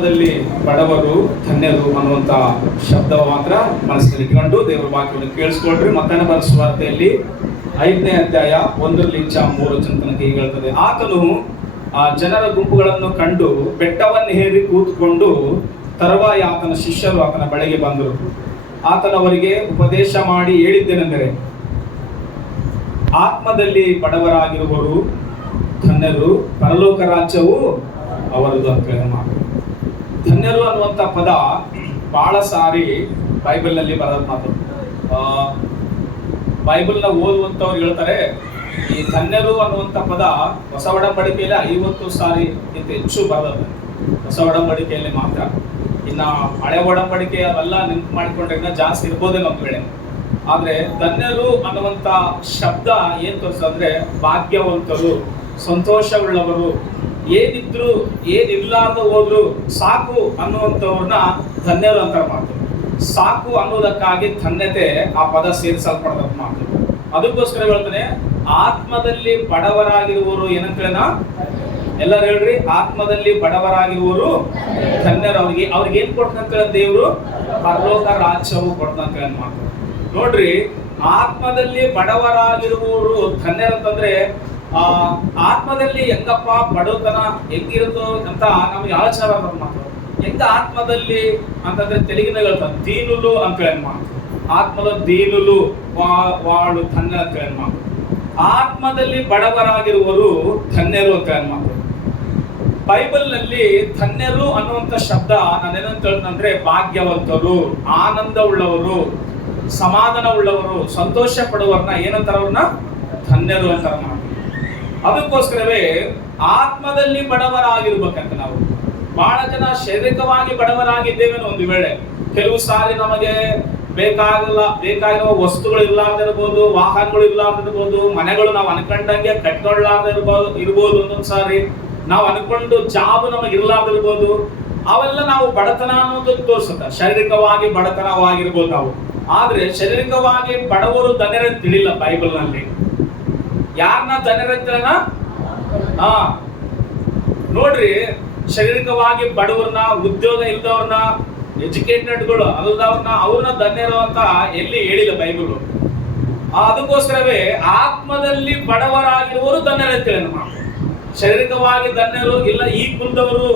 ಆತ್ಮದಲ್ಲಿ ಬಡವರು ಧನ್ಯರು ಅನ್ನುವಂಥ ಶಬ್ದ ಮಾತ್ರ ಮನಸ್ಸಿನಲ್ಲಿ ಇಟ್ಕೊಂಡು ದೇವರ ವಾಕ್ಯವನ್ನು ಕೇಳಿಸ್ಕೊಳ್ರಿ. ಮತ್ತಾಯನ ಬರೆದ ಸುವಾರ್ತೆಯಲ್ಲಿ 5ನೇ ಅಧ್ಯಾಯ 1-3 ತನಕ ಹೀಗೆ ಹೇಳ್ತದೆ. ಆತನು ಆ ಜನರ ಗುಂಪುಗಳನ್ನು ಕಂಡು ಬೆಟ್ಟವನ್ನು ಹೇರಿ ಕೂತ್ಕೊಂಡು ತರುವಾಯ ಆತನ ಶಿಷ್ಯರು ಆತನ ಬಳಿಗೆ ಬಂದರು. ಆತನವರಿಗೆ ಉಪದೇಶ ಮಾಡಿ ಹೇಳಿದ್ದೇನೆಂದರೆ, ಆತ್ಮದಲ್ಲಿ ಬಡವರಾಗಿರುವರು ಧನ್ಯರು, ಪರಲೋಕ ರಾಜ್ಯವು ಅವರದು ಅಂತ ಮಾತು. ಧನ್ಯರು ಅನ್ನುವಂಥ ಪದ ಬಹಳ ಸಾರಿ ಬೈಬಲ್ನಲ್ಲಿ ಬರೋದು ಮಾತು. ಬೈಬಲ್ನ ಓದುವಂಥವ್ರು ಹೇಳ್ತಾರೆ, ಈ ಧನ್ಯರು ಅನ್ನುವಂಥ ಪದ ಹೊಸ ಒಡಂಬಡಿಕೆಯಲ್ಲಿ 50 ಸಾರಿ ಹೆಚ್ಚು ಬರೋದು ಹೊಸ ಒಡಂಬಡಿಕೆಯಲ್ಲಿ ಮಾತ್ರ. ಇನ್ನು ಹಳೆ ಒಡಂಬಡಿಕೆ ಅವೆಲ್ಲ ನೆನಪು ಮಾಡಿಕೊಂಡ್ರೆ ಇನ್ನೂ ಜಾಸ್ತಿ ಇರ್ಬೋದೇನೋ ಒಂದು ವೇಳೆ. ಆದರೆ ಧನ್ಯರು ಅನ್ನುವಂಥ ಶಬ್ದ ಏನು ತೋರಿಸ್ತಂದ್ರೆ ಭಾಗ್ಯವಂತರು, ಸಂತೋಷವುಳ್ಳವರು, ಏನಿದ್ರು ಏನಿಲ್ಲಾರ್ದು ಹೋದ್ರು ಸಾಕು ಅನ್ನುವಂಥವ್ರನ್ನ ಧನ್ಯರು ಅಂತ ಮಾತು. ಸಾಕು ಅನ್ನೋದಕ್ಕಾಗಿ ಧನ್ಯತೆ ಆ ಪದ ಸೇರಿಸಲ್ಪಡದ ಮಾತು. ಅದಕ್ಕೋಸ್ಕರ ಹೇಳ್ತಾನೆ, ಆತ್ಮದಲ್ಲಿ ಬಡವರಾಗಿರುವವರು ಏನಂತೇಳನ, ಎಲ್ಲರೂ ಹೇಳ್ರಿ, ಆತ್ಮದಲ್ಲಿ ಬಡವರಾಗಿರುವವರು ಧನ್ಯರು. ಅವ್ರಿಗೆ ಏನ್ ಕೊಡ್ತಂತ ದೇವರು? ಪರಲೋಕ ರಾಜ್ಯವು ಕೊಡ್ತಂತ ಮಾತು. ನೋಡ್ರಿ, ಆತ್ಮದಲ್ಲಿ ಬಡವರಾಗಿರುವವರು ಧನ್ಯರಂತಂದ್ರೆ ಆತ್ಮದಲ್ಲಿ ಹೆಂಗಪ್ಪ ಬಡವತನ ಹೆಂಗಿರುತ್ತೋ ಅಂತ ನಮ್ಗೆ ಆಲೋಚನೆ ಬರ್ತದ ಮಾತು. ಹೆಂಗ ಆತ್ಮದಲ್ಲಿ ಅಂತಂದ್ರೆ ತೆಲುಗಿನ ಹೇಳ್ತಾರೆ ದೀನುಲು ಅಂತ ಹೇಳಿ ಮಾತು. ಆತ್ಮದ ದೀನುಲು ವಾಳು ಧನ್ಯ ಅಂತ ಹೇಳಿ ಮಾತು. ಆತ್ಮದಲ್ಲಿ ಬಡವರಾಗಿರುವರು ಧನ್ಯರು ಅಂತ ಹೇಳಿ ಮಾತು. ಬೈಬಲ್ ನಲ್ಲಿ ಧನ್ಯರು ಅನ್ನುವಂಥ ಶಬ್ದ ನಾನೇನಂತ ಹೇಳ್ತಂದ್ರೆ ಭಾಗ್ಯವಂತರು, ಆನಂದ ಉಳ್ಳವರು, ಸಮಾಧಾನ ಉಳ್ಳವರು, ಸಂತೋಷ ಪಡುವವ್ರನ್ನ ಏನಂತಾರ? ಅವ್ರನ್ನ ಧನ್ಯರು ಅಂತಾರ ಮಾತು. ಅದಕ್ಕೋಸ್ಕರವೇ ಆತ್ಮದಲ್ಲಿ ಬಡವರಾಗಿರ್ಬೇಕಂತ ನಾವು. ಬಹಳ ಜನ ಶಾರೀರಿಕವಾಗಿ ಬಡವರಾಗಿದ್ದೇವೇನೋ ಒಂದು ವೇಳೆ. ಕೆಲವು ಸಾರಿ ನಮಗೆ ಬೇಕಾಗಿರುವ ವಸ್ತುಗಳು ಇರ್ಲಾರ್ದಿರ್ಬೋದು, ವಾಹನಗಳು ಇರ್ಲಾರ್ದಿರ್ಬೋದು, ಮನೆಗಳು ನಾವು ಅನ್ಕೊಂಡಂಗೆ ಇರ್ಬೋದು. ಒಂದೊಂದು ಸಾರಿ ನಾವು ಅನ್ಕೊಂಡು ಜಾಬ್ ನಮಗೆ ಇರ್ಲಾರ್ದಿರ್ಬೋದು. ಅವೆಲ್ಲ ನಾವು ಬಡತನ ಅನ್ನೋದು ತೋರಿಸುತ್ತೆ. ಶಾರೀರಿಕವಾಗಿ ಬಡತನವಾಗಿರ್ಬೋದು ನಾವು. ಆದ್ರೆ ಶಾರೀರಿಕವಾಗಿ ಬಡವರು ಧನ್ಯರಂತ ತಿಳಿಲ್ಲ ಬೈಬಲ್ ನಲ್ಲಿ. ಯಾರನ್ನ ಧನ್ಯರಂತನ? ನೋಡ್ರಿ, ಶಾರೀರಿಕವಾಗಿ ಬಡವ್ರನ್ನ, ಉದ್ಯೋಗ ಇಲ್ದವ್ರನ್ನ, ಎಜುಕೇಟೆಡ್ಗಳು ಅಲ್ಲದವ್ರನ್ನ, ಅವ್ರನ್ನ ಧನ್ಯರು ಅಂತ ಎಲ್ಲಿ ಹೇಳಿಲ್ಲ ಬೈಬಲ್. ಅದಕ್ಕೋಸ್ಕರವೇ ಆತ್ಮದಲ್ಲಿ ಬಡವರಾಗಿರುವವರು ಧನ್ಯರಂತೇಳಿ ನಮ್ಮ. ಶಾರೀರಿಕವಾಗಿ ಧನ್ಯರು ಇಲ್ಲ, ಈ ಕುಲದವರು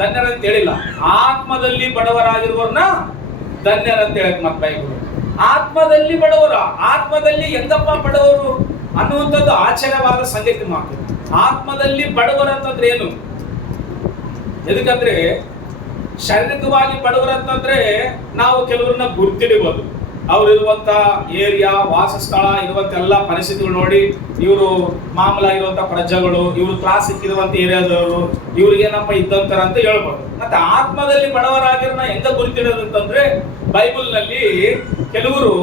ಧನ್ಯರಂತ ಹೇಳಿಲ್ಲ. ಆತ್ಮದಲ್ಲಿ ಬಡವರಾಗಿರುವವ್ರನ್ನ ಧನ್ಯರಂತ ಹೇಳಕ್ ಮತ್ ಬೈಬಲ್. ಆತ್ಮದಲ್ಲಿ ಬಡವರ, ಆತ್ಮದಲ್ಲಿ ಹೆಂಗಪ್ಪ ಬಡವರು ಅನ್ನುವಂಥದ್ದು ಆಶ್ಚರ್ಯವಾದ ಸಂಗತಿ ಮಾತು. ಆತ್ಮದಲ್ಲಿ ಬಡವರಂತಂದ್ರೆ ಏನು? ಎದಕ್ಕಂದ್ರೆ ಶಾರೀರಿಕವಾಗಿ ಬಡವರಂತಂದ್ರೆ ನಾವು ಕೆಲವ್ರನ್ನ ಗುರ್ತಿಡಿಬಹುದು. ಅವ್ರಿರುವಂತ ಏರಿಯಾ, ವಾಸಸ್ಥಳ, ಇರುವಂತ ಎಲ್ಲ ಪರಿಸ್ಥಿತಿಗಳು ನೋಡಿ ಇವರು ಮಾಮೂಲಾಗಿರುವಂತ ಪ್ರಜೆಗಳು, ಇವರು ಕ್ಲಾಸಿಕ್ ಇರುವಂತ ಏರಿಯಾದವರು, ಇವ್ರಿಗೆ ಏನಪ್ಪ ಇದ್ದಂತಾರ ಅಂತ ಹೇಳ್ಬೋದು. ಮತ್ತೆ ಆತ್ಮದಲ್ಲಿ ಬಡವರಾಗಿರೋನ ಹೆಂಗ ಗುರುತಿಡೋದು ಅಂತಂದ್ರೆ, ಬೈಬಲ್ ನಲ್ಲಿ ಕೆಲವರು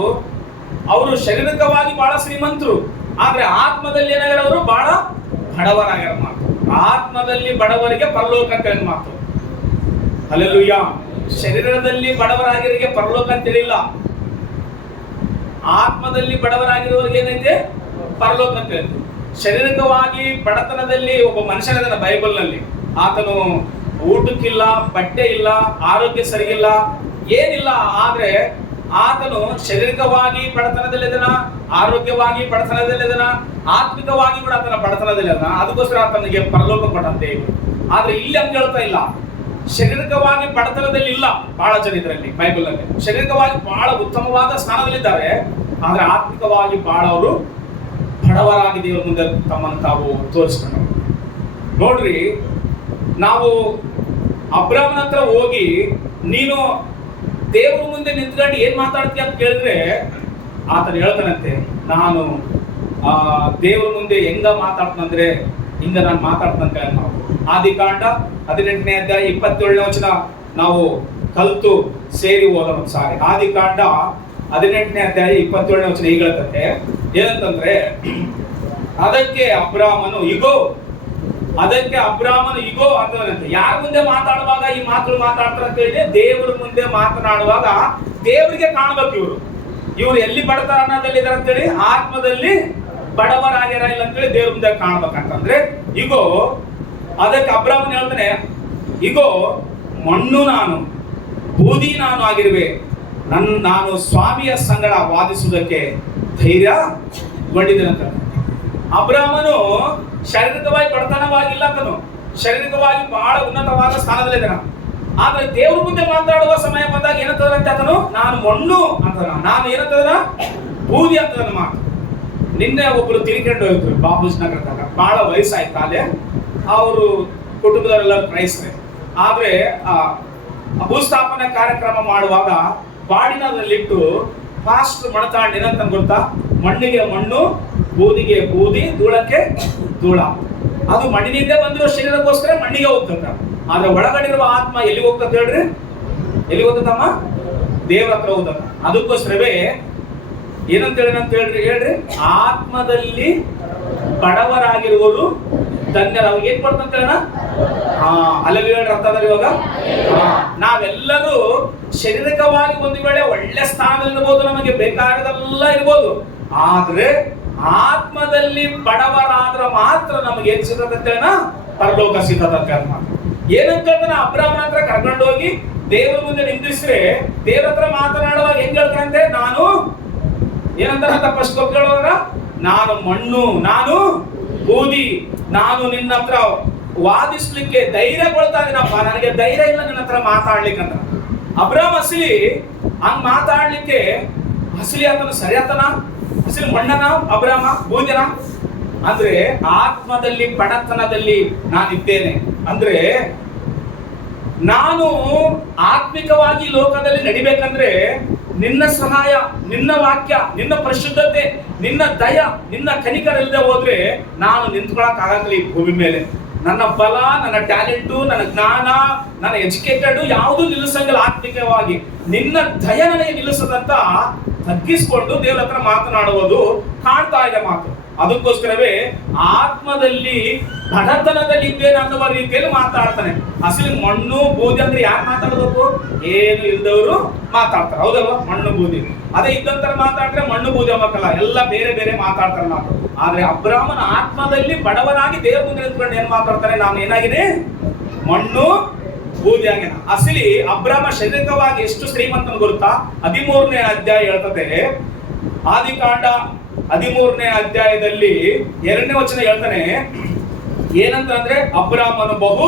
ಅವರು ಶಾರೀರಿಕವಾಗಿ ಬಹಳ ಶ್ರೀಮಂತರು, ಆದ್ರೆ ಆತ್ಮದಲ್ಲಿ ಏನಾಗಿರೋರು ಬಹಳ ಬಡವರಾಗಿರೋ ಮಾತು. ಆತ್ಮದಲ್ಲಿ ಬಡವರಿಗೆ ಪರಲೋಕ ಅಂತ ಮಾತು. ಹಲ್ಲೆಲೂಯ. ಶರೀರದಲ್ಲಿ ಬಡವರಾಗಿರೋರಿಗೆ ಪರಲೋಕ ಅಂತ ಹೇಳಿಲ್ಲ. ಆತ್ಮದಲ್ಲಿ ಬಡವರಾಗಿರೋರಿಗೆ ಏನೈತೆ? ಪರಲೋಕ ಅಂತ ಹೇಳಿದ್ರು. ಶಾರೀರಿಕವಾಗಿ ಬಡತನದಲ್ಲಿ ಒಬ್ಬ ಮನುಷ್ಯನಿದ್ದಾನೆ ಬೈಬಲ್ ನಲ್ಲಿ. ಆತನು ಊಟಕ್ಕಿಲ್ಲ, ಬಟ್ಟೆ ಇಲ್ಲ, ಆರೋಗ್ಯ ಸರಿಗಿಲ್ಲ, ಏನಿಲ್ಲ. ಆದ್ರೆ ಆತನು ಶಾರೀರಿಕವಾಗಿ ಬಡತನದಲ್ಲಿದ್ದಾನ, ಆರೋಗ್ಯವಾಗಿ ಬಡತನದಲ್ಲಿದ್ದಾನ, ಆತ್ಮಿಕವಾಗಿ ಕೂಡ ಆತನ ಬಡತನದಲ್ಲಿದ್ದಾನ. ಅದಕ್ಕೋಸ್ಕರ ಆತನಿಗೆ ಪರಲೋಕ ಕೊಟ್ಟಂತೆ. ಆದ್ರೆ ಇಲ್ಲಿ ಹಂಗ ಹೇಳ್ತಾ ಇಲ್ಲ. ಶಾರೀರಿಕವಾಗಿ ಬಡತನದಲ್ಲಿ ಇಲ್ಲ ಬಹಳ ಜನ ಇದರಲ್ಲಿ ಬೈಬಲ್ ಅಲ್ಲಿ. ಶಾರೀರಿಕವಾಗಿ ಬಹಳ ಉತ್ತಮವಾದ ಸ್ಥಾನದಲ್ಲಿದ್ದಾರೆ, ಆದ್ರೆ ಆತ್ಮಿಕವಾಗಿ ಬಹಳ ಅವರು ಬಡವರಾಗಿ ದೇವರ ಮುಂದೆ ತಮ್ಮನ್ನು ತಾವು ತೋರಿಸ್ಕೊಂಡ್ರು. ನೋಡ್ರಿ, ನಾವು ಅಬ್ರಾಮನ ಹತ್ರ ಹೋಗಿ ನೀನು ದೇವರ ಮುಂದೆ ನಿಂತ್ಕೊಂಡು ಏನ್ ಮಾತಾಡ್ತೀಯ ಅಂತ ಕೇಳಿದ್ರೆ ಆತನು ಹೇಳ್ತಾನಂತೆ, ನಾನು ದೇವರ ಮುಂದೆ ಹೆಂಗ ಮಾತಾಡ್ತಂದ್ರೆ ಹಿಂಗ ನಾನು ಮಾತಾಡ್ತಂತ. ನಾವು ಆದಿಕಾಂಡ 18ನೇ ಅಧ್ಯಾಯ 27ನೇ ವಚನ ನಾವು ಕಲಿತು ಸೇರಿ ಹೋದ ಸಾರಿ. ಆದಿಕಾಂಡ 18ನೇ ಅಧ್ಯಾಯ 27ನೇ ವಚನ ಈಗ ಹೇಳ್ತಂತೆ, ಏನಂತಂದ್ರೆ ಅದಕ್ಕೆ ಅಬ್ರಾಮನು ಇಗೋ ಅಂತಂತೆ. ಯಾರ ಮುಂದೆ ಮಾತಾಡುವಾಗ ಈ ಮಾತುಗಳು ಮಾತಾಡ್ತಾರ ಅಂತ ಹೇಳಿ ದೇವರ ಮುಂದೆ ಮಾತನಾಡುವಾಗ ದೇವರಿಗೆ ಕಾಣ್ಬೇಕು ಇವ್ರು ಎಲ್ಲಿ ಬಡತನದಲ್ಲಿದ್ದಾರೆ ಅಂತೇಳಿ, ಆತ್ಮದಲ್ಲಿ ಬಡವರಾಗ್ಯಾರ ಇಲ್ಲ ಅಂತೇಳಿ ದೇವ್ರ ಮುಂದೆ ಕಾಣ್ಬೇಕಂತಂದ್ರೆ, ಇಗೋ ಅದಕ್ಕೆ ಅಬ್ರಾಮನ್ ಹೇಳ್ತಾನೆ, ಇಗೋ ಮಣ್ಣು ನಾನು, ಬೂದಿ ನಾನು ಆಗಿರುವೆ. ನಾನು ಸ್ವಾಮಿಯ ಸಂಗಡ ವಾದಿಸುವುದಕ್ಕೆ ಧೈರ್ಯಗೊಂಡಿದ್ದೇನೆ ಅಂತ. ಅಬ್ರಾಮನು ಶಾರೀರಿಕವಾಗಿ ಬಡತನವಾಗಿಲ್ಲ ಅಂತನು, ಶಾರೀರಿಕವಾಗಿ ಬಹಳ ಉನ್ನತವಾದ ಸ್ಥಾನದಲ್ಲಿದ್ದಾನ. ಆದ್ರೆ ದೇವ್ರ ಮುಂದೆ ಮಾತಾಡುವ ಸಮಯ ಬಂದಾಗ ಏನಂತದಂತೆ ಆತನು, ನಾನು ಮಣ್ಣು ಅಂತದ, ನಾನು ಏನಂತದ ಬೂದಿ ಅಂತದನ್ನ ಮಾತು. ನಿನ್ನೆ ಒಬ್ರು ತಿಳ್ಕೊಂಡು ಹೋಗಿದ್ರು ಬಾಬೂಜ್ ನಗರದಾಗ, ಬಹಳ ವಯಸ್ಸಾಯ್ತು ಅಲ್ಲೇ, ಅವರು ಕುಟುಂಬದವರೆಲ್ಲ ಕ್ರೈಸ್ತರೆ. ಆದ್ರೆ ಭೂಸ್ಥಾಪನಾ ಕಾರ್ಯಕ್ರಮ ಮಾಡುವಾಗ ಬಾಡಿನಲ್ಲಿಟ್ಟು ಫಾಸ್ಟ್ ಮಣತಾಂಡ್ ಏನಂತ ಗೊತ್ತಾ, ಮಣ್ಣಿಗೆ ಮಣ್ಣು, ಬೂದಿಗೆ ಬೂದಿ, ಧೂಳಕ್ಕೆ ಧೂಳ. ಅದು ಮಣ್ಣಿನಿಂದ ಬಂದಿರೋ ಶರೀರಕ್ಕೋಸ್ಕರ ಮಣ್ಣಿಗೆ ಹೋಗ್ತದ. ಆದ್ರೆ ಒಳಗಡಿರುವ ಆತ್ಮ ಎಲ್ಲಿಗೆ ಹೋಗ್ತದ ಹೇಳ್ರಿ? ಎಲ್ಲಿಗೆ ಹೋಗ್ತದಮ್ಮ? ದೇವರ ಹತ್ರ ಹೋಗ್ತದ. ಅದಕ್ಕೋಸ್ಕರವೇ ಏನಂತ ಹೇಳ್ರಿ, ಆತ್ಮದಲ್ಲಿ ಬಡವರಾಗಿರುವರು ಧನ್ಯರು. ಅವಾಗ ಏನ್ ಕೊಡ್ತಂತ ಹೇಳ, ಅಲ್ಲಲ್ಲಿ ಹೇಳ್ರಿ ಅರ್ಥದಲ್ಲಿ. ಇವಾಗ ನಾವೆಲ್ಲರೂ ಶಾರೀರಿಕವಾಗಿ ಒಂದು ವೇಳೆ ಒಳ್ಳೆ ಸ್ಥಾನದಲ್ಲಿರ್ಬೋದು, ನಮಗೆ ಬೇಕಾದದೆಲ್ಲ ಇರ್ಬೋದು. ಆದ್ರೆ ಆತ್ಮದಲ್ಲಿ ಬಡವರಾದ್ರ ಮಾತ್ರ ನಮಗೆ ಏನ್ ಸಿಗತ್ತೆ, ಪರಲೋಕ ಸಿಗತ್ತೆ ಅಂತ. ಏನಂತ ಅಬ್ರಾಮನ ಹತ್ರ ಕರ್ಕೊಂಡು ಹೋಗಿ ದೇವರ ಮುಂದೆ ನಿಂದಿಸ್ರೆ, ದೇವ್ರ ಹತ್ರ ಮಾತನಾಡುವಾಗ ಹೆಂಗ್ ಹೇಳ್ತಾರಂತೆ, ನಾನು ಏನಂತ ಫಸ್ಟ್ ಹೇಳುವಾಗ, ನಾನು ಮಣ್ಣು, ನಾನು ಬೂದಿ, ನಾನು ನಿನ್ನ ಹತ್ರ ವಾದಿಸ್ಲಿಕ್ಕೆ ಧೈರ್ಯ ಕೊಡ್ತಾ ಇದ್ದೀನಪ್ಪ, ನನಗೆ ಧೈರ್ಯ ಇಲ್ಲ ನಿನ್ನ ಹತ್ರ ಮಾತಾಡ್ಲಿಕ್ಕೆ ಅಂತ. ಅಬ್ರಾಮ್ ಅಸಲಿ ಹಂಗ್ ಮಾತಾಡ್ಲಿಕ್ಕೆ, ಅಸಲಿ ಆತನ ಸರಿ ಆತನ, ಅಸಲಿ ಮಣ್ಣನ ಅಬ್ರಾಮ, ಬೂದಿನ ಅಂದ್ರೆ ಆತ್ಮದಲ್ಲಿ ಬಡತನದಲ್ಲಿ ನಾನಿದ್ದೇನೆ. ಅಂದ್ರೆ ನಾನು ಆತ್ಮಿಕವಾಗಿ ಲೋಕದಲ್ಲಿ ನಡಿಬೇಕಂದ್ರೆ ನಿನ್ನ ಸಹಾಯ, ನಿನ್ನ ವಾಕ್ಯ, ನಿನ್ನ ಪರಿಶುದ್ಧತೆ, ನಿನ್ನ ದಯ, ನಿನ್ನ ಕನಿಕರ ಇಲ್ಲದೆ ಹೋದ್ರೆ ನಾನು ನಿಂತ್ಕೊಳಕ್ ಆಗಲ್ಲ ಈ ಭೂಮಿ ಮೇಲೆ. ನನ್ನ ಬಲ, ನನ್ನ ಟ್ಯಾಲೆಂಟು, ನನ್ನ ಜ್ಞಾನ, ನನ್ನ ಎಜುಕೇಟೆಡ್ ಯಾವುದು ನಿಲ್ಲಿಸಂಗಿಲ್ಲ. ಆತ್ಮಿಕವಾಗಿ ನಿನ್ನ ದಯ ನನಗೆ ನಿಲ್ಲಿಸದಂತ ತಗ್ಗಿಸ್ಕೊಂಡು ದೇವರ ಹತ್ರ ಮಾತನಾಡುವುದು ಕಾಣ್ತಾ ಇದೆ ಮಾತು. ಅದಕ್ಕೋಸ್ಕರವೇ ಆತ್ಮದಲ್ಲಿ ಬಡತನದಲ್ಲಿ ಇದ್ದೇನೆ ಅನ್ನುವ ರೀತಿಯಲ್ಲಿ ಮಾತಾಡ್ತಾನೆ. ಅಸಲಿ ಮಣ್ಣು ಬೂದಿ ಅಂದ್ರೆ ಯಾರು ಮಾತಾಡಬೇಕು? ಏನು ಇಲ್ದವರು ಮಾತಾಡ್ತಾರೆ, ಹೌದಲ್ವಾ? ಮಣ್ಣು ಬೂದಿ. ಅದೇ ಇದ್ದಂತರ ಮಾತಾಡ್ರೆ ಮಣ್ಣು ಬೂದಿ ಮಕ್ಕಳ ಎಲ್ಲ ಬೇರೆ ಬೇರೆ ಮಾತಾಡ್ತಾರೆ ಮಾತು. ಆದ್ರೆ ಅಬ್ರಾಮನ ಆತ್ಮದಲ್ಲಿ ಬಡವನಾಗಿ ದೇವ್ರ ಮುಂದೆ ನಿಂತ್ಕೊಂಡು ಏನ್ ಮಾತಾಡ್ತಾನೆ, ನಾನು ಏನಾಗಿದೆ, ಮಣ್ಣು ಬೂದಿ ಆಗಿನ. ಅಸಲಿ ಅಬ್ರಾಮ ಶಾರೀರಿಕವಾಗಿ ಎಷ್ಟು ಶ್ರೀಮಂತನ ಗೊತ್ತಾ? 13ನೇ ಅಧ್ಯಾಯ ಹೇಳ್ತದೆ, ಆದಿಕಾಂಡ 13ನೇ ಅಧ್ಯಾಯದಲ್ಲಿ 2ನೇ ವಚನ ಹೇಳ್ತಾನೆ. ಏನಂತಂದ್ರೆ, ಅಬ್ರಾಮನು ಬಹು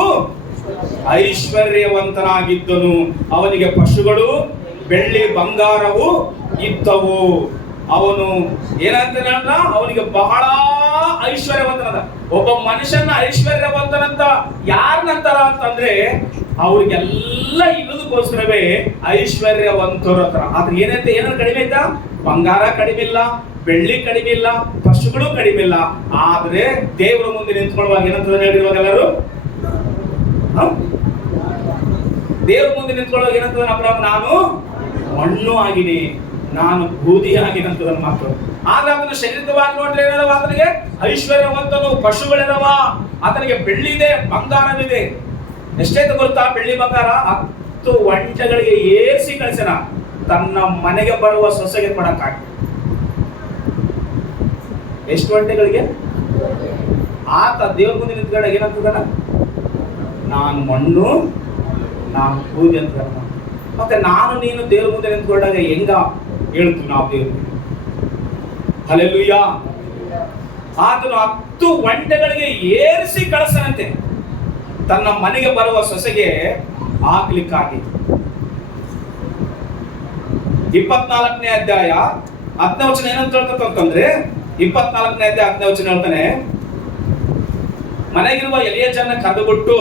ಐಶ್ವರ್ಯವಂತನಾಗಿದ್ದನು, ಅವನಿಗೆ ಪಶುಗಳು, ಬೆಳ್ಳಿ ಬಂಗಾರವು ಇದ್ದವು. ಅವನು ಏನಂತಾನೆ, ಅವನಿಗೆ ಬಹಳ ಐಶ್ವರ್ಯವಂತನದ. ಒಬ್ಬ ಮನುಷ್ಯನ ಐಶ್ವರ್ಯವಂತನಂತ ಯಾರನ್ನಂತಾರ ಅಂತಂದ್ರೆ, ಅವ್ರಿಗೆಲ್ಲ ಇಲ್ಲದಕ್ಕೋಸ್ಕರವೇ ಐಶ್ವರ್ಯವಂತರು ಅಂತಾರ. ಆದ್ರೆ ಏನಂತ, ಏನಾದ್ರು ಕಡಿಮೆ ಆಯ್ತಾ? ಬಂಗಾರ ಕಡಿಮೆ ಇಲ್ಲ, ಬೆಳ್ಳಿ ಕಡಿಮೆ ಇಲ್ಲ, ಪಶುಗಳು ಕಡಿಮೆ ಇಲ್ಲ. ಆದ್ರೆ ದೇವರ ಮುಂದೆ ನಿಂತ್ಕೊಳ್ಳುವಾಗ ಏನಂತ ಹೇಳಿರುವಾಗ ಎಲ್ಲರೂ, ದೇವರ ಮುಂದೆ ನಿಂತ್ಕೊಳ್ಳುವಾಗ ಏನಂತ, ಅಬ್ರಾಮ ನಾನು ಮಣ್ಣು ಆಗಿನಿ, ನಾನು ಬೂದಿ ಆಗಿನಂತದ ಮಾತು. ಆದ್ರೆ ಅದನ್ನು ಶಾರೀರಿಕವಾಗಿ ನೋಡ್ರೆ ಏನದವ, ಆತನಿಗೆ ಐಶ್ವರ್ಯವಂತನು, ಪಶುಗಳಿದವ, ಆತನಿಗೆ ಬೆಳ್ಳಿದೆ, ಬಂಗಾರವಿದೆ. ಎಷ್ಟೈತೆ ಗೊತ್ತಾ? ಬೆಳ್ಳಿ ಬಂಗಾರ 10 ಒಂಟೆಗಳಿಗೆ ಏರಿಸಿ ಕಳಿಸನ ತನ್ನ ಮನೆಗೆ ಬರುವ ಸೊಸೆಗೆ ಕೊಡಕ್ಕಾಗ. ಎಷ್ಟು ಒಂಟೆಗಳಿಗೆ? ಆತ ದೇವ್ರ ಮುಂದೆ ನಿಂತ್ಕೊಂಡ ಏನಂತದನ, ನಾನು ಮಣ್ಣು, ನಾನು ಬೂದಿ ಅಂತ. ಮತ್ತೆ ನಾನು ನೀನು ದೇವ್ರ ಮುಂದೆ ನಿಂತ್ಕೊಂಡಾಗ ಹೆಂಗ ಹೇಳ್ತೀವಿ ನಾವು ದೇವ್ರ? ಹಲ್ಲೆಲೂಯ. ಆತನು 10 ಒಂಟೆಗಳಿಗೆ ಏರಿಸಿ ಕಳಿಸನಂತೆ ತನ್ನ ಮನೆಗೆ ಬರುವ ಸೊಸೆಗೆ ಹಾಕ್ಲಿಕ್ಕಾಗಿ. 24ನೇ ಅಧ್ಯಾಯ 10ನೇ ವಚನ ಏನಂತ ಹೇಳ್ತಂತಂದ್ರೆ, 24ನೇ ಅಧ್ಯಾಯ 10ನೇ ವಚನ ಹೇಳ್ತಾನೆ, ಮನೆಗಿರುವ ಎಲಿಯಜರನ್ನ ಕರೆದುಬಿಟ್ಟು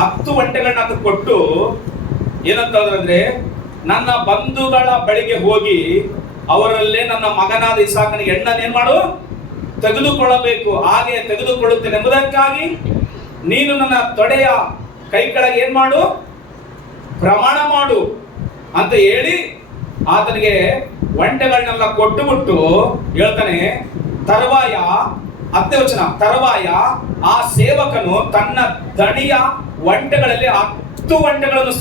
10 ಒಂಟೆಗಳನ್ನ ಅದಕ್ಕೆ ಕೊಟ್ಟು ಏನಂತ ಹೇಳಿದ್ರೆ, ನನ್ನ ಬಂಧುಗಳ ಬಳಿಗೆ ಹೋಗಿ ಅವರಲ್ಲೇ ನನ್ನ ಮಗನಾದ ಇಸಾಕನಿಗೆ ಹೆಣ್ಣನ್ನು ಏನ್ ಮಾಡು, ತೆಗೆದುಕೊಳ್ಳಬೇಕು. ಹಾಗೆ ತೆಗೆದುಕೊಳ್ಳುತ್ತೇನೆ ಎಂಬುದಕ್ಕಾಗಿ ನೀನು ನನ್ನ ತೊಡೆಯ ಕೈ ಕೆಳಗೆ ಏನ್ ಮಾಡು, ಪ್ರಮಾಣ ಮಾಡು ಅಂತ ಹೇಳಿ ಆತನಿಗೆ ಒಂಟೆಗಳನ್ನೆಲ್ಲ ಕೊಟ್ಟುಬಿಟ್ಟು ಹೇಳ್ತಾನೆ. ತರುವಾಯ 10ನೇ ವಚನ, ತರುವಾಯ ಆ ಸೇವಕನು ತನ್ನ ದಣಿಯ ಒಂಟೆಗಳಲ್ಲಿ 10 ಒಂಟೆಗಳನ್ನು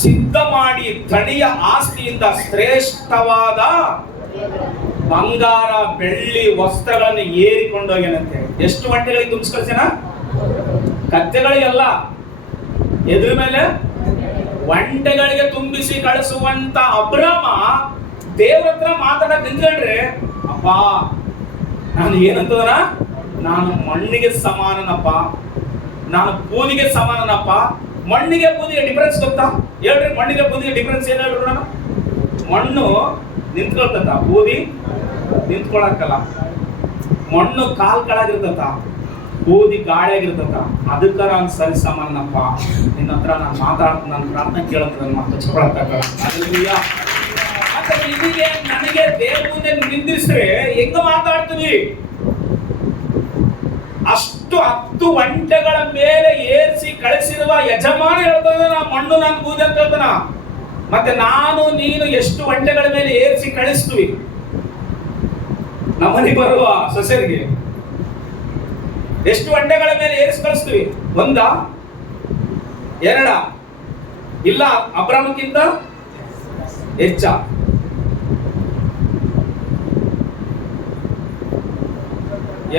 ಸಿದ್ಧ ಮಾಡಿ ದಣಿಯ ಆಸ್ತಿಯಿಂದ ಶ್ರೇಷ್ಠವಾದ ಬಂಗಾರ, ಬೆಳ್ಳಿ ವಸ್ತ್ರಗಳನ್ನು ಏರಿಕೊಂಡೋಗ್ಯಾನಂತೆ. ಎಷ್ಟು ಒಂಟೆಗಳಿಗೆ ತುಂಬಿಸ್ಕೊಳ್ಸೇನ? ಕತ್ತೆಗಳಿಗೆಲ್ಲ ಎದ್ರ ಮೇಲೆ? ಒಂಟೆಗಳಿಗೆ ತುಂಬಿಸಿ ಕಳಿಸುವಂತ ಅಬ್ರಾಮ ದೇವ್ರ ಹತ್ರ ಮಾತಾಡಕ್ ನಿಂತ್ಕೊಂಡ್ರೆ, ಅಪ್ಪ ನಾನು ಏನಂತದನ, ನಾನು ಮಣ್ಣಿಗೆ ಸಮಾನನಪ್ಪ, ನಾನು ಬೂದಿಗೆ ಸಮಾನನಪ್ಪ. ಮಣ್ಣಿಗೆ ಬೂದಿಗೆ ಡಿಫರೆನ್ಸ್ ಗೊತ್ತಾ? ಹೇಳ್ರಿ, ಮಣ್ಣಿಗೆ ಬೂದಿಗೆ ಡಿಫರೆನ್ಸ್ ಏನ್ ಹೇಳ್ರಿ ನಾನು? ಮಣ್ಣು ನಿಂತ್ಕೊಳ್ತದ, ಬೂದಿ ನಿಂತ್ಕೊಳಕ್ಕಲ್ಲ. ಮಣ್ಣು ಕಾಲ್ ಕೆಳಗಿರ್ತದ, ಬೂದಿ ಗಾಳಿಯಾಗಿರ್ತದ. ಅದಕ್ಕ ನಾನು ಸರಿ ಸಮಾನಪ್ಪ. ನಿನ್ನ ಹತ್ರ ನಾನು ಮಾತಾಡ್ತೀನಿ, ನನ್ನ ಪ್ರಾರ್ಥನೆ ಕೇಳುತ್ತೆ, ನನ್ನ ಮಾತು ಹಚ್ಕೊಳಕ್ಕಾಗಲ್ಲ. ಇದಕ್ಕೆ ನನಗೆ ದೇವ್ರ ಮುಂದೆ ನಿಂದಿರಿಸ್ರೆ ಹೆಂಗ ಮಾತಾಡ್ತೀವಿ? ಅಷ್ಟು 10 ಒಂಟೆಗಳ ಮೇಲೆ ಏರಿಸಿ ಕಳಿಸಿರುವ ಯಜಮಾನ ಹೇಳ್ತಾನ, ನಾ ಮಣ್ಣು ನಾನು ಬೂದಿ ಅಂತ ಹೇಳ್ತಾನ. ಮತ್ತೆ ನಾನು ನೀನು ಎಷ್ಟು ಒಂಟೆಗಳ ಮೇಲೆ ಏರಿಸಿ ಕಳಿಸ್ತೀವಿ ನಮ್ಮನೆ ಬರುವ ಸೊಸೆರಿಗೆ? ಎಷ್ಟು ಒಂಟೆಗಳ ಮೇಲೆ ಏರಿಸಿ ಕಳಿಸ್ತೀವಿ? 1, 2? ಇಲ್ಲ, ಅಬ್ರಾಮಕ್ಕಿಂತ ಹೆಚ್ಚ.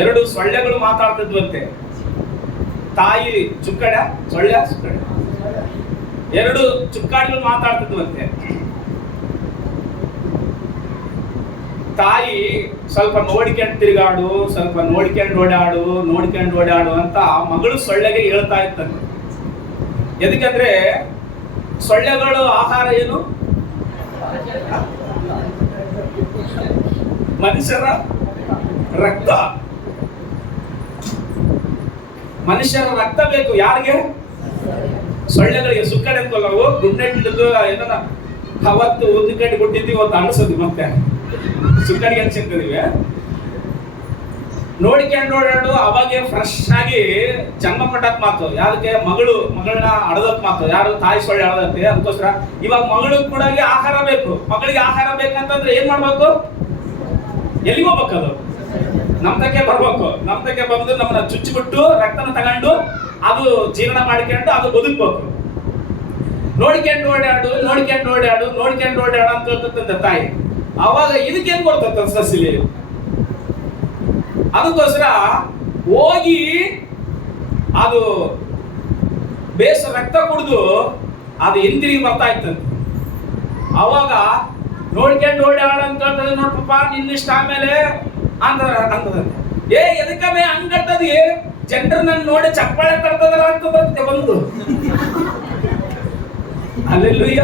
ಎರಡು ಸೊಳ್ಳೆಗಳು ಮಾತಾಡ್ತಿದ್ವಂತೆ. ತಾಯಿ ಚುಕ್ಕಡ, ಸೊಳ್ಳೆ ಚುಕ್ಕಡ, ಎರಡು ಚುಕ್ಕಾಡಿಗಳು ಮಾತಾಡ್ತಿದ್ವಂತೆ. ತಾಯಿ ಸ್ವಲ್ಪ ನೋಡ್ಕೊಂಡು ತಿರುಗಾಡು, ಸ್ವಲ್ಪ ನೋಡ್ಕೊಂಡು ಓಡಾಡು ಅಂತ ಮಗಳು ಸೊಳ್ಳೆಗೆ ಹೇಳ್ತಾ ಇತ್ತಂತೆ. ಎದಕ್ಕಂದ್ರೆ ಸೊಳ್ಳೆಗಳು ಆಹಾರ ಏನು? ಮನುಷ್ಯರ ರಕ್ತ. ಮನುಷ್ಯರ ರಕ್ತ ಬೇಕು ಯಾರಿಗೆ? ಸೊಳ್ಳೆಗಳಿಗೆ. ಸುಕ್ಕಡೆ ಅಂತಲ್ಲ ನಾವು ಗುಡ್ಡೆ ಹಿಡಿದು ಏನನ್ನ ಅವತ್ತು ಒಂದು ಕಡೆ ಕೊಟ್ಟಿದ್ದೀವಿ, ಅವತ್ತು ಅನಿಸೋದು ಮತ್ತೆ ಸುಕ್ಕಡಿಗೆ ಹಚ್ಚಿರ್ತೀವಿ. ನೋಡ್ಕೊಂಡು ಓಡಾಡು, ಅವಾಗೆ ಫ್ರೆಶ್ ಆಗಿ ಜನ್ಮ ಪಟ್ಟಕ್ ಮಾತು. ಯಾವ್ದಕ್ಕೆ? ಮಗಳನ್ನ ಅಡದಕ್ ಮಾತು. ಯಾರು? ತಾಯಿ ಸೊಳ್ಳೆ ಅಡದತ್ತೆ. ಅದಕ್ಕೋಸ್ಕರ ಇವಾಗ ಮಗಳು ಕೂಡ ಆಹಾರ ಬೇಕು. ಮಗಳಿಗೆ ಆಹಾರ ಬೇಕಂತಂದ್ರೆ ಏನ್ ಮಾಡ್ಬೇಕು? ಎಲ್ಲಿಗೆ ಹೋಗ್ಬೇಕು? ಅದು ನಮ್ ತಕ್ಕೆ ಬರ್ಬೇಕು. ನಮ್ ತಕ್ಕೆ ಬಂದು ನಮ್ಮನ್ನ ಚುಚ್ಚಿಬಿಟ್ಟು ರಕ್ತನ ತಗೊಂಡು ಅದು ಜೀರ್ಣ ಮಾಡ್ಕೊಂಡು ಅದು ಬದುಕ್ಬೇಕು. ನೋಡ್ಕೊಂಡು ಓಡಾಡು ಅಂತ ಹೇಳ್ತಂತೆ ತಾಯಿ. ಅವಾಗ ಇದಕ್ಕೇನ್ ಕೊಡ್ತಂತ ಸಸಿಲಿ? ಅದಕ್ಕೋಸ್ಕರ ಹೋಗಿ ಅದು ಬೇಸ ರಕ್ತ ಕುಡಿದು ಅದು ಹಿಂದಿರುಗಿ ಬರ್ತಾ ಇತ್ತಂತೆ. ಅವಾಗ ನೋಡ್ಕೊಂಡು ಓಡಾಡು ಅಂತ ಹೇಳ್ತದೆ. ನೋಡ್ಪಪ್ಪ ನಿನ್ನಿಷ್ಟ ಆಮೇಲೆ ಅಂತದಂತೆ. ಎದಕ್ಕಮ್ಮೆ ಹಂಗರ್ತದಿ? ಜನರು ನನ್ನ ನೋಡಿ ಚಪ್ಪಾಳೆ ತರ್ತದಲ್ಲ ಅಂತ ಬರುತ್ತೆ ಬಂದು. ಅಲ್ಲೆಲ್ಲೂಯ್ಯ,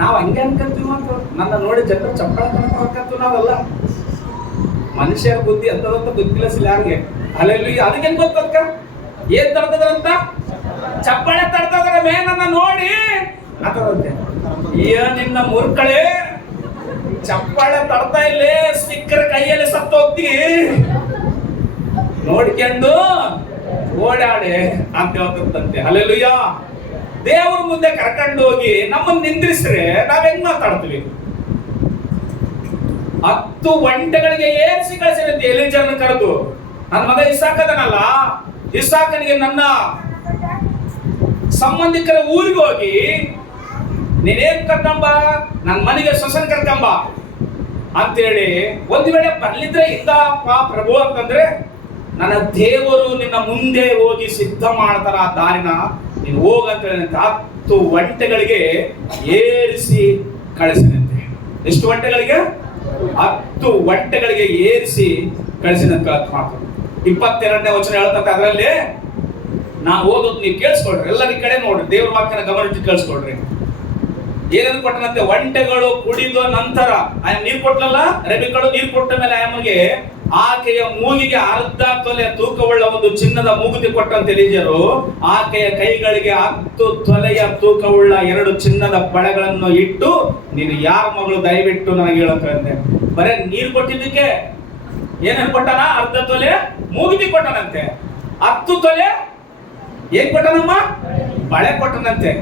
ನಾವು ಹಂಗೆ ಅನ್ಕೊಂತೀವಿ ಅಂತ. ನನ್ನ ನೋಡಿ ಜನರು ಚಪ್ಪಾಳೆ ತರ್ತೀವಿ ನಾವಲ್ಲ. ಮನುಷ್ಯರ ಬುದ್ಧಿ ಅಂತದಂತ ಗೊತ್ತಿಲ್ಲ ಯಾರಿಗೆ. ಅಲ್ಲೆಲ್ಲೂಯ್ಯ, ಅದಕ್ಕೇನ್ ಗೊತ್ತಕ್ಕ? ಏನ್ ತರ್ತದಂತ? ಚಪ್ಪಾಳೆ ತರ್ತದ್ರ ಮೇ ನನ್ನ ನೋಡಿ ಅಂತದಂತೆ. ನಿನ್ನ ಮುರ್ಕಳೆ ಚಪ್ಪಾಳೆ ತಡ್ತಾ ಇಲ್ಲೇ ಸಿಕ್ಕರ ಕೈಯಲ್ಲಿ ಸತ್ತು ಹೋಗ್ತೀವಿ, ನೋಡ್ಕೊಂಡು ಓಡಾಡೆ ಅಂತ ಹೇಳ್ತಂತೆ. ಅಲ್ಲೆಲ್ಲೂಯ್ಯ, ದೇವ್ರ ಮುಂದೆ ಕರ್ಕೊಂಡು ಹೋಗಿ ನಮ್ಮನ್ನು ನಿಂದ್ರಿಸ್ರೆ ನಾವ್ ಹೆಂಗ್ ಮಾತಾಡ್ತೀವಿ? 10 ಒಂಟೆಗಳಿಗೆ ಏರಿಸಿ ಕಳಿಸಿದಂತೆ ಎಲೀಜರನ್ನು ಕರೆದು. ನನ್ನ ಮಗ ಇಸಾಕದನಲ್ಲ, ಇಸಾಕನಿಗೆ ನನ್ನ ಸಂಬಂಧಿಕರ ಊರಿಗೆ ಹೋಗಿ ನೀನೇನ್ ಕರ್ಕಂಬ, ನನ್ನ ಮನೆಗೆ ಸೊಸನ್ ಕರ್ಕಂಬ ಅಂತೇಳಿ. ಒಂದು ವೇಳೆ ಬರ್ಲಿದ್ರೆ ಇದ್ದಪ್ಪ ಪ್ರಭು ಅಂತಂದ್ರೆ, ನನ್ನ ದೇವರು ನಿನ್ನ ಮುಂದೆ ಹೋಗಿ ಸಿದ್ಧ ಮಾಡ್ತಾರ ಆ ದಾರಿನ, ನೀನು ಹೋಗಂತ ಹೇಳಿ 10 ಒಂಟೆಗಳಿಗೆ ಏರಿಸಿ ಕಳಿಸಿದಂತೆ. ಎಷ್ಟು ಒಂಟೆಗಳಿಗೆ? 10 ಒಂಟೆಗಳಿಗೆ ಏರಿಸಿ ಕಳಿಸಿದಂತ ಮಾತು. 22ನೇ ವಚನ ಹೇಳ್ತಂತೆ. ಅದರಲ್ಲಿ ನಾನು ಓದೋದು ನೀವು ಕೇಳಿಸ್ಕೊಡ್ರಿ, ಎಲ್ಲರ ಕಡೆ ನೋಡ್ರಿ, ದೇವ್ರ ವಾಕ್ಯನ ಗಮನ ಇಟ್ಟು ಕೇಳಿಸ್ಕೊಡ್ರಿ. ಏನೇನು ಕೊಟ್ಟನಂತೆ? ಒಂಟೆಗಳು ಕುಡಿದ ನಂತರ ನೀರು ಕೊಟ್ಟಲ್ಲ, ರೆಬೆಕ್ಕಳು ನೀರು ಕೊಟ್ಟ ಮೇಲೆ ಆಯಮ್ಮಗೆ ಆಕೆಯ ಮೂಗಿಗೆ 1/2 ತೊಲೆ ತೂಕವುಳ್ಳ ಒಂದು ಚಿನ್ನದ ಮೂಗುತಿ ಕೊಟ್ಟಂತೆ ಎಲೀಜರು ಆಕೆಯ ಕೈಗಳಿಗೆ 10 ತೊಲೆಯ ತೂಕವುಳ್ಳ 2 ಚಿನ್ನದ ಬಳೆಗಳನ್ನು ಇಟ್ಟು, ನೀನು ಯಾರ ಮಗಳು ದಯವಿಟ್ಟು ನನಗೆ ಹೇಳಕ್ಕಂತೆ. ಬರೇ ನೀರು ಕೊಟ್ಟಿದ್ದಕ್ಕೆ ಏನೇನು ಕೊಟ್ಟನ? 1/2 ತೊಲೆ ಮೂಗುತಿ ಕೊಟ್ಟನಂತೆ. 10 ತೊಲೆ ಏನ್ ಕೊಟ್ಟನಮ್ಮ? ಬಳೆ ಕೊಟ್ಟನಂತೆ.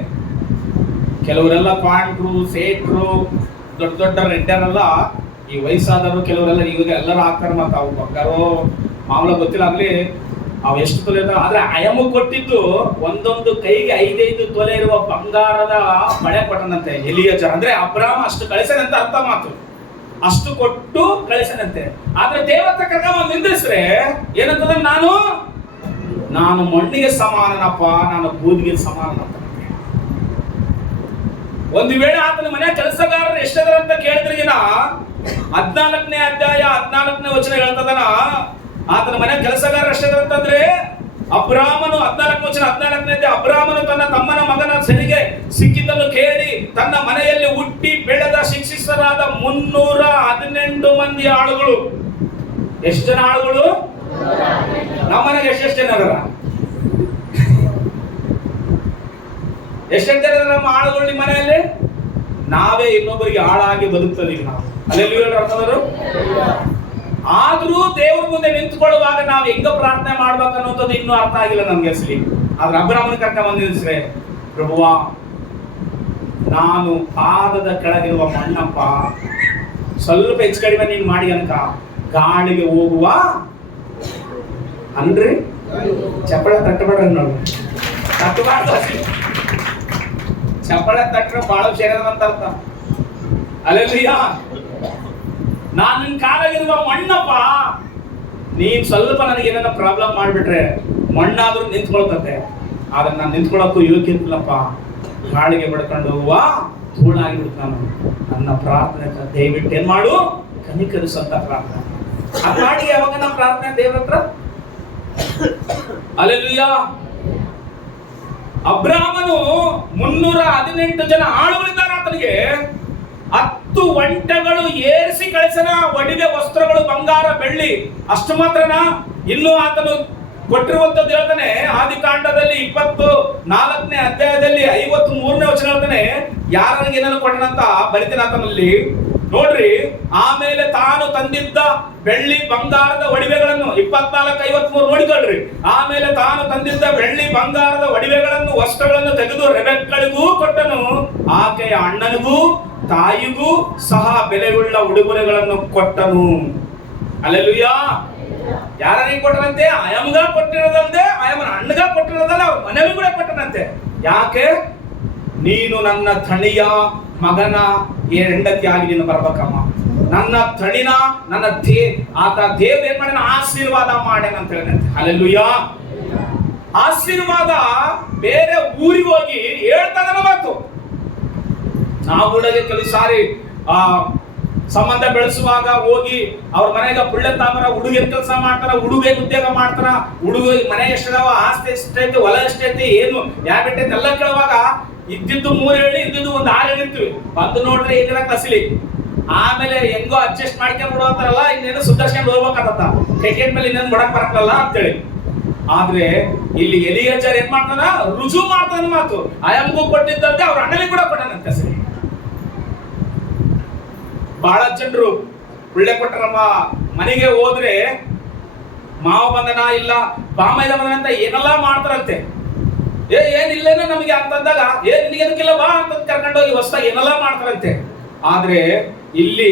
ಕೆಲವರೆಲ್ಲ ಪಾಂಡ್ರು, ಸೇಟ್ರು, ದೊಡ್ಡ ದೊಡ್ಡ ರೆಡ್ಡರೆಲ್ಲ ಈ ವಯಸ್ಸಾದವರು ಕೆಲವರೆಲ್ಲ ಇವಾಗ ಎಲ್ಲರೂ ಹಾಕ್ತಾರೆ. ಮತ್ತೆ ಅವು ಬಂಗಾರೋ ಮಾಮೂಲ ಗೊತ್ತಿಲ್ಲ ಆಗ್ಲಿ ಅವು ಎಷ್ಟು ತೊಲೆ ಇರ್ತಾವೆ. ಆದ್ರೆ ಅಯಮ ಕೊಟ್ಟಿದ್ದು ಒಂದೊಂದು ಕೈಗೆ 5-5 ತೊಲೆ ಇರುವ ಬಂಗಾರದ ಬಳೆ ಕೊಟ್ಟನಂತೆ ಎಲಿಯಜರ್. ಅಂದ್ರೆ ಅಬ್ರಾಮ ಅಷ್ಟು ಕಳಿಸನಂತ ಅರ್ಥ ಮಾತು. ಅಷ್ಟು ಕೊಟ್ಟು ಕಳಿಸನಂತೆ. ಆದ್ರೆ ದೇವರ ಕರ್ಕ ನಿಂದಿಸ್ರೆ ಏನಂತಂದ್ರೆ, ನಾನು ನಾನು ಮಣ್ಣಿಗೆ ಸಮಾನನಪ್ಪ, ನಾನು ಬೂದಿಗೆ ಸಮಾನನಪ್ಪ. ಒಂದು ವೇಳೆ ಆತನ ಮನೆ ಕೆಲಸಗಾರರು ಎಷ್ಟಿದಾರ ಅಂತ ಕೇಳಿದ್ರಿಗಿನ 14ನೇ ಅಧ್ಯಾಯ 14ನೇ ವಚನ ಹೇಳ್ತದನ, ಆತನ ಮನೆ ಕೆಲಸಗಾರರು ಎಷ್ಟಿದಾರ ಅಂತಂದ್ರೆ ಅಬ್ರಾಮನು 14ನೇ ವಚನ 14ನೇ ಅಬ್ರಾಮನು ತನ್ನ ತಮ್ಮನ ಮಗನ ಸೆರೆಗೆ ಸಿಕ್ಕಿದ್ದನ್ನು ಕೇಳಿ ತನ್ನ ಮನೆಯಲ್ಲಿ ಹುಟ್ಟಿ ಬೆಳೆದ ಶಿಕ್ಷಿತರಾದ 318 ಮಂದಿ ಆಳುಗಳು. ಎಷ್ಟು ಜನ ಆಳುಗಳು? ನಮ್ಮ ಮನೆಗೆ ಎಷ್ಟೆಷ್ಟು ಜನ ಅದರ? ಎಷ್ಟೆಷ್ಟು ಜನ ನಮ್ಮ ಆಳುಗಳು ನಿಮ್ಮ ಮನೆಯಲ್ಲಿ? ನಾವೇ ಇನ್ನೊಬ್ಬರಿಗೆ ಆಳಾಗಿ ಬದುಕ್ತದೆ ಈಗ ನಾವು. ಅಲ್ಲೆಲ್ಲರೂ ಆದ್ರೂ ದೇವ್ರ ಮುಂದೆ ನಿಂತ್ಕೊಳ್ಳುವಾಗ ನಾವು ಹೆಂಗ ಪ್ರಾರ್ಥನೆ ಮಾಡ್ಬೇಕನ್ನೋದು ಇನ್ನೂ ಅರ್ಥ ಆಗಿಲ್ಲ ನಮ್ಗೆ ಅಸಲಿ. ಆದ್ರೆ ಅಬ್ರಾಹ್ಮನ ಕರ್ಕ ಬಂದಿದ್ರೆ, ಪ್ರಭುವಾ ನಾನು ಪಾದದ ಕೆಳಗಿರುವ ಮಣ್ಣಪ್ಪ, ಸ್ವಲ್ಪ ಹೆಚ್ಚು ಕಡಿಮೆ ನೀನ್ ಮಾಡಿ ಅನ್ಕ ಗಾಳಿಗೆ ಹೋಗುವ ಅನ್ರಿ. ಚಪ್ಪಳ ತಟ್ಟಬೇಡ್ರಿ ನೋಡಿ, ತಟ್ಟಬಾರ್ದು. ಚಪ್ಪಳ ತಟ್ಟರೆ ಬಹಳ ಶರೀರದ ಅರ್ಥ. ಅಲ್ಲೆಲ್ಲಯ್ಯ, ನಾನು ನಿನ್ ಕಾಲಾಗಿರುವ ಮಣ್ಣಪ್ಪ, ನೀನ್ ಸ್ವಲ್ಪ ನನಗೆ ಏನಾರ ಪ್ರಾಬ್ಲಮ್ ಮಾಡ್ಬಿಟ್ರೆ ಮಣ್ಣಾದ್ರೂ ನಿಂತ್ಕೊಳ್ತತೆ, ಆದ್ರೆ ನಾನು ನಿಂತ್ಕೊಳ್ಳೋಕ್ಕೂ ಯೋಗ್ಯ ಇಲ್ಲಪ್ಪ. ಗಾಳಿಗೆ ಬಡ್ಕೊಂಡು ಹೋಗುವ ಧೂಳಾಗಿ ಬಿಡ್ತು ನಾನು. ನನ್ನ ಪ್ರಾರ್ಥನೆ ದಯವಿಟ್ಟು ಏನ್ ಮಾಡು, ಕನಿಕರಿಸಂತ ಪ್ರಾರ್ಥನೆ ಅದು ಮಾಡಿ. ಯಾವಾಗ ನಮ್ಮ ಪ್ರಾರ್ಥನೆ ದೇವ್ರ ಹತ್ರ? ಅಲ್ಲೆಲ್ಲೂಯ್ಯ. ಅಬ್ರಾಮನು 318 ಜನ ಆಳುಗಳಿದ್ದಾರೆ ಆತನಿಗೆ. 10 ಒಂಟೆಗಳು ಏರಿಸಿ ಕಳಿಸನ, ಒಡಿವೆ ವಸ್ತ್ರಗಳು, ಬಂಗಾರ ಬೆಳ್ಳಿ. ಅಷ್ಟು ಮಾತ್ರನಾ? ಇನ್ನು ಆತನು ಕೊಟ್ಟಿರುವಂತದ್ದು ಹೇಳ್ತಾನೆ, ಆದಿಕಾಂಡದಲ್ಲಿ 24ನೇ ಅಧ್ಯಾಯದಲ್ಲಿ 53ನೇ ವಚನ ಹೇಳ್ತಾನೆ, ಯಾರಿಗೆ ಏನೇನು ಕೊಟ್ಟನಂತ ಬರಿತೀನಿ ಆತನಲ್ಲಿ ನೋಡ್ರಿ. ಆಮೇಲೆ ತಾನು ತಂದಿದ್ದ ಬೆಳ್ಳಿ ಬಂಗಾರದ ಒಡವೆಗಳನ್ನು 24:53 ನೋಡಿಕೊಳ್ಳ್ರಿ. ಆಮೇಲೆ ತಾನು ತಂದಿದ್ದ ಬೆಳ್ಳಿ ಬಂಗಾರದ ಒಡವೆಗಳನ್ನು ವಸ್ತ್ರಗಳನ್ನು ತೆಗೆದು ರೆಬೆಕ್ಕಳಿಗೂ ಕೊಟ್ಟನು, ಆಕೆಯ ಅಣ್ಣನಿಗೂ ತಾಯಿಗೂ ಸಹ ಬೆಲೆಯುಳ್ಳ ಉಡುಗೊರೆಗಳನ್ನು ಕೊಟ್ಟನು. ಅಲ್ಲೆಲ್ಲೂಯ್ಯ. ಯಾರಿಗೆ ಕೊಟ್ಟನಂತೆ? ಅಯಮ್ಗ ಕೊಟ್ಟಿರೋದಂತೆ, ಅಯಮ್ಮನ ಅಣ್ಣಗ ಕೊಟ್ಟಿರೋದಲ್ಲ, ಅವ್ರ ಮನೆಗೂ ಕೂಡ ಕೊಟ್ಟನಂತೆ. ಯಾಕೆ? ನೀನು ನನ್ನ ಥಣಿಯ ಮಗನ ಹೆಂಡತಿಯಾಗಿ ನೀನು ಬರ್ಬೇಕಮ್ಮ. ನನ್ನ ಥಣಿನ ನನ್ನ ಆತ ದೇವ್ರು ಏನ್ ಮಾಡ್ಯಾನ? ಆಶೀರ್ವಾದ ಮಾಡ್ಯಾನ ಅಂತ ಹೇಳಿದಂತೆ. ಅಲ್ಲೆಲ್ಲೂಯ್ಯ. ಆಶೀರ್ವಾದ ಬೇರೆ ಊರಿಗೆ ಹೋಗಿ ಹೇಳ್ತಾನ ಮಾತು. ನಾವು ಕೂಡ ಕೆಲವು ಸಾರಿ ಸಂಬಂಧ ಬೆಳೆಸುವಾಗ ಹೋಗಿ ಅವ್ರ ಮನೆಗೆ ಪುಳ್ಳೆ ತಾಮರ, ಹುಡುಗ ಕೆಲಸ ಮಾಡ್ತಾರ, ಹುಡುಗ ಉದ್ಯೋಗ ಮಾಡ್ತಾರ, ಹುಡುಗ ಮನೆ ಎಷ್ಟದಾವ, ಆಸ್ತಿ ಎಷ್ಟೈತಿ, ಹೊಲ ಎಷ್ಟೈತಿ, ಏನು ಯಾಬಿಟ್ಟೈತಿ ಎಲ್ಲ ಕೇಳುವಾಗ ಇದ್ದಿದ್ದು 3 ಹೇಳಿ ಇದ್ದಿದ್ದು 1 6 ಹೇಳಿರ್ತೀವಿ. ಬಂದು ನೋಡ್ರಿ ಏನಿರ ಕಸಲಿ. ಆಮೇಲೆ ಹೆಂಗೋ ಅಡ್ಜಸ್ಟ್ ಮಾಡ್ಕೊಂಡು ಬಿಡುವಂತಾರಲ್ಲ, ಇನ್ನೇನು ಸುಧಾರಿಸ್ಕೊಂಡು ಹೋಗ್ಬೇಕಾಗತ್ತ, ಟಿಕೆಟ್ ಮೇಲೆ ಇನ್ನೇನು ಬಿಡಕ್ ಬರಲ್ಲ ಅಂತೇಳಿ. ಆದ್ರೆ ಇಲ್ಲಿ ಎಲಿಯಾಜರ್ ಏನ್ ಮಾಡ್ತಾನ? ರುಜು ಮಾಡ್ತಾನ ಮಾತು. ಅಯಮ್ಗೂ ಕೊಟ್ಟಿದ್ದಂತೆ, ಅವ್ರ ಅಣ್ಣನಿಗೆ ಕೂಡ ಕೊಟ್ಟನಂತೆ. ಸರಿ, ಬಹಳ ಜನರು ಒಳ್ಳೆ ಕೊಟ್ಟರಮ್ಮ ಮನೆಗೆ ಹೋದ್ರೆ ಮಾವ ಬಂದನ ಇಲ್ಲ ಬಾಮೈದ ಬಂದನ ಅಂತ ಏನೆಲ್ಲ ಮಾಡ್ತಾರಂತೆ. ಏನಿಲ್ಲೇನೋ ನಮಗೆ ಅಂತಂದಾಗ ನಿನಗೇನಕ್ಕಿಲ್ಲ ಬಾ ಅಂತ ಕರ್ಕೊಂಡು ಹೋಗಿ ಹೊಸ ಏನೆಲ್ಲ ಮಾಡ್ತಾರಂತೆ. ಆದ್ರೆ ಇಲ್ಲಿ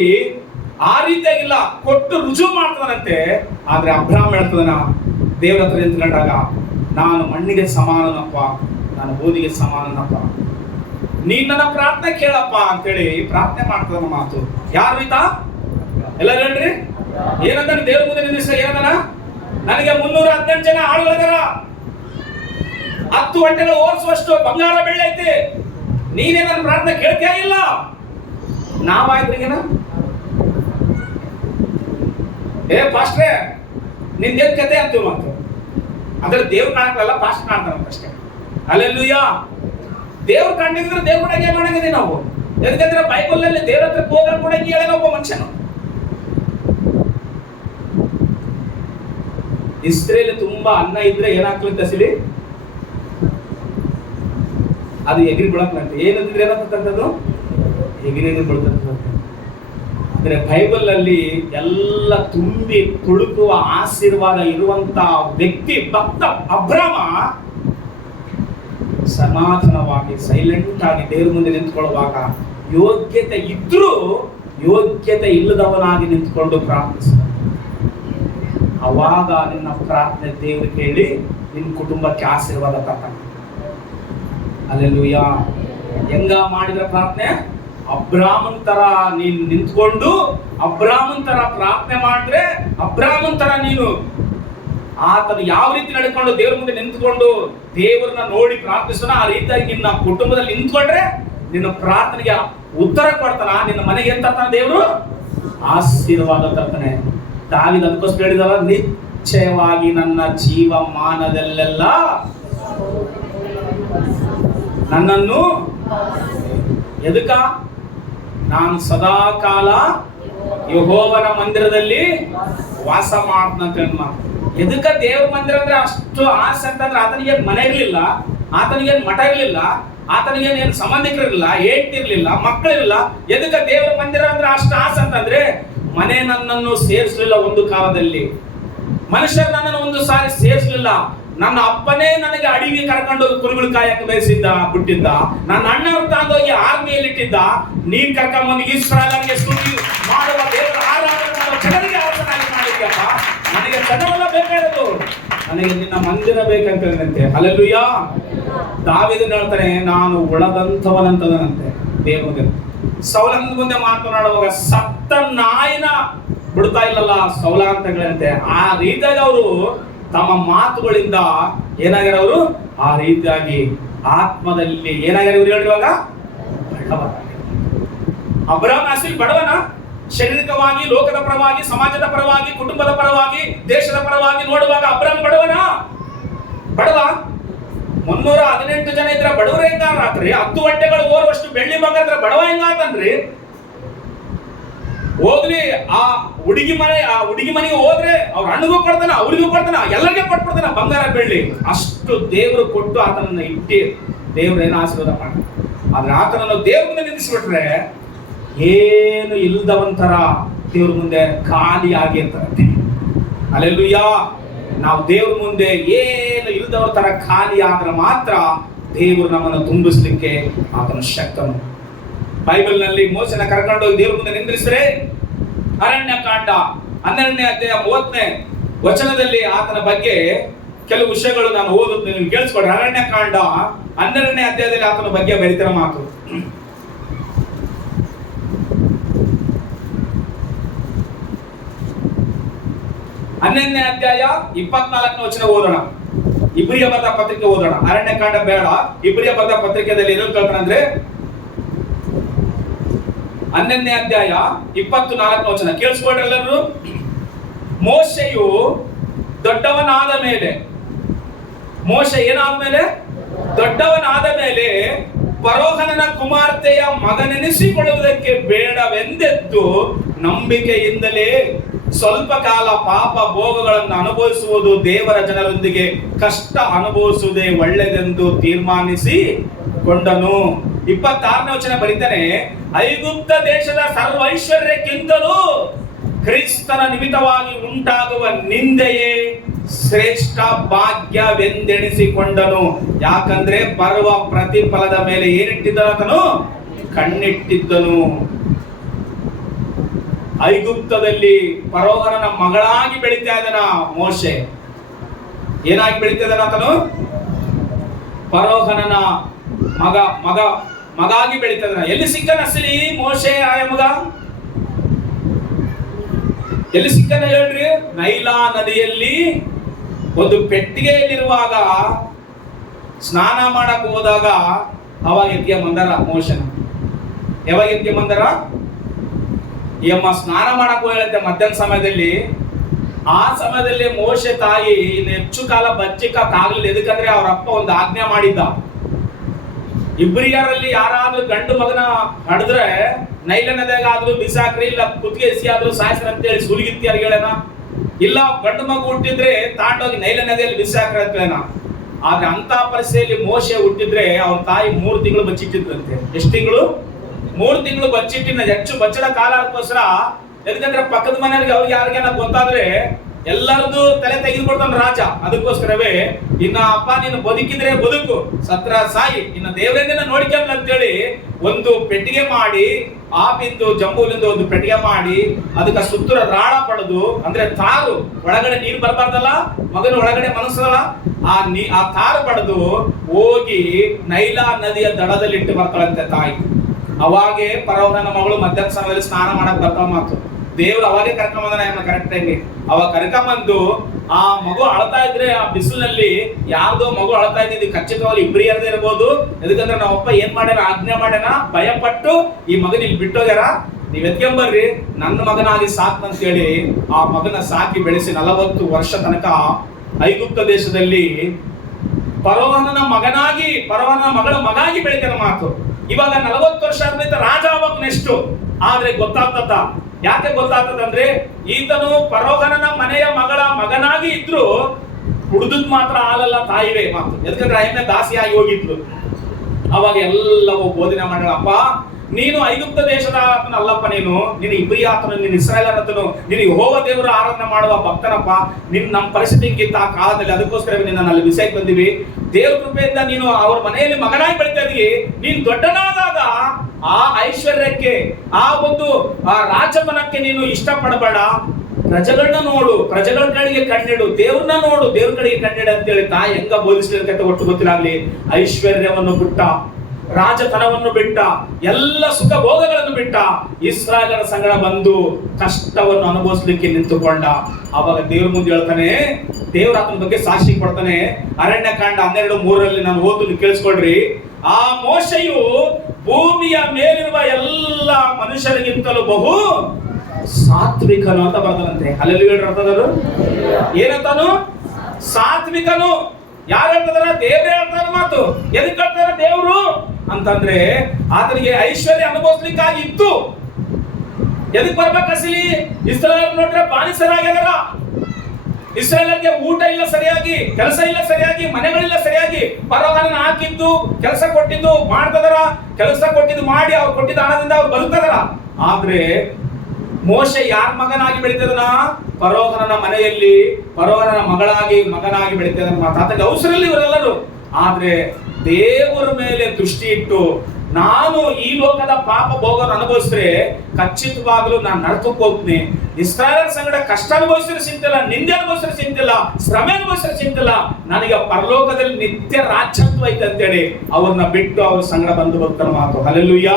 ಆ ರೀತಿಯಾಗಿಲ್ಲ, ಕೊಟ್ಟು ರುಜು ಮಾಡ್ತಾನಂತೆ. ಆದ್ರೆ ಅಬ್ರಾಹ್ಮ ಹೇಳ್ತದನ ದೇವರ ಹತ್ರ ನಿಂತ್ಕೊಂಡಾಗ, ನಾನು ಮಣ್ಣಿಗೆ ಸಮಾನನಪ್ಪ, ನಾನು ಬೂದಿಗೆ ಸಮಾನನಪ್ಪ, ನೀನ್ ನನ್ನ ಪ್ರಾರ್ಥನೆ ಕೇಳಪ್ಪ ಅಂತೇಳಿ ಪ್ರಾರ್ಥನೆ ಮಾಡ್ತದ ಮಾತು. ಯಾರು ಈತ? ಎಲ್ಲ ಹೇಳ್ರಿ ಏನಂತ ದೇವ್ರ ಮುಂದೆ ನಿಲ್ಲಿಸ. ಏನಂತಾನ? ನನಗೆ 318 ಜನ ಆಳುಗಳಿದಾರ, 10 ಒಂಟೆಗಳು ಓಡಿಸುವಷ್ಟು ಬಂಗಾರ ಬೆಳ್ಳಿ ಐತಿ, ನೀನೇ ನನ್ನ ಪ್ರಾರ್ಥನೆ ಕೇಳ್ತೀಯ ಇಲ್ಲ? ನಾವಾಯ್ತ್ರಿಗೇನ ಪಾಸ್ಟ್ರೆ ನಿಂದೇನ್ ಕತೆ ಅಂತೀವಿ ಮಾತು. ಅದ್ರ ದೇವ್ರು ಕಾಣಕ್ಕಲ್ಲ, ಪಾಸ್ಟ್ ಕಾಣ್ತಾರಂತ ಅಷ್ಟೇ. ಅಲ್ಲೆಲ್ಲೂಯ್ಯ. ದೇವ್ರು ಕಂಡಿದ್ರೆ ದೇವ್ರ ಕೂಡ ಹಿಂಗೆ ಮಾಡಂಗಿದೆ ನಾವು. ಯಾಕಂದ್ರೆ ಬೈಬಲ್ ನಲ್ಲಿ ದೇವ್ರ ಹತ್ರ ಹೋದಾಗ ಕೂಡ ಹಿಂಗೆ ಹೇಳ ಒಬ್ಬ ಮನುಷ್ಯನು. ಇಸ್ರೇಲ್ ತುಂಬಾ ಅನ್ನ ಇದ್ರೆ ಏನಾಗ್ತದೆ ಹಸಿಲಿ? ಅದು ಎಗಿರಿ ಬಿಡಕ್ಲಂತೆ. ಏನಂತಿದ್ರೆ ಏನಾಗ್ತಂಥದ್ದು? ಎಗಿರಿ ಬಿಡ್ತಂತೆ. ಅಂದ್ರೆ ಬೈಬಲ್ ಅಲ್ಲಿ ಎಲ್ಲ ತುಂಬಿ ತುಳುಕುವ ಆಶೀರ್ವಾದ ಇರುವಂತ ವ್ಯಕ್ತಿ ಭಕ್ತ ಅಬ್ರಾಮ ಸಮಾಧಾನವಾಗಿ ಸೈಲೆಂಟ್ ಆಗಿ ದೇವ್ರ ಮುಂದೆ ನಿಂತ್ಕೊಳ್ಳುವಾಗ ಯೋಗ್ಯತೆ ಇದ್ರೂ ಯೋಗ್ಯತೆ ಇಲ್ಲದವನಾಗಿ ನಿಂತ್ಕೊಂಡು ಪ್ರಾರ್ಥಿಸ. ಅವಾಗ ನಿನ್ನ ಪ್ರಾರ್ಥನೆ ದೇವರು ಕೇಳಿ ನಿನ್ನ ಕುಟುಂಬಕ್ಕೆ ಆಶೀರ್ವಾದ ತರ್ತಾನೆ. ಅಲ್ಲೆಲ್ಲೂಯ್ಯ. ಹೆಂಗ ಮಾಡಿದ್ರ ಪ್ರಾರ್ಥನೆ? ಅಬ್ರಾಮನ್ ತರ ನೀನು ನಿಂತ್ಕೊಂಡು ಅಬ್ರಾಮನ್ ತರ ಪ್ರಾರ್ಥನೆ ಮಾಡಿದ್ರೆ, ಅಬ್ರಾಮನ್ ತರ ನೀನು ಆತನು ಯಾವ ರೀತಿ ನಡ್ಕೊಂಡು ದೇವ್ರ ಮುಂದೆ ನಿಂತ್ಕೊಂಡು ದೇವರನ್ನ ನೋಡಿ ಪ್ರಾರ್ಥಿಸೋಣ, ಆ ರೀತಿಯಾಗಿ ನಿನ್ನ ಕುಟುಂಬದಲ್ಲಿ ನಿಂತ್ಕೊಂಡ್ರೆ ನಿನ್ನ ಪ್ರಾರ್ಥನೆಗೆ ಉತ್ತರ ಕೊಡ್ತಾನ. ನಿನ್ನ ಮನೆಗೆ ಏನ್ ತರ್ತಾನ ದೇವರು? ಆಶೀರ್ವಾದ ತರ್ತಾನೆ. ದಾವೀದ ಅದಕ್ಕೋಸ್ಕರ ಹೇಳಿದವ, ನಿಶ್ಚಯವಾಗಿ ನನ್ನ ಜೀವಮಾನದಲ್ಲೆಲ್ಲ ನನ್ನನ್ನು ಎದಕ ನಾನು ಸದಾ ಕಾಲ ಯೆಹೋವನ ಮಂದಿರದಲ್ಲಿ ವಾಸ ಮಾಡ್ತಂತ. ಎದಕ್ಕ ದೇವ್ರ ಮಂದಿರ ಅಂದ್ರೆ ಅಷ್ಟು ಆಸೆ ಅಂತಂದ್ರೆ ಆತನಿಗೇನ್ ಮನೆ ಇರ್ಲಿಲ್ಲ, ಆತನಿಗೇನ್ ಮಠ ಇರ್ಲಿಲ್ಲ, ಆತನಿಗೇನ್ ಏನ್ ಸಂಬಂಧಿಕರಿರ್ಲಿಲ್ಲ, ಏಟಿರ್ಲಿಲ್ಲ, ಮಕ್ಕಳಿರ್ಲಿಲ್ಲ. ಎದಕ್ಕ ದೇವ್ರ ಮಂದಿರ ಅಂದ್ರೆ ಅಷ್ಟು ಆಸೆ ಅಂತಂದ್ರೆ ಮನೆ ನನ್ನನ್ನು ಸೇರಿಸಲಿಲ್ಲ. ಒಂದು ಕಾಲದಲ್ಲಿ ಮನುಷ್ಯರು ನನ್ನನ್ನು ಒಂದು ಸಾರಿ ಸೇರಿಸಲಿಲ್ಲ. ನನ್ನ ಅಪ್ಪನೇ ನನಗೆ ಅಡಿಗೆ ಕರ್ಕೊಂಡು ಕುರುಗಳು ಕಾಯಕ್ಕೆ ಬಯಸಿದ್ದ ಬಿಟ್ಟಿದ್ದ. ನನ್ನ ಅಣ್ಣವ್ರು ತಂದೋಗಿ ಆರ್ಮಿಯಲ್ಲಿ ಇಟ್ಟಿದ್ದ. ನೀನ್ ಕರ್ಕೊಂಡ್ಬಂದು ಇಸ್ರಾಯೇಲನಿಗೆ ಸ್ತುತಿ ಮಾಡುವ ದೇವರ ಆರಾಧನೆ ಮಾಡುವ ಜನರಿಗೆ ಆರಾಧನೆ ಮಾಡಿದ್ಯಪ್ಪ. ನನಗೆ ಜನವೆಲ್ಲ ಬೇಕಾಗಿರೋದು, ನನಗೆ ನಿನ್ನ ಮಂದಿರ ಬೇಕಂತೆ. ಹಲ್ಲೆಲೂಯಾ. ದಾವೀದನು ಹೇಳ್ತಾನೆ, ನಾನು ಉಳದಂಥವನಂತದನಂತೆ ದೇವರಿಗೆ. ಸೌಲನ ಮುಂದೆ ಮಾತನಾಡುವಾಗ ಸತ್ತ ನಾಯಿನ ಬಿಡ್ತಾ ಇಲ್ಲಲ್ಲ ಸೌಲ ಅಂತ ಹೇಳಂತೆ. ಆ ರೀತಿಯಾಗಿ ಅವರು ತಮ್ಮ ಮಾತುಗಳಿಂದ ಏನಾಗ್ಯಾರ, ಅವರು ಆ ರೀತಿಯಾಗಿ ಆತ್ಮದಲ್ಲಿ ಏನಾಗ್ಯಾರ ಇವ್ರು ಹೇಳುವಾಗ ಅಬ್ರಹಾಮ್ ಅಸಲಿ ಬಡವನ, ಶಾರೀರಿಕವಾಗಿ, ಲೋಕದ ಪರವಾಗಿ, ಸಮಾಜದ ಪರವಾಗಿ, ಕುಟುಂಬದ ಪರವಾಗಿ, ದೇಶದ ಪರವಾಗಿ ನೋಡುವಾಗ ಅಬ್ರಹಾಮ್ ಬಡವನ? ಬಡವ. 318 ಜನ ಇದ್ರ ಬಡವರು ಹೆಂಗಾದ್ರಿ? 10 ಹೊಟ್ಟೆಗಳು ಓರುವಷ್ಟು ಬೆಳ್ಳಿ ಬಂಗಾರ ಬಡವ ಹೆಂಗಾತನ್ರಿ? ಹೋಗ್ಲಿ ಆ ಹುಡುಗಿ ಮನೆಗೆ ಹೋದ್ರೆ ಅವ್ರ ಅಣ್ಣಗೂ ಕೊಡ್ತಾನ, ಅವ್ರಿಗೂ ಕೊಡ್ತಾನ, ಎಲ್ಲರಿಗೂ ಕೊಟ್ಬಿಡ್ತಾನ ಬಂಗಾರ ಬೆಳ್ಳಿ. ಅಷ್ಟು ದೇವರು ಕೊಟ್ಟು ಆತನನ್ನ ಇಟ್ಟಿ ದೇವ್ರೇನು ಆಶೀರ್ವಾದ ಮಾಡ. ಆದ್ರೆ ಆತನನ್ನು ದೇವ್ರ ಮುಂದೆ ನಿಲ್ಲಿಸ್ಬಿಟ್ರೆ ಏನು ಇಲ್ದವಂತರ ದೇವ್ರ ಮುಂದೆ ಖಾಲಿಯಾಗಿ ಇರ್ತಾರಂತೆ. ಹಲ್ಲೆಲೂಯಾ. ನಾವು ದೇವ್ರ ಮುಂದೆ ಏನು ಇಲ್ದವ್ರ ತರ ಖಾಲಿ ಆದ್ರೆ ಮಾತ್ರ ದೇವರು ನಮ್ಮನ್ನು ತುಂಬಿಸ್ಲಿಕ್ಕೆ ಆತನ ಶಕ್ತನು. ಬೈಬಲ್ ನಲ್ಲಿ ಮೋಸೆನ ಕರ್ಕೊಂಡೋಗಿ ದೇವ್ರ ಮುಂದೆ ನಿಂದ್ರಿಸ್ರೆ ಅರಣ್ಯಕಾಂಡ 12ನೇ ಅಧ್ಯಾಯ 30ನೇ ವಚನದಲ್ಲಿ ಆತನ ಬಗ್ಗೆ ಕೆಲವು ವಿಷಯಗಳು ನಾನು ಓದುತ್ತೆ, ನೀವು ಕೇಳಿಸ್ಕೊಡ್ರಿ. ಅರಣ್ಯಕಾಂಡ 12ನೇ ಅಧ್ಯಾಯದಲ್ಲಿ ಆತನ ಬಗ್ಗೆ ಬರೀತಿರೋ ಮಾತು. 12ನೇ ಅಧ್ಯಾಯ 24ನೇ ವಚನ ಓದೋಣ. ಇಬ್ರಿಯ ಬರೆದ ಪತ್ರಿಕೆ ಓದೋಣ. ಅರಣ್ಯಕಾಂಡ ಬೇಡ, ಇಬ್ರಿಯ ಬರೆದ ಪತ್ರಿಕೆಯಲ್ಲಿ ಏನು ಕಲ್ಪನೆ ಅಂದ್ರೆ 12ನೇ ಅಧ್ಯಾಯ 24ನೇ ವಚನ ಕೇಳಿಸ್ಕೊಡ್ರಿ ಎಲ್ಲರೂ. ಮೋಶೆಯು ದೊಡ್ಡವನಾದ ಮೇಲೆ, ಮೋಶೆ ಏನಾದ ಮೇಲೆ? ದೊಡ್ಡವನಾದ ಮೇಲೆ ಫರೋಹನನ ಕುಮಾರ್ತೆಯ ಮಗನೆನಿಸಿಕೊಳ್ಳುವುದಕ್ಕೆ ಬೇಡವೆಂದೆದ್ದು ನಂಬಿಕೆಯಿಂದಲೇ ಸ್ವಲ್ಪ ಕಾಲ ಪಾಪ ಭೋಗಗಳನ್ನು ಅನುಭವಿಸುವುದು, ದೇವರ ಜನರೊಂದಿಗೆ ಕಷ್ಟ ಅನುಭವಿಸುವುದೇ ಒಳ್ಳೆಯದೆಂದು ತೀರ್ಮಾನಿಸಿಕೊಂಡನು. 26ನೇ ವಚನ ಬರೀತಾನೆ, ಐಗುಪ್ತ ದೇಶದ ಸರ್ವೈಶ್ವರ್ಯಕ್ಕಿಂತಲೂ ಕ್ರಿಸ್ತನ ನಿಮಿತ್ತವಾಗಿ ಉಂಟಾಗುವ ನಿಂದೆಯೇ ಶ್ರೇಷ್ಠ ಭಾಗ್ಯವೆಂದೆಣಿಸಿಕೊಂಡನು. ಯಾಕಂದ್ರೆ ಬರುವ ಪ್ರತಿಫಲದ ಮೇಲೆ ಏನಿಟ್ಟಿದ್ದನು? ಕಣ್ಣಿಟ್ಟಿದ್ದನು. ಐಗುಪ್ತದಲ್ಲಿ ಫರೋಹನನ ಮಗಳಾಗಿ ಬೆಳೀತಾ ಇದ್ದಾನ ಮೋಶೆ. ಏನಾಗಿ ಬೆಳೀತಾ ಇದ್ದಾನ ಆತನು? ಫರೋಹನನ ಮಗಾಗಿ ಬೆಳೀತಾ ಇದ್ದಾನ. ಎಲ್ಲಿ ಸಿಕ್ಕನ ಅಸಲಿ ಮೋಶೆ ಆಯ ಮಗ? ಎಲ್ಲಿ ಸಿಕ್ಕನ ಹೇಳ್ರಿ? ನೈಲಾ ನದಿಯಲ್ಲಿ ಒಂದು ಪೆಟ್ಟಿಗೆಯಲ್ಲಿರುವಾಗ ಸ್ನಾನ ಮಾಡಕ್ ಹೋದಾಗ ಅವಾಗ ಎತ್ತಿಗೆ ಬಂದಾರ ಮೋಶನ. ಯಾವಾಗ ಎತ್ತಿಗೆ ಬಂದಾರ? ಈ ಅಮ್ಮ ಸ್ನಾನ ಮಾಡಕ್ ಹೋಗತ್ತೆ ಮಧ್ಯಾಹ್ನ ಸಮಯದಲ್ಲಿ. ಆ ಸಮಯದಲ್ಲಿ ಮೋಶೆ ತಾಯಿ ಇನ್ನು ಹೆಚ್ಚು ಕಾಲ ಬಚ್ಚಿಕ್ಕಾಗ್ಲಿಲ್ಲ. ಎದಕ್ಕಂದ್ರೆ ಅವ್ರ ಅಪ್ಪ ಒಂದು ಆಜ್ಞೆ ಮಾಡಿದ್ದ, ಇಬ್ರಿಯರಲ್ಲಿ ಯಾರಾದ್ರೂ ಗಂಡು ಮಗನ ಹಡಿದ್ರೆ ನೈಲ ನದಿಯಾಗ ಆದ್ರೂ ಬಿಸಾಕ್ರಿ, ಇಲ್ಲ ಕುತ್ತಿಗೆ ಎಸಿ ಆದ್ರೂ ಸಾಯಿಸ್ರಿ ಅಂತ ಹೇಳಿ ಸುಲಿಗಿತ್ಯಾರ ಹೇಳೇನ. ಇಲ್ಲ ಗಂಡು ಮಗು ಹುಟ್ಟಿದ್ರೆ ತಾಂಡೋಗಿ ನೈಲ ನದಿಯಲ್ಲಿ ಬಿಸಾಕ್ರಿ ಅಂತ ಹೇಳೇನ. ಆದ್ರೆ ಅಂತ ಪರಿಸ್ಥಿತಿಯಲ್ಲಿ ಮೋಶೆ ಹುಟ್ಟಿದ್ರೆ ಅವ್ರ ತಾಯಿ 3 ತಿಂಗಳು ಬಚ್ಚಿಟ್ಟಿದ್ರಂತೆ. ಎಷ್ಟು ತಿಂಗಳು? 3 ತಿಂಗಳು ಬಚ್ಚಿಟ್ಟಿನ. ಹೆಚ್ಚು ಬಚ್ಚಡ ಕಾಲ ಅದಕ್ಕೋಸ್ಕರ. ಯಾಕಂದ್ರೆ ಪಕ್ಕದ ಮನೆಯವ್ರಿಗೆ ಅವ್ರಿಗೆ ಯಾರಿಗೇನ ಗೊತ್ತಾದ್ರೆ ಎಲ್ಲರದು ತಲೆ ತೆಗೆದುಕೊಡ್ತಾನ ರಾಜ. ಅದಕ್ಕೋಸ್ಕರವೇ ಇನ್ನ ಅಪ್ಪ ನೀನು ಬದುಕಿದ್ರೆ ಬದುಕು, ಸತ್ರ ಸಾಯಿ, ಇನ್ನು ದೇವರನ್ನ ನೋಡಿಕೊಂಡ್ ಅಂತೇಳಿ ಒಂದು ಪೆಟ್ಟಿಗೆ ಮಾಡಿ, ಆಪಿಂದು ಜಂಬೂಲಿಂದ ಒಂದು ಪೆಟ್ಟಿಗೆ ಮಾಡಿ ಅದಕ್ಕೆ ಸುತ್ತೂರ ರಾಳ ಪಡೆದು, ಅಂದ್ರೆ ತಾರು ಒಳಗಡೆ ನೀರು ಬರಬಾರ್ದಲ್ಲ, ಮಗನ ಒಳಗಡೆ ಮನಸ್ಸಲ್ಲ, ಆ ತಾರು ಪಡೆದು ಹೋಗಿ ನೈಲಾ ನದಿಯ ದಡದಲ್ಲಿ ಇಟ್ಟು ಬರ್ತಾಳಂತೆ ತಾಯಿ. ಅವಾಗೆ ಫರೋಹನ ಮಗಳು ಮಧ್ಯಾಹ್ನ ಸಮಯದಲ್ಲಿ ಸ್ನಾನ ಮಾಡಕ್ ಬರ್ತಾವ ಮಾತು. ದೇವ್ರು ಅವಾಗೆ ಕರ್ಕೊಂಬಂದ ಕರೆಕ್ಟ್ ಆಗಿ. ಅವಾಗ ಕರ್ಕೊಂಬಂದು ಆ ಮಗು ಅಳ್ತಾ ಇದ್ರೆ ಆ ಬಿಸಿಲಿನಲ್ಲಿ ಯಾವ್ದೋ ಮಗು ಅಳ್ತಾ ಇದ್ದಿದ್ದು ಖಚಿತವಾಗಿ ಇಬ್ರಿಯರ್ದೇ ಇರ್ಬೋದು. ಎದಕ್ಕಂದ್ರೆ ನಾವಪ್ಪ ಏನ್ ಮಾಡ್ಯಾರ, ಆಜ್ಞೆ ಮಾಡ್ಯಾನ, ಭಯ ಪಟ್ಟು ಈ ಮಗನ ಇಲ್ಲಿ ಬಿಟ್ಟೋಗ್ಯಾರ, ನೀವ್ ಎತ್ಕೊಂಬರ್ರಿ ನನ್ನ ಮಗನಾಗಿ ಸಾಕ್ತಂತ ಹೇಳಿ ಆ ಮಗನ ಸಾಕಿ ಬೆಳೆಸಿ 40 ವರ್ಷ ತನಕ ಐಗುಪ್ತ ದೇಶದಲ್ಲಿ ಫರೋಹನ ಮಗಳ ಮಗಾಗಿ ಬೆಳಿತಾರ ಮಾತು. ಇವಾಗ 40 ವರ್ಷ ಆದ್ಮೇಲೆ ರಾಜ ಅವಾಗ ನೆಕ್ಸ್ಟ್. ಆದ್ರೆ ಗೊತ್ತಾಗ್ತದ, ಯಾಕೆ ಗೊತ್ತಾಗ್ತದಂದ್ರೆ ಈತನು ಫರೋಹನ ಮನೆಯ ಮಗನಾಗಿ ಇದ್ರು ಹುಡುದದ್ ಮಾತ್ರ ಹಾಲಲ್ಲ ತಾಯಿವೇ ಮಾತು. ಯಾಕಂದ್ರೆ ಆಯ್ನೆ ದಾಸಿಯಾಗಿ ಹೋಗಿದ್ಲು. ಅವಾಗ ಎಲ್ಲವೂ ಬೋಧನೆ ಮಾಡಪ್ಪ, ನೀನು ಐಗುಪ್ತ ದೇಶದ ಆತನ ಅಲ್ಲಪ್ಪ, ನೀನು ಇಬ್ರಿ ಆತನು, ನೀನು ಇಸ್ರಾಯೇಲರ ಆತನು, ನೀನು ಯೆಹೋವ ದೇವರ ಆರಾಧನೆ ಮಾಡುವ ಭಕ್ತನಪ್ಪ. ನಮ್ಮ ಪರಿಸ್ಥಿತಿಗಿಂತ ಆ ಕಾಲದಲ್ಲಿ ಅದಕ್ಕೋಸ್ಕರ ನಿನ್ನ ಅಲ್ಲಿ ವಿಷಯಕ್ಕೆ ಬಂದಿವಿ. ದೇವ್ರ ಕೃಪೆಯಿಂದ ನೀನು ಅವ್ರ ಮನೆಯಲ್ಲಿ ಮಗನಾಗಿ ಬೆಳಿತಾ ಇದೀವಿ. ನೀನು ದೊಡ್ಡನಾದಾಗ ಆ ಐಶ್ವರ್ಯಕ್ಕೆ, ಆ ಒಂದು ಆ ರಾಜತನಕ್ಕೆ ನೀನು ಇಷ್ಟಪಡಬೇಡ. ಪ್ರಜೆಗಳನ್ನ ನೋಡು, ಪ್ರಜೆಗಳ ಕಡೆಗೆ ಕಣ್ಣಿಡು, ದೇವ್ರನ್ನ ನೋಡು, ದೇವ್ರ ಕಡೆಗೆ ಕಣ್ಣಿಡು ಅಂತೇಳಿ ತಾಯಿ ಹೆಂಗ ಬೋಧಿಸ್ಲಿಕ್ಕೆ ಒಟ್ಟು ಗೊತ್ತಿರಾಗ್ಲಿ. ಐಶ್ವರ್ಯವನ್ನು ಬಿಟ್ಟ, ರಾಜತನವನ್ನು ಬಿಟ್ಟ, ಎಲ್ಲ ಸುಖ ಭೋಗಗಳನ್ನು ಬಿಟ್ಟ, ಇಸ್ರಾಯೇಲರ ಸಂಗಡ ಬಂದು ಕಷ್ಟವನ್ನು ಅನುಭವಿಸ್ಲಿಕ್ಕೆ ನಿಂತುಕೊಂಡ. ಅವಾಗ ದೇವ್ರ ಮುಂದೆ ಹೇಳ್ತಾನೆ, ದೇವ್ರ ಆತನ ಬಗ್ಗೆ ಸಾಕ್ಷಿ ಕೊಡ್ತಾನೆ. ಅರಣ್ಯಕಾಂಡ 12:3 ನಾನು ಓದಿ ಕೇಳಿಸ್ಕೊಳ್ರಿ. ಆ ಮೋಶೆಯು ಭೂಮಿಯ ಮೇಲಿರುವ ಎಲ್ಲ ಮನುಷ್ಯರಿಗಿಂತಲೂ ಬಹು ಸಾತ್ವಿಕನು ಅಂತ ಬರ್ತಾನಂತೆ. ಹಲ್ಲೆಲೂಯಾ ಹೇಳ್ತಾರು. ಏನಂತಾನು? ಸಾತ್ವಿಕನು. ಯಾರು ಹೇಳ್ತಾರ? ದೇವ್ರೇ ಹೇಳ್ತಾರ ಮಾತು. ಎದಕ್ಕೆ ಹೇಳ್ತಾರ ದೇವ್ರು ಅಂತಂದ್ರೆ ಆತನಿಗೆ ಐಶ್ವರ್ಯ ಅನುಭವಿಸ್ಲಿಕ್ಕಾಗಿತ್ತು. ಎದಕ್ ಬರ್ಬೇಕಸಿಲಿ? ಇಸ್ರಾಯೇಲ್ ನೋಡ್ರೆ ಬಾನಿಸರಾಗ್ಯಾರ. ಇಸ್ರಾಯೇಲ್ಗೆ ಊಟ ಇಲ್ಲ ಸರಿಯಾಗಿ, ಕೆಲಸ ಇಲ್ಲ ಸರಿಯಾಗಿ, ಮನೆಗಳಿಲ್ಲ ಸರಿಯಾಗಿ. ಫರೋಹನ ಹಾಕಿದ್ದು, ಕೆಲಸ ಕೊಟ್ಟಿದ್ದು ಮಾಡ್ತದಾರ, ಕೆಲಸ ಕೊಟ್ಟಿದ್ದು ಮಾಡಿ ಅವ್ರು ಕೊಟ್ಟಿದ್ದ ಹಣದಿಂದ ಅವ್ರು ಬದುಕ್ತದಾರ. ಆದ್ರೆ ಮೋಶೆ ಯಾರ ಮಗನಾಗಿ ಬೆಳಿತದನ? ಫರೋಹನ ಮನೆಯಲ್ಲಿ ಫರೋಹನ ಮಗನಾಗಿ ಬೆಳಿತದನ. ಮಾತಾತಕ್ಕೆ ಅವಸರಲ್ಲಿ ಇವರೆಲ್ಲರೂ. ಆದ್ರೆ ದೇವರ ಮೇಲೆ ದೃಷ್ಟಿ ಇಟ್ಟು ನಾನು ಈ ಲೋಕದ ಪಾಪ ಭೋಗವನ್ನು ಅನುಭವಿಸಿದ್ರೆ ಖಚಿತವಾಗಲೂ ನಾನು ನರಕಕ್ಕೆ ಹೋಗ್ತೀನಿ. ಇಸ್ರಾಯೇಲ್ ಸಂಗಡ ಕಷ್ಟ ಅನುಭವಿಸಿದ್ರೆ ಚಿಂತಿಲ್ಲ, ನಿಂದೆ ಅನುಭವಿಸಿದ್ರೆ ಚಿಂತಿಲ್ಲ, ಶ್ರಮೆ ಅನುಭವಿಸಿದ್ರೆ ಚಿಂತಿಲ್ಲ, ನನಗೆ ಪರಲೋಕದಲ್ಲಿ ನಿತ್ಯ ರಾಜ್ಯತ್ವ ಐತೆ ಅಂತೇಳಿ ಅವ್ರನ್ನ ಬಿಟ್ಟು ಅವ್ರ ಸಂಗಡ ಬಂದು ಬರ್ತಾರ ಮಾತು. ಹಲ್ಲೆಲೂಯಾ.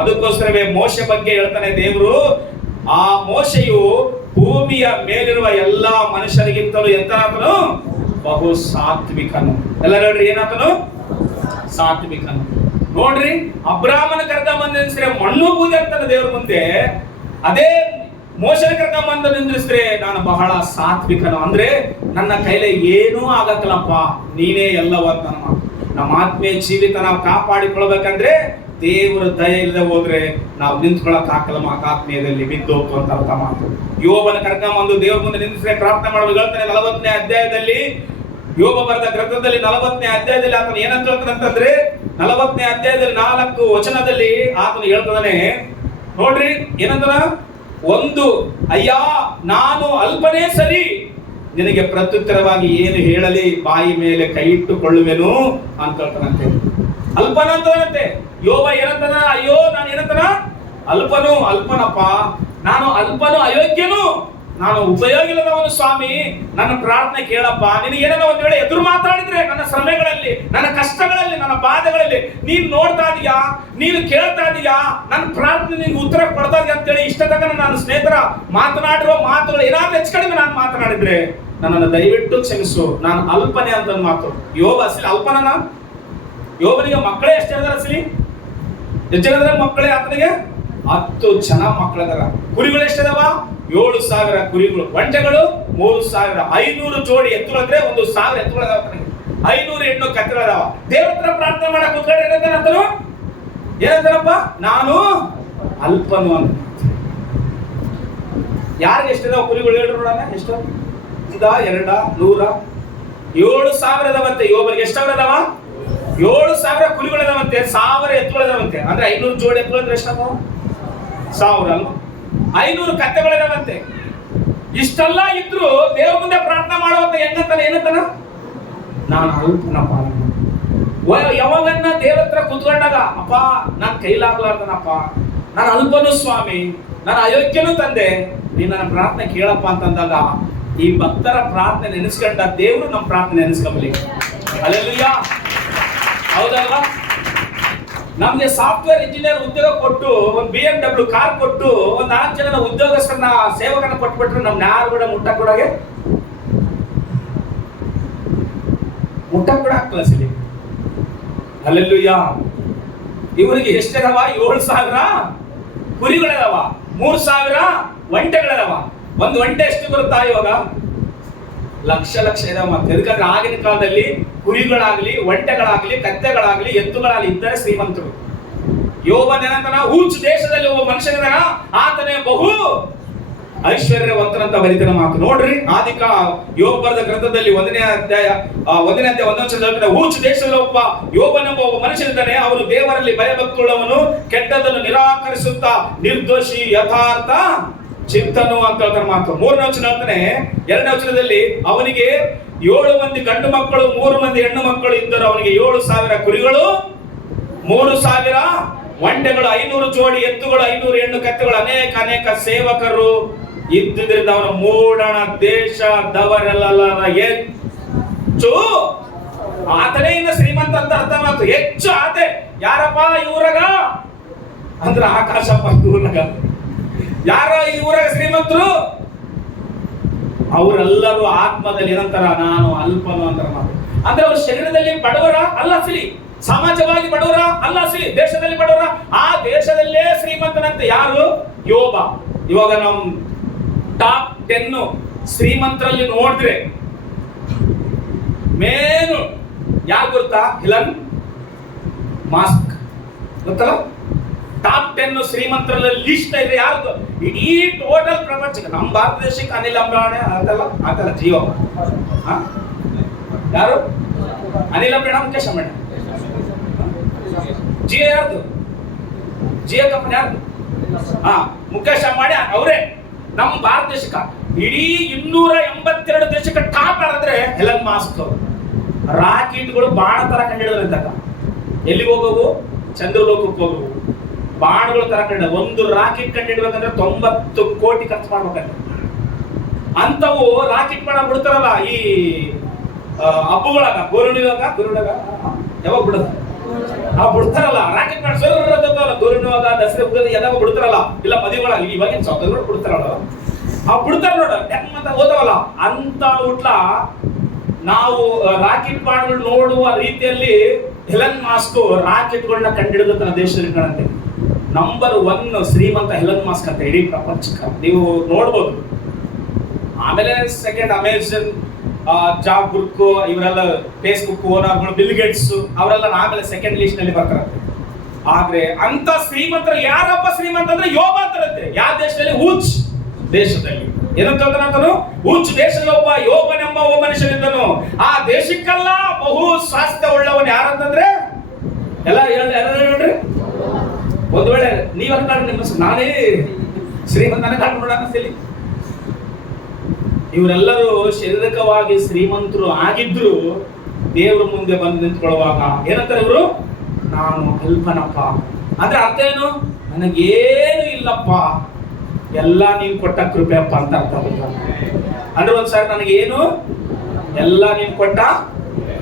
ಅದಕ್ಕೋಸ್ಕರವೇ ಮೋಶೆ ಬಗ್ಗೆ ಹೇಳ್ತಾನೆ ದೇವರು, ಆ ಮೋಶೆಯು ಭೂಮಿಯ ಮೇಲಿರುವ ಎಲ್ಲಾ ಮನುಷ್ಯರಿಗಿಂತಲೂ ಎಂತನಾತನು? ಬಹು ಸಾತ್ವಿಕನು. ಎಲ್ಲರೂ ಹೇಳ್ರಿ, ಏನಾತನು? ಸಾತ್ವಿಕನು. ನೋಡ್ರಿ, ಅಬ್ರಾಹ್ಮನ ಕರ್ಕೊಂಬಂದು ನಿಲ್ಲಿಸಿದ್ರೆ ಮಣ್ಣು ಬೂದಿ ಅಂತಾನೆ ದೇವ್ರ ಮುಂದೆ. ಅದೇ ಮೋಶೆನ ಕರ್ಕೊಂಬಂದು ನಿಂದ್ರಿಸಿದ್ರೆ ನಾನು ಬಹಳ ಸಾತ್ವಿಕನು. ಅಂದ್ರೆ ನನ್ನ ಕೈಲೇ ಏನೂ ಆಗತ್ತಲ್ಲಪ್ಪ, ನೀನೇ ಎಲ್ಲವ ಅಂತ ನಮ್ಮ ಆತ್ಮೀಯ ಜೀವಿತ ನಾವು ಕಾಪಾಡಿಕೊಳ್ಬೇಕಂದ್ರೆ ದೇವರ ದಯ ಇಲ್ಲದೆ ಹೋದ್ರೆ ನಾವು ನಿಂತ್ಕೊಳಕ್ ಹಾಕಲ್ಲ. ಆತ್ಮೀಯದಲ್ಲಿ ಬಿದ್ದು ಅಂತ ಅರ್ಥ ಮಾತು. ಯೋಬನ ಕರ್ಕೊಂಬಂದು ದೇವ್ರ ಮುಂದೆ ನಿಂತಿಸಿದ್ರೆ ಪ್ರಾರ್ಥನೆ ಮಾಡೋದು ಹೇಳ್ತಾನೆ 40ನೇ ಅಧ್ಯಾಯದಲ್ಲಿ. ಯೋಬ ಬರೆದ ಗ್ರಂಥದಲ್ಲಿ 40ನೇ ಅಧ್ಯಾಯದಲ್ಲಿ ಆತನು ಏನಂತ ಹೇಳ್ತಾನಂತಂದ್ರೆ 40ನೇ ಅಧ್ಯಾಯದಲ್ಲಿ 4 ವಚನದಲ್ಲಿ ಆತನು ಹೇಳ್ತಾನೆ. ನೋಡ್ರಿ ಏನಂತಾನ? ಒಂದು, ಅಯ್ಯ ನಾನು ಅಲ್ಪನೇ ಸರಿ, ನಿನಗೆ ಪ್ರತ್ಯುತ್ತರವಾಗಿ ಏನು ಹೇಳಲಿ, ಬಾಯಿ ಮೇಲೆ ಕೈ ಇಟ್ಟುಕೊಳ್ಳುವೆನು ಅಂತ ಹೇಳ್ತಾನಂತೆ. ಅಲ್ಪನ ಅಂತಂತೆ. ಯೋಬ ಏನಂತಾನ? ಅಯ್ಯೋ ನಾನು ಏನಂತಾನ? ಅಲ್ಪನಪ್ಪ, ನಾನು ಅಲ್ಪನು, ಅಯೋಗ್ಯನು, ನಾನು ಉಪಯೋಗಿಲ್ಲದವನು ಸ್ವಾಮಿ, ನನ್ನ ಪ್ರಾರ್ಥನೆ ಕೇಳಪ್ಪ. ನಿನಗೆ ಏನೋ ಒಂದು ವೇಳೆ ಎದುರು ಮಾತಾಡಿದ್ರೆ ನನ್ನ ಶ್ರಮೆಗಳಲ್ಲಿ, ನನ್ನ ಕಷ್ಟಗಳಲ್ಲಿ, ನನ್ನ ಬಾಧೆಗಳಲ್ಲಿ ನೀನು ನೋಡ್ತಾ ಇದೀಯಾ, ನೀನು ಕೇಳ್ತಾ ಇದೀಯಾ, ನನ್ನ ಪ್ರಾರ್ಥನೆ ನಿನ್ಗೆ ಉತ್ತರ ಕೊಡ್ತಾ ಇದೆಯಾ ಅಂತೇಳಿ ಇಷ್ಟ ತನಕ ನಾನು ಸ್ನೇಹಿತರ ಮಾತನಾಡಿರುವ ಮಾತುಗಳು ಏನಾದ್ರೂ ಹೆಚ್ಚು ಕಡಿಮೆ ನಾನು ಮಾತನಾಡಿದ್ರೆ ನನ್ನನ್ನು ದಯವಿಟ್ಟು ಕ್ಷಮಿಸು, ನಾನು ಅಲ್ಪನೆ ಅಂತ ಮಾತು. ಯೋಬ ಅಸಲಿ ಅಲ್ಪನ? ಯೋಬನಿಗೆ ಮಕ್ಕಳೇ ಎಷ್ಟು ಜನ ಅಸಲಿ? ಎಷ್ಟು ಜನ ಮಕ್ಕಳೇ ಆತನಿಗೆ? 10 ಜನ ಮಕ್ಕಳದಾರ. ಕುರಿಗಳು ಎಷ್ಟಿದಾವ? 7,000 ಕುರಿಗಳು. ಒಂಟೆಗಳು 3,000. 500 ಜೋಡಿ ಎತ್ತುಗಳಿದ್ರೆ 1,000 ಎತ್ತುಗಳದಾವ. 500 ಹೆಣ್ಣು ಕತ್ತುಗಳದಾವ. ದೇವ್ರ ಹತ್ರ ಪ್ರಾರ್ಥನೆ ಮಾಡಕ್ ಕೂತ್ಕೊಂಡ್ರೆ ಏನಂತಾನಪ್ಪ? ನಾನು ಅಲ್ಪನು ಅಂತ. ಯಾರಿಗೆ ಎಷ್ಟಿದಾವ ಕುರಿಗಳು? ಹೇಳ್ರಿ ನೋಡೋಣ. ಎಷ್ಟು? 1, 2, 100, 7,000 ಅದಾವಂತೆ. ಯೋಬನಿಗೆ ಎಷ್ಟಾಗ್ರದಾವ? 7,000 ಕುರಿಗಳಿದಾವಂತೆ, 1,000 ಎತ್ತುಗಳಿದಾವಂತೆ. ಅಂದ್ರೆ 500 ಜೋಡಿ ಎತ್ತುಗಳಿದ್ರೆ ಎಷ್ಟವ? 1,000 ಅಲ್ವಾ? 500 ಕತ್ತೆಗಳಿದಾವಂತೆ. ಇಷ್ಟೆಲ್ಲ ಇದ್ರು ದೇವ್ರ ಮುಂದೆ ಪ್ರಾರ್ಥನೆ ಮಾಡುವಂತ ಹೆಂಗಂತಾನೆ? ಏನಂತಾನ? ನಾನು ಅಲ್ಪನಪ್ಪ. ಯಾವಾಗನ್ನ ದೇವ್ರ ಹತ್ರ ಕುತ್ಕೊಂಡಾಗ, ಅಪ್ಪ ನಾನು ಕೈಲಾಗ್ಲಾರ್ದನಪ್ಪ, ನಾನು ಅಲ್ಪನು ಸ್ವಾಮಿ, ನಾನು ಅಯೋಗ್ಯನು ತಂದೆ, ನೀನ್ ನನ್ನ ಪ್ರಾರ್ಥನೆ ಕೇಳಪ್ಪ ಅಂತಂದಾಗ ಈ ಭಕ್ತರ ಪ್ರಾರ್ಥನೆ ನೆನೆಸ್ಕೊಂಡ ದೇವರು ನಮ್ಮ ಪ್ರಾರ್ಥನೆ ನೆನೆಸ್ಕೊಂಬಲಿ. ಹಲ್ಲೆಲೂಯಾ. ಹೌದಲ್ವಾ? ನಮ್ಗೆ ಸಾಫ್ಟ್ವೇರ್ ಇಂಜಿನಿಯರ್ ಉದ್ಯೋಗ ಕೊಟ್ಟು ಒಂದು BMW ಕಾರ್ ಕೊಟ್ಟು ಒಂದು 4 ಜನ ಉದ್ಯೋಗಸ್ಥರನ್ನ ಸೇವಕನ ಕೊಟ್ಬಿಟ್ರೆ ನಮ್ನ ಯಾರು ಕೂಡ ಮುಟ್ಟಕ್ ಕೂಡ ಆಗ್ತಲ್ಲ ಸಿಲಿ. ಅಲ್ಲೆಲ್ಲೂಯ್ಯ. ಇವರಿಗೆ ಎಷ್ಟಿದಾವ? 7,000 ಕುರಿಗಳಿದಾವ, 3,000 ಒಂಟೆಗಳಿದಾವ. ಒಂದು ಒಂಟೆ ಎಷ್ಟು ಬರುತ್ತಾ ಇವಾಗ? ಲಕ್ಷ ಇದಾವ. ಮತ್ತೆ ಯಾಕಂದ್ರೆ ಆಗಿನ ಕಾಲದಲ್ಲಿ ಕುರಿಗಳಾಗ್ಲಿ, ಒಂಟೆಗಳಾಗ್ಲಿ, ಕತ್ತೆಗಳಾಗ್ಲಿ, ಎತ್ತುಗಳಾಗ್ಲಿ ಇದ್ದರೆ ಶ್ರೀಮಂತರು. ಯೋಬನೇನಂತನ ಊಚ್ ದೇಶದಲ್ಲಿ ಒಬ್ಬ ಮನುಷ್ಯನಿದಾನ, ಆತನೇ ಬಹು ಐಶ್ವರ್ಯವಂತರಂತ ಬರಿತಿನ ಮಾತು ನೋಡ್ರಿ. ಆದಿಕ ಯೋಬ ಬರೆದ ಗ್ರಂಥದಲ್ಲಿ 1ನೇ ಅಧ್ಯಾಯ 1ನೇ ವಚನದಲ್ಲಿ ಊಚ್ ದೇಶದಲ್ಲಿ ಯೋಬನೆಂಬ ಒಬ್ಬ ಮನುಷ್ಯನಿದ್ದಾನೆ. ಅವನು ದೇವರಲ್ಲಿ ಭಯಭಕ್ತಿಯುಳ್ಳವನು, ಕೆಟ್ಟದನ್ನು ನಿರಾಕರಿಸುತ್ತಾ ನಿರ್ದೋಷಿ, ಯಥಾರ್ಥ ಚಿತ್ತನು ಅಂತ ಹೇಳ್ತಾರೆ ಮಾತು. 3ನೇ ವಚನ ಹೇಳ್ತಾನೆ. 2ನೇ ವಚನದಲ್ಲಿ ಅವನಿಗೆ 7 ಮಂದಿ ಗಂಡು ಮಕ್ಕಳು, 3 ಮಂದಿ ಹೆಣ್ಣು ಮಕ್ಕಳು ಇದ್ದರು. ಅವನಿಗೆ 7,000 ಕುರಿಗಳು, 3,000 ಒಂಟೆಗಳು, 500 ಜೋಡಿ ಎತ್ತುಗಳು, 500 ಹೆಣ್ಣು ಕತ್ತೆಗಳು, ಅನೇಕ ಸೇವಕರು ಇದ್ದುದರಿಂದ ಅವನ ಮೂಡಣ ದೇಶದವರೆಲ್ಲ ಹೆಚ್ಚು ಆತನೇ ಇನ್ನ ಶ್ರೀಮಂತ ಅಂತ ಅರ್ಥ ಮಾತು. ಹೆಚ್ಚು ಆತೆ ಯಾರಪ್ಪ? ಇವ್ರಾಗ ಅಂದ್ರ ಆಕಾಶಪ್ಪ. ಇವ್ರಾಗ ಯಾರ? ಈ ಊರಾಗ ಶ್ರೀಮಂತರು ಅವರೆಲ್ಲರೂ ಆತ್ಮದಲ್ಲಿ ಏನಂತಾರ? ನಾನು ಅಲ್ಪನು ಅಂತಾರ ಮಾತು. ಅಂದ್ರೆ ಅವ್ರ ಶರೀರದಲ್ಲಿ ಬಡವರ ಅಲ್ಲ ಸಿಲಿ, ಸಮಾಜವಾಗಿ ಬಡವರ ಅಲ್ಲ ಸಿಲಿ, ದೇಶದಲ್ಲಿ ಬಡವರ. ಆ ದೇಶದಲ್ಲೇ ಶ್ರೀಮಂತನಂತೆ ಯಾರು? ಯೋಬ. ಇವಾಗ ನಮ್ ಟಾಪ್ 10 ಶ್ರೀಮಂತರಲ್ಲಿ ನೋಡಿದ್ರೆ ಮೇನು ಯಾರು ಗೊತ್ತಾ? ಇಲನ್ ಮಸ್ಕ್ ಗೊತ್ತಲ್ಲ? ಟಾಪ್ 10 ಶ್ರೀಮಂತರಲ್ಲಿ ಲಿಸ್ಟ್ ಇದೆ ಯಾರ್ದು? ಇಡೀ ಟೋಟಲ್ ಪ್ರಪಂಚಕ್ಕೆ. ನಮ್ಮ ಭಾರತ ದೇಶಕ್ಕೆ ಅನಿಲ್ ಅಂಬಾನಿ ಅದಲ್ಲ ಜಿಯೋ. ಯಾರು? ಅನಿಲ್ ಅಂಬಾನಿ, ಮುಖೇಶ್ ಅಂಬಾನಿ. ಜಿಯೋ ಯಾರ್ದು? ಜಿಯೋ ಕಂಪನಿ ಯಾರ್ದು? ಮುಖೇಶ್ ಅಂಬಾನಿ ಅವರೇ. ನಮ್ಮ ಭಾರತ ದೇಶಕ್ಕೆ ಇಡೀ 282 ದೇಶಕ್ಕೆ ಟಾಪ್ ಯಾರಾದ್ರೆ ಎಲನ್ ಮಾಸ್ಕ್. ರಾಕೆಟ್ಗಳು ಬಾಣ ತರ ಕಂಡಿಡಿದ್ರಂತ. ಎಲ್ಲಿಗೆ ಹೋಗವು? ಚಂದ್ರಲೋಕಕ್ಕೆ ಹೋಗವು. ಬಾಣಗಳು ತರ ಕಂಡ ಒಂದು ರಾಕೆಟ್ ಕಂಡಿಡ್ಬೇಕಂದ್ರೆ 90 ಕೋಟಿ ಖರ್ಚು ಮಾಡ್ಬೇಕಂತ. ಅಂತವು ರಾಕೆಟ್ ಬಾಣ ಬಿಡ್ತಾರಲ್ಲ ಈ ಹಬ್ಬಗಳಾಗ, ಗೋರುಣಿವಾಗ ಯಾವಾಗ ಬಿಡದ ಬಿಡ್ತಾರಲ್ಲ ರಾಕೆಟ್ ಬಾಣ ಸೋರಲ್ಲ. ಗೋರುಣಿವಾಗ, ದಸರಾ ಎಲ್ಲ ಬಿಡ್ತಾರಲ್ಲ, ಇಲ್ಲ ಮದುವೆಗಳಾಗ ಇವಾಗಿನ ಸೌಕರ್ಯಗಳು ಬಿಡ್ತಾರಲ್ಲ, ಬಿಡ್ತಾರ ನೋಡ ಹೆಂಗಂತ ಓದವಲ್ಲ ಅಂತ ಉಟ್ಲ. ನಾವು ರಾಕೆಟ್ ಬಾಣಗಳು ನೋಡುವ ರೀತಿಯಲ್ಲಿ ಎಲನ್ ಮಾಸ್ಕ್ ರಾಕೆಟ್ಗಳನ್ನ ಕಂಡಿಡಿದ ತನ್ನ ದೇಶದಲ್ಲಿ ಕಾಣುತ್ತೆ. ನಂಬರ್ 1 ಶ್ರೀಮಂತ ಎಲನ್ ಮಾಸ್ಕ್ ಅಂತ ಇಡೀ ಪ್ರಪಂಚಕ್ಕೆ ನೀವು ನೋಡ್ಬೋದು. ಆಮೇಲೆ ಸೆಕೆಂಡ್ ಅಮೆಜಾನ್, ಜಾಬ್ ಬುಕ್, ಇವರೆಲ್ಲ ಫೇಸ್ಬುಕ್ ಓನರ್ಗಳು, ಬಿಲ್ ಗೇಟ್ಸ್ ಅವರೆಲ್ಲ ಆಮೇಲೆ ಸೆಕೆಂಡ್ ಲಿಸ್ಟ್ ನಲ್ಲಿ ಬರ್ತಾರೆ. ಆದ್ರೆ ಅಂತ ಶ್ರೀಮಂತರು ಯಾರಪ್ಪ ಶ್ರೀಮಂತ ಅಂದ್ರೆ ಯೋಬ ಅಂತಾರಂತೆ. ಯಾವ ದೇಶದಲ್ಲಿ? ಊಚ್ ದೇಶದಲ್ಲಿ. ಏನಂತ ಹೇಳ್ತಾನಂತನು? ಊಚ್ ದೇಶದಲ್ಲಿ ಒಬ್ಬ ಯೋಬನೆಂಬ ಒಬ್ಬ ಮನುಷ್ಯನಿದ್ದನು. ಆ ದೇಶಕ್ಕೆಲ್ಲ ಬಹು ಸ್ವಾಸ್ಥ್ಯ ಉಳ್ಳವನು ಯಾರಂತಂದ್ರೆ ಎಲ್ಲ ಹೇಳ್ರಿ. ಒಂದು ವೇಳೆ ನೀವ್ ಅನ್ಕೊಂಡ್ರೆ ನಿಮ್ಮ ನಾನೇ ಶ್ರೀಮಂತನ ಕಂಡು ಅನ್ನಿಸ್ತಿಲ್ಲ. ಇವರೆಲ್ಲರೂ ಶಾರೀರಿಕವಾಗಿ ಶ್ರೀಮಂತರು ಆಗಿದ್ರು ದೇವರ ಮುಂದೆ ಬಂದು ನಿಂತ್ಕೊಳ್ಳುವಾಗ ಏನಂತಾರೆ ಇವರು? ನಾನು ಅಲ್ಪನಪ್ಪ. ಅಂದ್ರೆ ಅರ್ಥ ಏನು? ನನಗೇನು ಇಲ್ಲಪ್ಪ, ಎಲ್ಲ ನೀನ್ ಕೊಟ್ಟ ಕೃಪೆ ಅಪ್ಪ ಅಂತ ಅರ್ಥ. ಅಂದ್ರೆ ಒಂದ್ಸಾರಿ ನನಗೇನು ಎಲ್ಲ ನೀನ್ ಕೊಟ್ಟ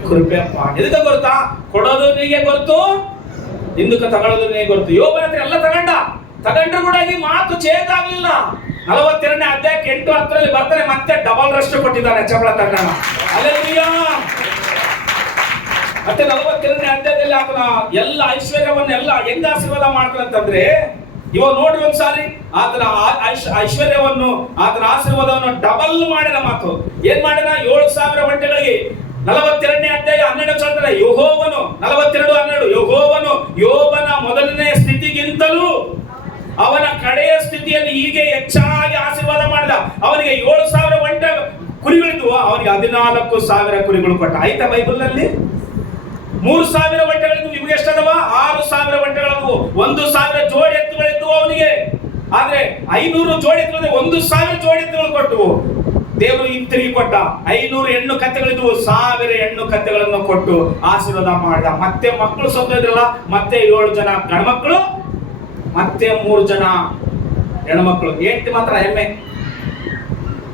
ಕೃಪೆ ಅಪ್ಪ. ಎದಕ್ಕೆ ಗೊತ್ತಾ? ಕೊಡೋದು ನೀಗೆ ಗೊತ್ತು, ಹಿಂದಕ್ಕೆ ತಗೊಳ್ಳೋದು ನೀಗೆ ಗೊತ್ತು. ಯೋಬನ ಹತ್ರ ಎಲ್ಲ ತಗೊಂಡ್ರು ಕೂಡ ಈ ಮಾತು ಚೇಂಜ್ ಆಗ್ಲಿಲ್ಲ. 42ನೇ ಅಧ್ಯಾಯಕ್ಕೆ 8-10 ಬರ್ತಾರೆ, ಮತ್ತೆ ಡಬಲ್ ರಷ್ಟು ಕೊಟ್ಟಿದ್ದಾನೆ ಚಪಳ ತಗೊಂಡ. ಹಲ್ಲೆಲೂಯಾ. ಮತ್ತೆ 42ನೇ ಅಧ್ಯಾಯದಲ್ಲಿ ಆತನ ಎಲ್ಲ ಐಶ್ವರ್ಯವನ್ನೆಲ್ಲ ಹೆಂಗ ಆಶೀರ್ವಾದ ಮಾಡ್ತಾನಂತಂದ್ರೆ, ಇವಾಗ ನೋಡ್ರಿ ಒಂದ್ಸಾರಿ ಆತನ ಐಶ್ವರ್ಯವನ್ನು, ಆತನ ಆಶೀರ್ವಾದವನ್ನು ಡಬಲ್ ಮಾಡಿದ ಮಾತು. ಏನ್ ಮಾಡಿದ? 7,000 ಒಂಟೆಗಳಿಗೆ. 42ನೇ ಅಧ್ಯಾಯ 12 ಹೇಳ್ತಾರೆ, ಯೆಹೋವನು 42:12 ಯೆಹೋವನು ಯೋಬನ ಮೊದಲನೇ ಸ್ಥಿತಿಗಿಂತಲೂ ಅವನ ಕಡೆಯ ಸ್ಥಿತಿಯನ್ನು ಹೀಗೆ ಹೆಚ್ಚಾಗಿ ಆಶೀರ್ವಾದ ಮಾಡಿದ. ಅವನಿಗೆ 7,000 ಒಂಟೆ ಕುರಿಗಳಿದ್ವು, ಅವನಿಗೆ 14,000 ಕುರಿಗಳು ಕೊಟ್ಟ. ಆಯ್ತಾ ಬೈಬಲ್ ನಲ್ಲಿ? 3,000 ಒಂಟೆಗಳಿದ್ವು, ನಿಮ್ಗೆ ಎಷ್ಟದವ? 6,000 ಒಂಟೆಗಳವು. 1,000 ಜೋಡಿ ಎತ್ತುಗಳಿದ್ವು ಅವನಿಗೆ. ಆದ್ರೆ 500 ಜೋಡಿ ಎತ್ತುಗಳಿಗೆ 1,000 ಜೋಡಿ ಎತ್ತುಗಳು ಕೊಟ್ಟವು. ದೇವರು ಹಿಂತಿರುಗಿ ಕೊಟ್ಟ. 500 ಹೆಣ್ಣು ಕತ್ತೆಗಳಿದ್ವು, 1,000 ಹೆಣ್ಣು ಕತ್ತೆಗಳನ್ನು ಕೊಟ್ಟು ಆಶೀರ್ವಾದ ಮಾಡಿದ. ಮತ್ತೆ ಮಕ್ಕಳು ಸತ್ತೋದ್ರಲ್ಲ, ಮತ್ತೆ 7 ಜನ ಗಂಡ್ಮಕ್ಳು, ಮತ್ತೆ 3 ಜನ ಹೆಣ್ಮಕ್ಳು. ಹೆಂಡತಿ ಮಾತ್ರ ಹೆಮ್ಮೆ,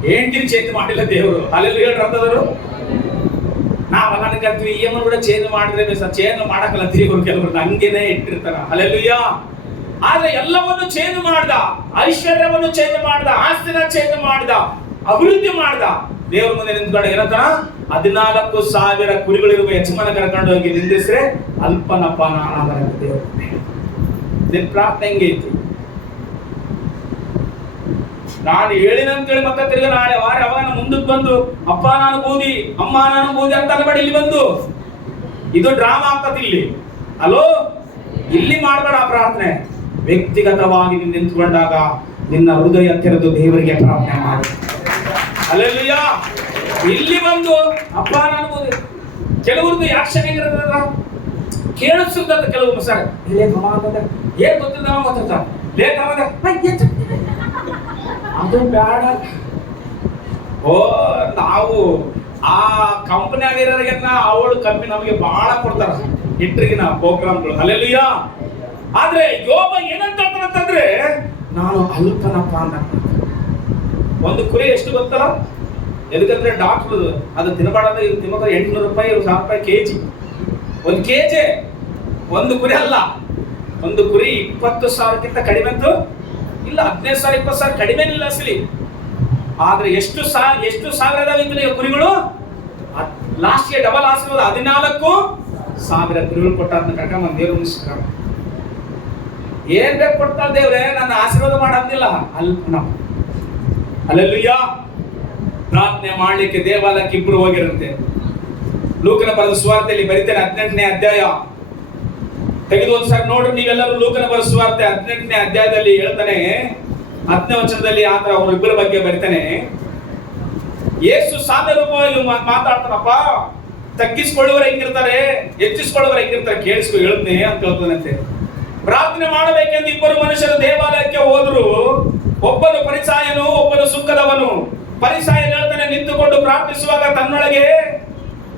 ಹೆಂಡತಿನ ಚೇಂಜ್ ಮಾಡಿಲ್ಲ ದೇವರು. ಅಲ್ಲಿ ಹೇಳ್ರಂತದರು ನಾವು ನನಗಂತೀವಿ ಏನು ಕೂಡ ಚೇಂಜ್ ಮಾಡಿದ್ರೆ ಚೇಂಜ್ ಮಾಡಕ್ಕಲ್ಲತ್ತೀವಿ ಕೆಲವರು ಹಂಗೇನೆ ಇಟ್ಟಿರ್ತಾರ. ಹಲ್ಲೆಲೂಯಾ. ಆದ್ರೆ ಎಲ್ಲವನ್ನು ಚೇಂಜ್ ಮಾಡ್ದ, ಐಶ್ವರ್ಯವನ್ನು ಚೇಂಜ್ ಮಾಡ್ದ, ಆಸ್ತಿನ ಚೇಂಜ್ ಮಾಡ್ದ, ಅಭಿವೃದ್ಧಿ ಮಾಡ್ದ. ದೇವ್ರ ಮುಂದೆ ನಿಂತ್ಕೊಂಡು ಏನಂತ 14,000 ಕುರಿಗಳಿರುವ ಯಜಮಾನ ಕರ್ಕೊಂಡು ಹೋಗಿ ನಿಂದಿಸ್ರೆ ಅಲ್ಪನಪ್ಪ ನಾನಾದ ದೇವ್ರ ನಿನ್ ಪ್ರಾರ್ಥನೆ ಹೆಂಗೈತಿ? ನಾನು ಹೇಳಿನಂತೇಳಿ ಮತ್ತೆ ತಿರ್ಗ ನಾಳೆ ವಾರ ಅವಾಗ ಮುಂದಕ್ಕೆ ಬಂದು ಅಪ್ಪ ನಾನು ಬೂದಿ, ಅಮ್ಮ ನಾನು ಬೂದಿ ಅಂತ ಅನ್ಬೇಡ. ಇಲ್ಲಿ ಬಂದು ಇದು ಡ್ರಾಮಾ ಆಗ್ತದ ಇಲ್ಲಿ. ಅಲೋ, ಇಲ್ಲಿ ಮಾಡ್ಬೇಡ ಆ ಪ್ರಾರ್ಥನೆ. ವ್ಯಕ್ತಿಗತವಾಗಿ ನೀನು ನಿಂತ್ಕೊಂಡಾಗ ನಿನ್ನ ಹೃದಯ ತೆರೆದು ದೇವರಿಗೆ ಪ್ರಾರ್ಥನೆ ಮಾಡು. ಹಲ್ಲೆಲೂಯಾ. ಇಲ್ಲಿ ಬಂದು ಅಪ್ಪ ನಾನು ಬೂದಿ. ಕೆಲವ್ರದ್ದು ಆಕ್ಷನ್ ಹೆಂಗಿರ್ತದ ಕೇಳಿಸುತ್ತ ಕೆಲವು ಸರ್ ಏನ್ ಗೊತ್ತಿಲ್ಲ ಅದು ಬೇಡ. ಓ, ನಾವು ಆ ಕಂಪನಿ ಆಗಿರೋರಿಗೆನ್ನ ಅವಳು ಕಮ್ಮಿ ನಮಗೆ ಬಹಳ ಕೊಡ್ತಾರ ಇಟ್ರಿಗಿನ ಪ್ರೋಗ್ರಾಮ್ಗಳು. ಹಲ್ಲೆಲೂಯಾ. ಆದ್ರೆ ಯೋಬ ಏನಂತ ಅಂತಂದ್ರೆ ನಾನು ಅಲ್ಪನಪ್ಪ ಅಂತ. ಒಂದು ಕುರಿ ಎಷ್ಟು ಗೊತ್ತಲ್ಲ? ಎದಕ್ಕಂದ್ರೆ ಡಾಕ್ಟರ್ ಅದು ತಿನ್ನಬಾರ್ದ, ಇದು ತಿನ್ನೋದು 800 ರೂಪಾಯಿ, 1000 ರೂಪಾಯಿ ಕೆಜಿ. ಒಂದು ಕೆಜಿ ಒಂದು ಕುರಿ ಅಲ್ಲ. ಒಂದು ಕುರಿ 20,000ಕ್ಕಿಂತ ಕಡಿಮೆ ಅಂತೂ ಇಲ್ಲ, 15,000 20,000 ಕಡಿಮೆ ಇಲ್ಲ ಅಸಲಿ. ಆದ್ರೆ ಎಷ್ಟು ಸಾವಿರ ಕುರಿಗಳು ಲಾಸ್ಟ್ಗೆ ಡಬಲ್ ಆಸಿರೋದು 14,000 ಕುರಿಗಳು ಕೊಟ್ಟ ಕರ್ಕೊಂಡ್ ದೇವ್ರ ಮುಗಿಸ್ತಾರ. ಏನ್ ಬೇಕು ಕೊಡ್ತಾರ ದೇವ್ರೆ, ನನ್ನ ಆಶೀರ್ವಾದ ಮಾಡೋದಿಲ್ಲ ಅಲ್ಪ. ಹಲ್ಲೆಲೂಯಾ. ಪ್ರಾರ್ಥನೆ ಮಾಡ್ಲಿಕ್ಕೆ ದೇವಾಲಯಕ್ಕೆ ಇಬ್ರು ಹೋಗಿರಂತೆ. ಲೂಕನ ಬರೆದ ಸುವಾರ್ತೆಯಲ್ಲಿ ಬರೀತೇನೆ 18ನೇ ಅಧ್ಯಾಯ ತೆಗೆದು ಒಂದ್ಸರಿ ನೋಡ್ರಿ ನೀವೆಲ್ಲರೂ. ಲೂಕನ ಬರೆದ ಸುವಾರ್ತೆ 18ನೇ ಅಧ್ಯಾಯದಲ್ಲಿ ಹೇಳ್ತಾನೆ, 10ನೇ ವಚನದಲ್ಲಿ ಆತರ ಅವ್ರ ಇಬ್ಬರ ಬಗ್ಗೆ ಬರೀತಾನೆ. ಯೇಸು ಸಾಮ್ಯ ರೂಪವಾಗಿ ಮಾತಾಡ್ತಾನಪ್ಪ. ತಗ್ಗಿಸ್ಕೊಳ್ಳುವರ ಹೆಂಗಿರ್ತಾರೆ, ಹೆಚ್ಚಿಸ್ಕೊಳ್ಳುವರ ಹೆಂಗಿರ್ತಾರೆ ಕೇಳಿಸ್ಕೊ ಹೇಳ್ತೀನಿ ಅಂತ ಹೇಳ್ತಾನಂತೆ. ಪ್ರಾರ್ಥನೆ ಮಾಡಬೇಕೆಂದು ಇಬ್ಬರು ಮನುಷ್ಯರು ದೇವಾಲಯಕ್ಕೆ ಹೋದ್ರು. ಒಬ್ಬನು ಪರಿಸಾಯನು, ಒಬ್ಬನು ಸುಂಕದವನು. ಪರಿಸಾಯ ಹೇಳ್ತಾನೆ, ನಿಂತುಕೊಂಡು ಪ್ರಾರ್ಥಿಸುವಾಗ ತನ್ನೊಳಗೆ,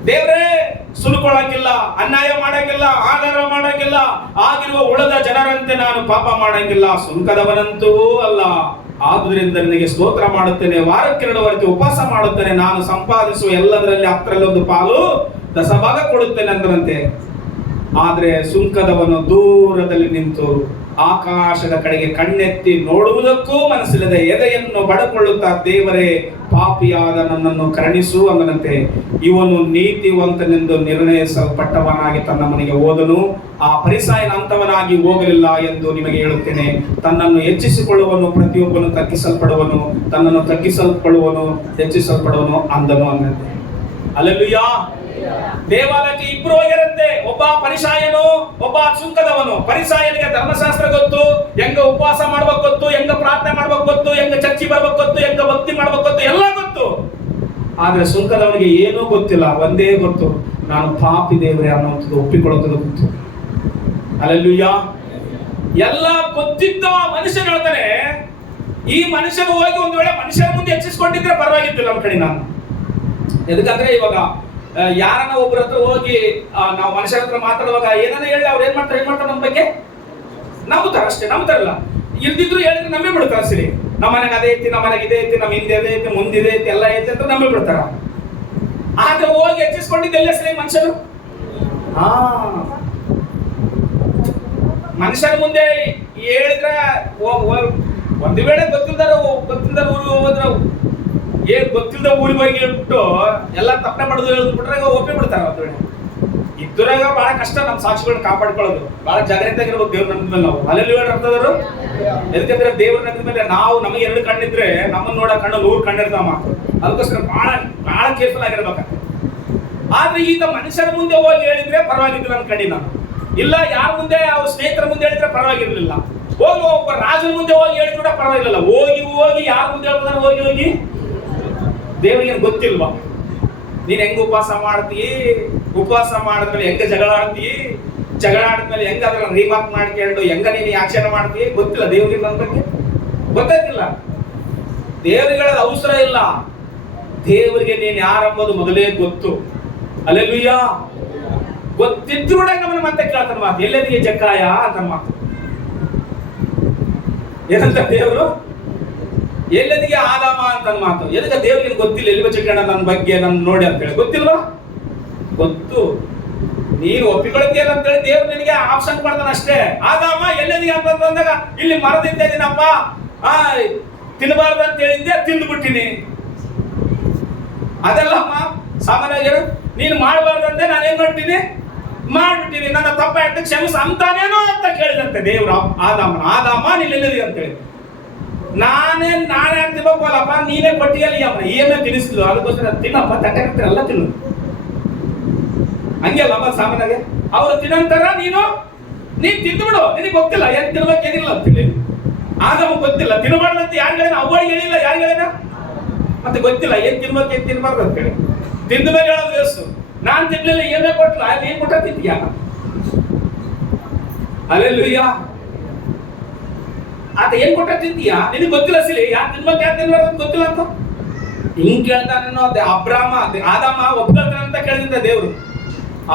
ದೇವ್ರೇ ಸುಲುಕೊಳ್ಳಂಗಿಲ್ಲ, ಅನ್ಯಾಯ ಮಾಡಂಗಿಲ್ಲ, ಆಧಾರ ಮಾಡಂಗಿಲ್ಲ, ಆಗಿರುವ ಉಳಿದ ಜನರಂತೆ ನಾನು ಪಾಪ ಮಾಡಂಗಿಲ್ಲ, ಸುಂಕದವನಂತೂ ಅಲ್ಲ. ಆದುದರಿಂದ ನಿನಗೆ ಸ್ತೋತ್ರ ಮಾಡುತ್ತೇನೆ, ವಾರಕ್ಕೆ 2 ವಾರಕ್ಕೆ ಉಪವಾಸ ಮಾಡುತ್ತೇನೆ, ನಾನು ಸಂಪಾದಿಸುವ ಎಲ್ಲದರಲ್ಲಿ 10ರಲ್ಲಿ 1 ಪಾಲು ದಶಭಾಗ ಕೊಡುತ್ತೇನೆ ಅಂದ್ರಂತೆ. ಆದ್ರೆ ಸುಂಕದವನು ದೂರದಲ್ಲಿ ನಿಂತು ಆಕಾಶದ ಕಡೆಗೆ ಕಣ್ಣೆತ್ತಿ ನೋಡುವುದಕ್ಕೂ ಮನಸ್ಸಿಲ್ಲದೆ ಎದೆಯನ್ನು ಬಡಕೊಳ್ಳುತ್ತಾ, ದೇವರೇ ಪಾಪಿಯಾದ ನನ್ನನ್ನು ಕರುಣಿಸು ಅಂದನಂತೆ. ಇವನು ನೀತಿವಂತನೆಂದು ನಿರ್ಣಯಿಸಲ್ಪಟ್ಟವನಾಗಿ ತನ್ನ ಮನೆಗೆ ಹೋದನು. ಆ ಪರಿಸಾಯನ ಅಂತವನಾಗಿ ಹೋಗಲಿಲ್ಲ ಎಂದು ನಿಮಗೆ ಹೇಳುತ್ತೇನೆ. ತನ್ನನ್ನು ಹೆಚ್ಚಿಸಿಕೊಳ್ಳುವನು ಪ್ರತಿಯೊಬ್ಬನು ತಗ್ಗಿಸಲ್ಪಡುವನು, ತನ್ನನ್ನು ತಗ್ಗಿಸಲ್ಪಡುವನು ಹೆಚ್ಚಿಸಲ್ಪಡುವನು ಅಂದನು ಅನ್ನಂತೆ. ಹಲ್ಲೆಲೂಯಾ. ದೇವಾಲಯಕ್ಕೆ ಇಬ್ರು ಹೋಗಿರಂತೆ, ಒಬ್ಬ ಪರಿಸಾಯನು, ಒಬ್ಬ ಸುಂಕದವನು. ಪರಿಸಾಯನಿಗೆ ಧರ್ಮಶಾಸ್ತ್ರ ಗೊತ್ತು, ಹೆಂಗ ಉಪವಾಸ ಮಾಡ್ಬೇಕು ಗೊತ್ತು, ಹೆಂಗ ಪ್ರಾರ್ಥನೆ ಮಾಡ್ಬೇಕು ಗೊತ್ತು, ಹೆಂಗ ಚರ್ಚಿ ಬರ್ಬೇಕು ಗೊತ್ತು, ಹೆಂಗ ಭಕ್ತಿ ಮಾಡ್ಬೇಕು ಗೊತ್ತು, ಎಲ್ಲ ಗೊತ್ತು. ಆದ್ರೆ ಸುಂಕದವನಿಗೆ ಏನೂ ಗೊತ್ತಿಲ್ಲ. ಒಂದೇ ಗೊತ್ತು, ನಾನು ಪಾಪಿ ದೇವರೇ ಅನ್ನುವಂಥದ್ದು ಒಪ್ಪಿಕೊಳ್ಳುತ್ತದೆ ಗೊತ್ತು. ಹಲ್ಲೆಲೂಯಾ. ಎಲ್ಲ ಗೊತ್ತಿದ್ದ ಮನುಷ್ಯನು ಹೇಳ್ತಾನೆ, ಈ ಮನುಷ್ಯನು ಹೋಗಿ ಒಂದು ವೇಳೆ ಮನುಷ್ಯನ ಮುಂದೆ ಹೆಚ್ಚಿಸ್ಕೊಂಡಿದ್ರೆ ಪರವಾಗಿದ್ದಿಲ್ಲ ನಮ್ಮ ಕಡೆ. ನಾನು ಎದಕ್ಕಂದ್ರೆ ಇವಾಗ ಯಾರನ್ನ ಒಬ್ಬರ ಹತ್ರ ಹೋಗಿ ನಾವು ಮನುಷ್ಯರ ಹತ್ರ ಮಾತಾಡುವಾಗ ಏನನ್ನ ಹೇಳಿ ಅವ್ರು ಏನ್ ಮಾಡ್ತಾರೆ ನಮ್ಮ ಬಗ್ಗೆ ನಂಬುತ್ತಾರೆ ಅಷ್ಟೇ, ನಂಬುತ್ತಾರಲ್ಲ. ಇಲ್ದಿದ್ರು ಹೇಳಿದ್ರೆ ನಂಬಿ ಬಿಡ್ತಾರೆ. ಸರಿ, ನಮ್ಮ ಮನೆಗೆ ಅದೇ ಐತಿ, ನಮ್ಮ ಮನೆಗೆ ಇದೇ ಐತಿ, ನಮ್ಮ ಹಿಂದೆ ಅದೇ ಐತಿ, ಮುಂದಿದೆ ಐತಿ, ಎಲ್ಲ ಐತಿ ಅಂತ ನಂಬಿ ಬಿಡ್ತಾರ. ಆದ್ರೆ ಹೋಗಿ ಹೆಚ್ಚಿಸ್ಕೊಂಡಿದ್ದೆಲ್ಲ ಸರಿ ಮನುಷ್ಯರು. ಮನುಷ್ಯರ ಮುಂದೆ ಹೇಳಿದ್ರೆ ಒಂದು ವೇಳೆ ಗೊತ್ತಿಲ್ದಾರ ಊರಿಗೆ ಹೋದ್ರೆ ಗೊತ್ತಿಲ್ದ ಊರಿಗೆ ಹೋಗಿ ಹೇಳ್ಬಿಟ್ಟು ಎಲ್ಲ ತಪ್ಪನೆ ಪಡೆದು ಹೇಳ್ಬಿಟ್ರೆ ಒಪ್ಪಿ ಬಿಡ್ತಾರ. ಒಂದು ವೇಳೆ ಇದ್ರಾಗ ಬಹಳ ಕಷ್ಟ ನಮ್ಮ ಸಾಕ್ಷಿಗಳನ್ನ ಕಾಪಾಡ್ಕೊಳ್ಳೋದು. ಬಹಳ ಜಾಗ್ರತೆ ಆಗಿರ್ಬೇಕು ದೇವ್ರ ನಂಬಿದ ಮೇಲೆ ನಾವು. ಅಲ್ಲೆಲ್ಲಿ ಅರ್ಥದರು. ಎದಕ್ಕಂದ್ರೆ ದೇವ್ರ ನಂಬಿದ ಮೇಲೆ ನಾವು, ನಮಗೆ 2 ಕಣ್ಣಿದ್ರೆ ನಮ್ಮನ್ನ ನೋಡೋ ಕಣ್ಣು 100 ಕಣ್ಣಿರ್ತಾವ ಮಾತು. ಅದಕ್ಕೋಸ್ಕರ ಬಹಳ ಕೇರ್ಫುಲ್ ಆಗಿರ್ಬೇಕಂತ. ಆದ್ರೆ ಈಗ ಮನುಷ್ಯರ ಮುಂದೆ ಹೋಗಿ ಹೇಳಿದ್ರೆ ಪರವಾಗಿದ್ದಿಲ್ಲ ಅನ್ಕಂಡಿ ನಾನು. ಇಲ್ಲ ಯಾರ ಮುಂದೆ, ಅವ್ರ ಸ್ನೇಹಿತರ ಮುಂದೆ ಹೇಳಿದ್ರೆ ಪರವಾಗಿರ್ಲಿಲ್ಲ. ಹೋಗಿ ಒಬ್ಬ ರಾಜನ ಮುಂದೆ ಹೋಗಿ ಹೇಳಿದ್ರು ಕೂಡ ಪರವಾಗಿಲ್ಲ. ಹೋಗಿ ಯಾರ ಮುಂದೆ ಹೇಳ್ತಾನೆ ಹೋಗಿ ದೇವರಿಗೆ ಗೊತ್ತಿಲ್ವಾ ನೀನ್ ಹೆಂಗ ಉಪವಾಸ ಮಾಡ್ತೀಯಿ, ಉಪವಾಸ ಮಾಡಿದ್ಮೇಲೆ ಹೆಂಗ ಜಗಳ ಆಡ್ತೀಯಿ, ಜಗಳ ಆಡಿದ್ಮೇಲೆ ಹೆಂಗ ಅದ್ರ ರಿಮಾರ್ಕ್ ಮಾಡ್ಕೊಂಡು ಹೆಂಗ ನೀನು ಆಕ್ಷನ್ ಮಾಡ್ತೀವಿ ಗೊತ್ತಿಲ್ಲ. ದೇವರಿಗೆ ನನ್ನ ಬಗ್ಗೆ ಗೊತ್ತಾಯ್ತಿಲ್ಲ. ದೇವರುಗಳ ಅವಸರ ಇಲ್ಲ. ದೇವರಿಗೆ ನೀನ್ ಯಾರಂಬೋದು ಮೊದಲೇ ಗೊತ್ತು. ಹಲ್ಲೆಲೂಯಾ. ಗೊತ್ತಿದ್ರು ನಮ್ಮನ್ನ ಮತ್ತೆ ಕೇಳ್ತಾನ ಮಾತು, ಎಲ್ಲದಿಗೆ ಜಕ್ಕಾಯ ಅಂತ ಮಾತು. ಏನಂತ ದೇವರು ಎಲ್ಲದಿಗೆ ಆದಾಮ ಅಂತ ಮಾತು. ಎದಕ್ಕೆ ದೇವ್ರಿಗೆ ಗೊತ್ತಿಲ್ಲ, ಎಲ್ಲಿಗೋ ಚಿಕ್ಕಣ್ಣ ನನ್ನ ಬಗ್ಗೆ ನನ್ನ ನೋಡಿ ಅಂತ ಹೇಳಿ ಗೊತ್ತಿಲ್ವಾ? ಗೊತ್ತು. ನೀನು ಒಪ್ಪಿಕೊಳ್ತೀಯಲ್ಲ ಅಂತೇಳಿ ದೇವ್ರು ನಿನಗೆ ಆಪ್ಷನ್ ಮಾಡ್ತಾನ ಅಷ್ಟೇ. ಆದಾಮ ಎಲ್ಲಿದೀಯ ಅಂತಂದಾಗ ಇಲ್ಲಿ ಮರದಿಂದ ಇದೀನಪ್ಪ, ತಿನ್ನಬಾರ್ದು ಅಂತ ಹೇಳಿದ್ದೆ, ತಿಂದ್ಬಿಟ್ಟಿನಿ. ಅದೆಲ್ಲಮ್ಮ ಸಾಮಾನ್ಯವಾಗಿ ನೀನು ಮಾಡಬಾರ್ದಂತೆ ನಾನೇನ್ ಮಾಡ್ತೀನಿ, ಮಾಡ್ಬಿಟ್ಟಿನಿ, ನನ್ನ ತಪ್ಪಾಯ್ತು ಕ್ಷಮಿಸ ಅಂತಾನೇನೋ ಅಂತ ಕೇಳಿದಂತೆ ದೇವ್ರು ಆದಾಮ ನೀನ್ ಎಲ್ಲಿದೀಯ ಅಂತ ಹೇಳಿ. ನಾನೇ ತಿನ್ನೋಕಲ್ಲಪ್ಪ, ನೀನೇ ಕೊಟ್ಟಿಯಲ್ಲಿ ಏನೇ ತಿನ್ನಿಸ್ಲು, ಅದಕ್ಕೋಸ್ಕರ ತಿನ್ನಪ್ಪ, ತಟ್ಟೆ ತಿನ್ನು. ಹಂಗೆ ಅಲ್ಲಮ್ಮ ಸಾಮಾನ್ಯವಾಗಿ ಅವರು ತಿನ್ನಂತಾರ ನೀನು ತಿಂದ್ಬಿಡು, ನಿನಗೆ ಗೊತ್ತಿಲ್ಲ ಏನ್ ತಿನ್ಬೇಕು ಏನಿಲ್ಲ ಅಂತೇಳಿ. ಆದಾಮ ಗೊತ್ತಿಲ್ಲ ತಿನ್ನಬಾರ್ದಂತ ಯಾರು ಹೇಳಿನ, ಅವ್ವಳಿಗೆ ಹೇಳಿಲ್ಲ, ಯಾರು ಹೇಳಿನ, ಮತ್ತೆ ಗೊತ್ತಿಲ್ಲ ಏನ್ ತಿನ್ಬೇಕು ಏನ್ ತಿನ್ಬಾರ್ದು ಅಂತೇಳಿ. ತಿಂದ ಮೇಲೆ ಹೇಳೋದು ಎಷ್ಟು, ನಾನ್ ತಿನ್ಲಿಲ್ಲ ಏನೇ ಕೊಟ್ಟಲ್ಲ, ನೀನ್ ಕೊಟ್ಟ ತಿಂತೀಯ. ಹಲ್ಲೆಲೂಯಾ. ಆತ ಏನ್ ಕೊಟ್ಟ ತಿಂತೀಯ, ನಿನಗೆ ಗೊತ್ತಿಲ್ಲ ಸಿಲಿ ಯಾರು ತಿನ್ಬೇಕು ಯಾರು ತಿನ್ಬಾರ್ದು ಅಂತ ಗೊತ್ತಿಲ್ಲ ಅಂತ ಹಿಂಗ್ ಕೇಳ್ತಾನೇನೋ. ಆದಾಮ ಒಪ್ಕೊಳ್ತಾನೆ ಅಂತ ಕೇಳಿದ್ರೆ ದೇವ್ರು.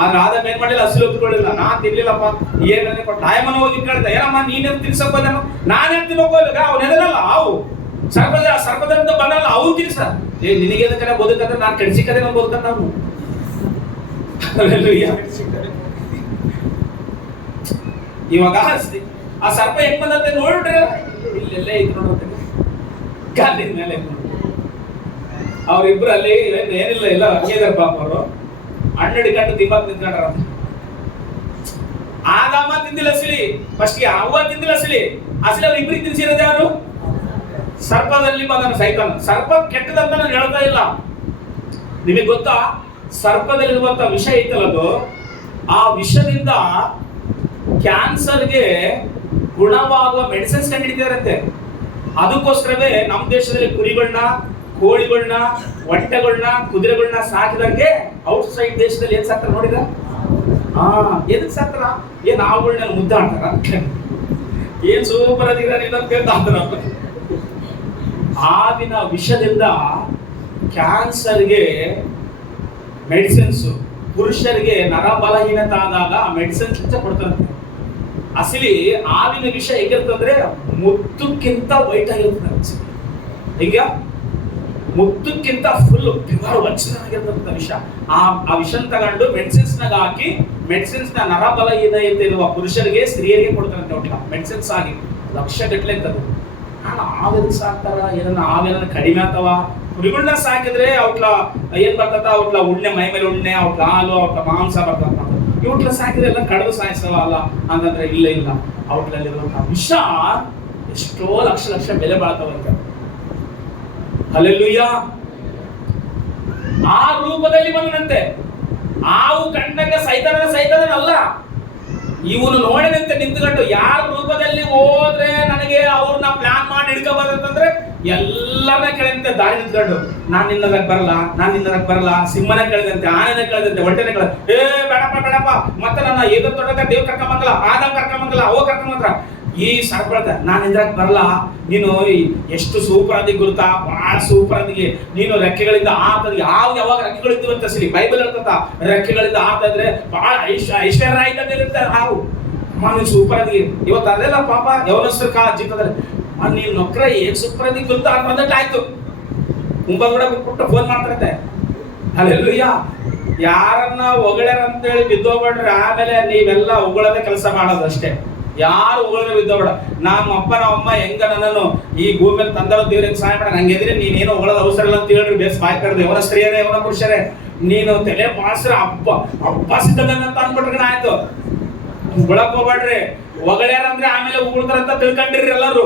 ಆದ್ರೆ ಆದಾಮ ಏನ್ ಮಾಡಿಲ್ಲ, ಹಸಿಲು ಒಪ್ಕೊಳ್ಳಿಲ್ಲ. ನಾನ್ ತಿನ್ಲಿಲ್ಲಪ್ಪ, ಏನೇ ಕೊಟ್ಟ ನಾಯಮ್ಮನ ಹೋಗಿ ಕೇಳ್ದ, ಏನಮ್ಮ ನೀನೇನ್ ತಿನ್ಸಕ್ ಹೋದೇನೋ, ನಾನೇನ್ ತಿನ್ನೋಕೋಲ್ಲ, ಅವನೆದಲ್ಲ ಅವು ಸರ್ಪದಂತ ಬನ್ನಲ್ಲ, ಅವ್ನು ತಿನ್ಸ. ನಿನಗೆ ಕಡೆ ಬದುಕಂದ್ರೆ ನಾನ್ ಕೆಡ್ಸಿಕದೆ ನಾನು ಬದುಕಂತ ಅವನು. ಇವಾಗ ಆ ಸರ್ಪ ಹೆಂಗ್ ಬಂದಂತೆ ನೋಡ್ರಿ, ಇಲ್ಲೆಲ್ಲೇ ಇದ್ರು ನೋಡ್ತೇನೆ ಗಾಲಿನ ಮೇಲೆ. ಅವ್ರಿಬ್ರು ಅಲ್ಲಿ ಏನಿಲ್ಲ, ಎಲ್ಲ ಹಂಗಿದಾರ ಪಾಪ. ಅವರು ಹಣ್ಣಡಿ ಕಂಡು ತಿಂಬಾಕ್ ನಿಂತ್ಕೊಂಡ್ರ. ಆದಾಮ ತಿಂದಿಲ್ಲ ಹಸಿಲಿ, ಫಸ್ಟ್ ಅವ್ವ ತಿಂದಿಲ್ಲ ಹಸಿಲಿ. ಅವ್ರು ಇಬ್ರಿಗೆ ತಿನ್ಸಿರೋದು ಯಾರು, ಸರ್ಪದಲ್ಲಿ ಬಂದ ಸೈತಾನ. ಸರ್ಪ ಕೆಟ್ಟದಂತ ನಾನು ಹೇಳ್ತಾ ಇಲ್ಲ. ನಿಮಗೆ ಗೊತ್ತಾ, ಸರ್ಪದಲ್ಲಿರುವಂತ ವಿಷ ಐತಲ್ಲದು, ಆ ವಿಷದಿಂದ ಕ್ಯಾನ್ಸರ್ಗೆ ಗುಣವಾಗುವ ಮೆಡಿಸಿನ್ಸ್ ಕಂಡುಹಿಡಿದಾರಂತೆ. ಅದಕ್ಕೋಸ್ಕರವೇ ನಮ್ಮ ದೇಶದಲ್ಲಿ ಕುರಿಗಳನ್ನ, ಕೋಳಿಗಳನ್ನ, ಒಂಟೆಗಳನ್ನ, ಕುದುರೆಗಳನ್ನ ಸಾಕಿದಂಗೆ ಔಟ್ ಸೈಡ್ ದೇಶದಲ್ಲಿ ಏನ್ ಸಾಕ್ತಾರ ನೋಡಿದ? ಎದಕ್ ಸಾಕ್ತಾರ? ಏನ್ ಆವುಗಳನ್ನ ಮುದ್ದಾಡ್ತಾರ, ಏನ್ ಸೂಪರ್ ಅಧಿಕಾರಿ ಅಂತ. ಆವಿನ ವಿಷದಿಂದ ಕ್ಯಾನ್ಸರ್ಗೆ ಮೆಡಿಸಿನ್ಸ್, ಪುರುಷರಿಗೆ ನರ ಬಲಹೀನತೆ ಆದಾಗ ಆ ಮೆಡಿಸಿನ್ಸ್ ಕೊಡ್ತಾರಂತೆ. ಅಸಲಿ ಆವಿನ ವಿಷ ಹೇಗಿರ್ತಂದ್ರೆ ಮುತ್ತಕ್ಕಿಂತ ವೈಟ್ ಆಗಿರ್ತದೆ. ಈಗ ಮುತ್ತಕ್ಕಿಂತ ಫುಲ್ ಪ್ಯೂರ್ ವಚನಾಗಿರ್ತಂತ ವಿಷ. ಆ ವಿಷ ತಗೊಂಡು ಮೆಡಿಸಿನ್ಸ್ ನಾಗ ಹಾಕಿ, ಮೆಡಿಸಿನ್ಸ್ ನ ನರ ಬಲಹೀನತೆ ಇರುವ ಪುರುಷರಿಗೆ, ಸ್ತ್ರೀಯರಿಗೆ ಕೊಡ್ತಾರಂತೆ. ಒಟ್ಟ ಮೆಡಿಸಿನ್ಸ್ ಆಗಿ ಲಕ್ಷ ಗಟ್ಟಲೆ ಇರ್ತದೆ. ನಾನು ಆವೇನು ಸಾಕ್ತಾರ, ಏನನ್ನ ಆವೇನ ಕಡಿಮೆ ಆಗ್ತಾವ. ಕುರಿಗಳನ್ನ ಸಾಕಿದ್ರೆ ಅವ್ಟ್ಲ ಏನ್ ಬರ್ತದ, ಅವ್ಟ್ಲ ಉಣ್ಣೆ, ಮೈ ಮೇಲೆ ಉಣ್ಣೆ, ಅವ್ಟ್ಲ ಹಾಲು, ಅವ್ಟ್ಲ ಮಾಂಸ ಬರ್ತದ. ಇವ್ಟ್ಲ ಸಾಕಿದ್ರೆ ಎಲ್ಲ ಕಡಿದು ಸಾಯಿಸವ ಅಲ್ಲ ಅಂತಂದ್ರೆ ಇಲ್ಲ. ಔಟ್ಲಲ್ಲಿರುವಂತಹ ವಿಷ ಎಷ್ಟೋ ಲಕ್ಷ ಲಕ್ಷ ಬೆಲೆ ಬಾಳ್ತಾವಂತೆ. ಹಲ್ಲೆಲೂಯಾ. ಆ ರೂಪದಲ್ಲಿ ಬಂದನಂತೆ. ಆವು ಕಂಡಂಗ ಸೈತಾನನಲ್ಲ, ಇವನು ನೋಡಿದಂತೆ ನಿಂತುಕೊಂಡು ಯಾರ ರೂಪದಲ್ಲಿ ಹೋದ್ರೆ ನನಗೆ ಅವ್ರನ್ನ ಪ್ಲಾನ್ ಮಾಡಿ ಹಿಡ್ಕೋಬಾರ್ದಂತಂದ್ರೆ ಎಲ್ಲರನ್ನ ಕೇಳಿದಂತೆ ದಾರಿ ನಿಂತ್ಕೊಂಡು, ನಾನ್ ನಿನ್ನದಕ್ಕೆ ಬರಲ್ಲ, ಸಿಂಹನ ಕೇಳಿದಂತೆ, ಆನೆನ ಕೇಳಿದಂತೆ, ಒಂಟೆನ ಕೇಳ, ಬೇಡಪ್ಪ ಮತ್ತೆ ನನ್ನ ಏదో ತೊಡಕ ದೇವ್ ಕರ್ಕೊಂಬಂಗಲ್ಲ, ಆದಮ್ ಕರ್ಕೊಂಬಂಗಲ್ಲ, ಅವ ಕರ್ಕೊಂಬಂದ್ರ. ಈ ಸರ್ಪಳದ ನಾನ್ ನಿಂದ್ರಕ್ ಬರಲ್ಲ, ನೀನು ಎಷ್ಟು ಸೂಪರ್ ಅದಿ ಗುರುತಾ, ಬಹಳ ಸೂಪರ್ ಅದಿಗೆ, ನೀನು ರೆಕ್ಕೆಗಳಿಂದ ಆತದ. ಯಾವಾಗ ರೆಕ್ಕೆಗಳಿದ್ದು ಅಂತ ಸಿಲಿ ಬೈಬಲ್ ಹೇಳ್ತದ, ರೆಕ್ಕೆಗಳಿಂದ ಆತ ಇದ್ರೆ ಬಹಳ ಐಶ್ವರ್ಯ ಇದ್ದಂತೆ ಹಾವು. ನೀನ್ ಸೂಪರ್ ಅದಿಗೆ. ಇವತ್ತು ಅದೆಲ್ಲ ಪಾಪ ಯವನಸ್ರು ಜೀತದಲ್ಲಿ ನೀನ್ ನೊಕ್ರ ಏನ್ ಸೂಪರ್ ಅದಿ ಗುರುತಾ ಅಂತಂದಟ್ಟು ಆಯ್ತು. ಮುಂಬ ಕೂಡ ಬಿಟ್ಬಿಟ್ಟು ಫೋನ್ ಮಾಡ್ತಾರಂತೆ. ಹಲ್ಲೆಲೂಯಾ. ಯಾರನ್ನ ಹೊಗಳ್ಯಾರ ಅಂತೇಳಿ ಬಿದ್ದೋಗ್ಬೇಡ್ರಿ, ಆಮೇಲೆ ನೀವೆಲ್ಲ ಹೊಗಳದೇ ಕೆಲಸ ಮಾಡೋದು ಅಷ್ಟೇ. ಯಾರು ಹೊಗಳಿದ್ರೆ ಬಿದ್ದೋಬೇಡ. ನಮ್ಮ ಅಪ್ಪ ಅಮ್ಮ ಹೆಂಗ ನನ್ನನ್ನು ಈ ಭೂಮಿ ಮೇಲೆ ತಂದರೋ ದೇವ್ರಿಗೆ ಸಹಾಯ ಮಾಡ, ನಂಗೆದ್ರೆ ನೀನೇನೋ ಹೊಗಳದ ಅವಸರ ಇಲ್ಲ ಅಂತ ಹೇಳ್ರಿ. ಬೇಸ್ ಬಾಯ್ ಕರೆದು ಯವನ ಸ್ತ್ರೀಯರೇ, ಯವನ ಪುರುಷರೇ, ನೀನು ತಲೆ ಬಾಸ್ರ ಅಪ್ಪ ಸಿದ್ಧಗಂತ ಅಂದ್ಬಿಟ್ರೆ ಆಯ್ತು. ಹೊಳಕ್ ಹೋಗ್ಬೇಡ್ರಿ. ಹೊಗಳ್ಯಾರ ಅಂದ್ರೆ ಆಮೇಲೆ ಉಗುಳ್ತಾರಂತ ತಿಳ್ಕೊಂಡಿರ್ರಿ ಎಲ್ಲರೂ.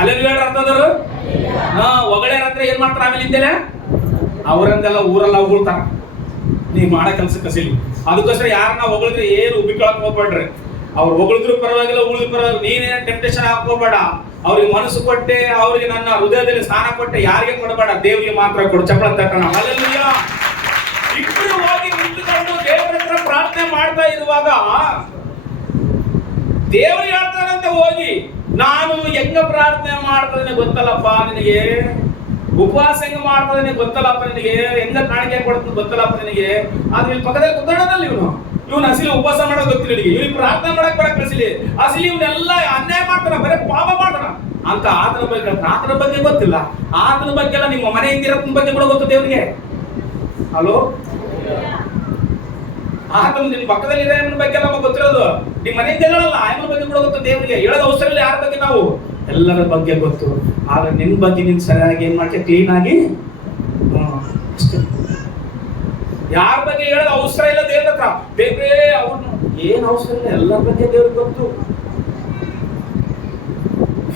ಅಲ್ಲೆಲ್ಲ ಹೇಳ್ರ ಅಂತಂದ್ರು. ಹೊಗಳ್ಯಾರ ಅಂದ್ರೆ ಏನ್ ಮಾಡ್ತಾರ ಆಮೇಲೆ ಇಂದೆಲೆ ಅವರಂದೆಲ್ಲ ಊರೆಲ್ಲ ಉಗುಳ್ತಾರ. ನೀವ್ ಮಾಡೋ ಕೆಲ್ಸಕ್ಕೆ ಸಿಲಿ. ಅದಕ್ಕೋಸ್ಕರ ಯಾರನ್ನ ಹೊಗಳಿದ್ರೆ ಏನು ಉಬ್ಬಿಕೊಳಕ್ ಹೋಗ್ಬೇಡ್ರಿ. ಅವ್ರು ಹೊಗಳಿದ್ರು ಪರವಾಗಿಲ್ಲ, ಉಳಿದ್ರು ಪರವಾಗಿಲ್ಲ, ನೀನೇ ಟೆಂಪ್ಟೇಷನ್ ಹಾಕೋಬೇಡ. ಅವ್ರಿಗೆ ಮನಸ್ಸು ಕೊಟ್ಟೆ, ಅವ್ರಿಗೆ ನನ್ನ ಹೃದಯದಲ್ಲಿ ಸ್ಥಾನ ಕೊಟ್ಟೆ, ಯಾರಿಗೆ ಕೊಡಬೇಡ, ದೇವರಿಗೆ ಮಾತ್ರ ಕೊಡು. ಚಪ್ಪಳ ತಟ್ಟಣ. ಹಲ್ಲೆಲೂಯಾ. ಇಬ್ಬರು ಹೋಗಿ ನಿಂತುಕೊಂಡು ದೇವರ ಹತ್ರ ಪ್ರಾರ್ಥನೆ ಮಾಡ್ತಾ ಇರುವಾಗ ದೇವರು ಹೇಳ್ತಾನಂತ ಹೋಗಿ, ನಾನು ಹೆಂಗ ಪ್ರಾರ್ಥನೆ ಮಾಡ್ತದೇನೆ ಗೊತ್ತಲ್ಲಪ್ಪ ನಿನಗೆ, ಉಪವಾಸ ಹೆಂಗ ಮಾಡ್ತದೇನೆ ಗೊತ್ತಲ್ಲಪ್ಪ ನಿನಗೆ, ಹೆಂಗ ಕಾಣಿಕೆ ಕೊಡ್ತದೆ ಗೊತ್ತಲ್ಲಪ್ಪ ನಿನಗೆ. ಆದ್ರೆ ಇಲ್ಲಿ ಪಕ್ಕದಲ್ಲಿ ಕುತ್ಕೊಳ್ಳೋದಲ್ಲ ಇವನು ಹಸಿಲಿ ಉಪವಾಸ ಮಾಡೋದು ಗೊತ್ತಿಲ್ಲ ನಿನಗೆ. ಇವ್ನಿಗೆ ಪ್ರಾರ್ಥನೆ ಮಾಡಕ್ ಬರಕ್ ಕಳಿಸಲಿ. ಹಸಿಲಿ ಇವನ್ನೆಲ್ಲ ಅನ್ಯಾಯ ಮಾಡ್ತಾನ, ಬರೀ ಪಾಪ ಮಾಡ್ತಾನ ಅಂತ ಆತನ ಬಗ್ಗೆ. ಆತನ ಬಗ್ಗೆ ಗೊತ್ತಿಲ್ಲ, ಆತನ ಬಗ್ಗೆ ಎಲ್ಲ ನಿಮ್ಮ ಮನೆ ಹಿಂದಿರತನ ಬಗ್ಗೆ ಕೂಡ ಗೊತ್ತು ದೇವ್ರಿಗೆ. ಹಲೋ, ಆತನ ನಿನ್ ಪಕ್ಕದಲ್ಲಿ ಇರೋ ಬಗ್ಗೆ ನಮಗೆ ಗೊತ್ತಿರೋದು. ನಿಮ್ ಮನೆಯಿಂದ ಹೇಳಲ್ಲ, ಆಯಮ್ಮನ ಬಗ್ಗೆ ಕೂಡ ಗೊತ್ತು ದೇವರಿಗೆ. ಹೇಳೋದು ಅವಸರ ಇಲ್ಲ ಯಾರ ಬಗ್ಗೆ, ನಾವು ಎಲ್ಲರ ಬಗ್ಗೆ ಗೊತ್ತು. ಆದ್ರೆ ನಿನ್ ಬಗ್ಗೆ ನೀನ್ ಸರಿಯಾಗಿ ಏನ್ ಮಾಡ್ತೀಯ, ಕ್ಲೀನ್ ಆಗಿ ಅಷ್ಟೇ. ಯಾರ ಬಗ್ಗೆ ಹೇಳೋದು ಅವಸರ ಇಲ್ಲ ದೇವ್ರ ಹತ್ರ. ದೇವ್ರೇ ಅವ್ರನ್ನ ಏನ್ ಅವಸರ ಇಲ್ಲ, ಎಲ್ಲರ ಬಗ್ಗೆ ದೇವ್ರಿಗೆ ಗೊತ್ತು.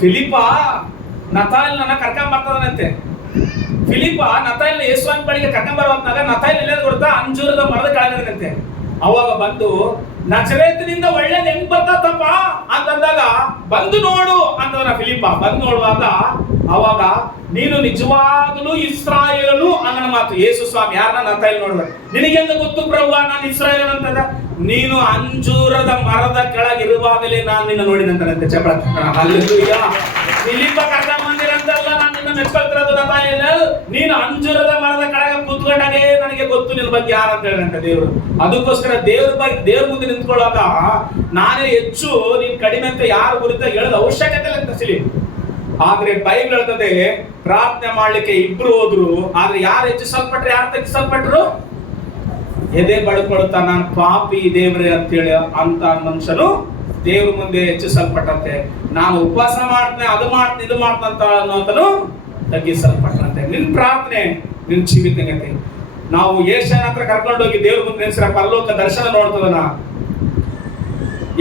ಫಿಲಿಪ ನತಾಯಲ್ನ ಕರ್ಕೊಂಡ್ ಬರ್ತದನಂತೆ. ಫಿಲಿಪ ನತಾಯಲ್ ಯೇಸುವಿನ ಬಳಿಗೆ ಕರ್ಕೊಂಡ್ ಬರುವಂತಾಗ ನತಾಯಲ್ ಎಲ್ಲೇದು ಗೊತ್ತಾ, ಅಂಜೂರದ ಮರದ ಕೆಳಗಂತೆ. ಅವಾಗ ಬಂದು ನಜರೇತಿನಿಂದ ಒಳ್ಳೇದು ಹೆಂಗ್ ಬರ್ತಪ್ಪ ಅಂತಂದಾಗ ಬಂದು ನೋಡು ಅಂತಂದ್ರ ಫಿಲಿಪ. ಬಂದು ನೋಡುವಾಗ ಅವಾಗ ನೀನು ನಿಜವಾಗಲೂ ಇಸ್ರಾಯೇಲನು ಅನ್ನೋ ಮಾತು. ಯೇಸು ಸ್ವಾಮಿ ಯಾರನ್ನ ನತಾಯಲ್ ನೋಡ್ಬೇಕು. ನಿನಗೆಂದು ಗೊತ್ತು ಪ್ರಭು ನಾನು ಇಸ್ರಾಯೇಲ್ ಅಂತಂದ. ನೀನು ಅಂಜೂರದ ಮರದ ಕೆಳಗಿರುವಾಗಲೇ ನಾನು ನಿನ್ನ ನೋಡಿದಂತೆ. ಚಪಳ ಹಲ್ಲೆಲೂಯಾ. ಫಿಲಿಪ ಕರ್ಕೊಂಡ್ ಬಂದಿರಂತಲ್ಲ ನಾನು ನಿನ್ನ ಮೆಚ್ಕೊಳ್ತಿರೋದು ನತಾಯಲ್. ನೀನು ಅಂಜೂರದ ಮರದ ಕೆಳಗೆ ಕೂತ್ಕೊಂಡಾಗೆ ನನಗೆ ಗೊತ್ತು ನಿನ್ನ ಬಗ್ಗೆ ಯಾರು ಅಂತ ಹೇಳಿದಂತೆ ದೇವರು. ಅದಕ್ಕೋಸ್ಕರ ದೇವ್ರ ಮುಂದೆ ನಿಂತ್ಕೊಳ್ಳುವಾಗ ನಾನೇ ಹೆಚ್ಚು ನೀನ್ ಕಡಿಮೆ ಅಂತ ಯಾರು ಗುರುತ ಹೇಳೋದು ಅವಶ್ಯಕತೆ ಇಲ್ಲ ಅಂತ ಸಿಲಿ. ಆದ್ರೆ ಬೈಬಲ್ ಹೇಳ್ತದೆ ಪ್ರಾರ್ಥನೆ ಮಾಡ್ಲಿಕ್ಕೆ ಇಬ್ರು ಹೋದ್ರು, ಆದ್ರೆ ಯಾರು ಹೆಚ್ಚಿಸಲ್ಪಟ್ರು, ಯಾರು ತಗ್ಗಿಸಲ್ಪಟ್ರು? ಎದೆ ಬಡ್ಕೊಳ್ತಾ ನಾನು ಪಾಪಿ ದೇವ್ರೆ ಅಂತೇಳಿ ಅಂತ ಮನುಷ್ಯನು ದೇವ್ರ ಮುಂದೆ ಹೆಚ್ಚಿಸಲ್ಪಟ್ಟಂತೆ. ನಾನು ಉಪವಾಸ ಮಾಡ್ತೇನೆ, ಅದು ಮಾಡ್ತೇನೆ, ಇದು ಮಾಡ್ತಂತ ಅನ್ನೋದನ್ನು ತಗ್ಗಿಸಲ್ಪಟ್ಟಂತೆ. ನಿನ್ ಪ್ರಾರ್ಥನೆ ನಿನ್ ಜೀವಿತಗತೆ. ನಾವು ಯೆಶಾಯನ ಹತ್ರ ಕರ್ಕೊಂಡೋಗಿ ದೇವ್ರ ಮುಂದೆ ನಿಲ್ಸಿರ ಪರಲೋಕ ದರ್ಶನ ನೋಡ್ತದನ.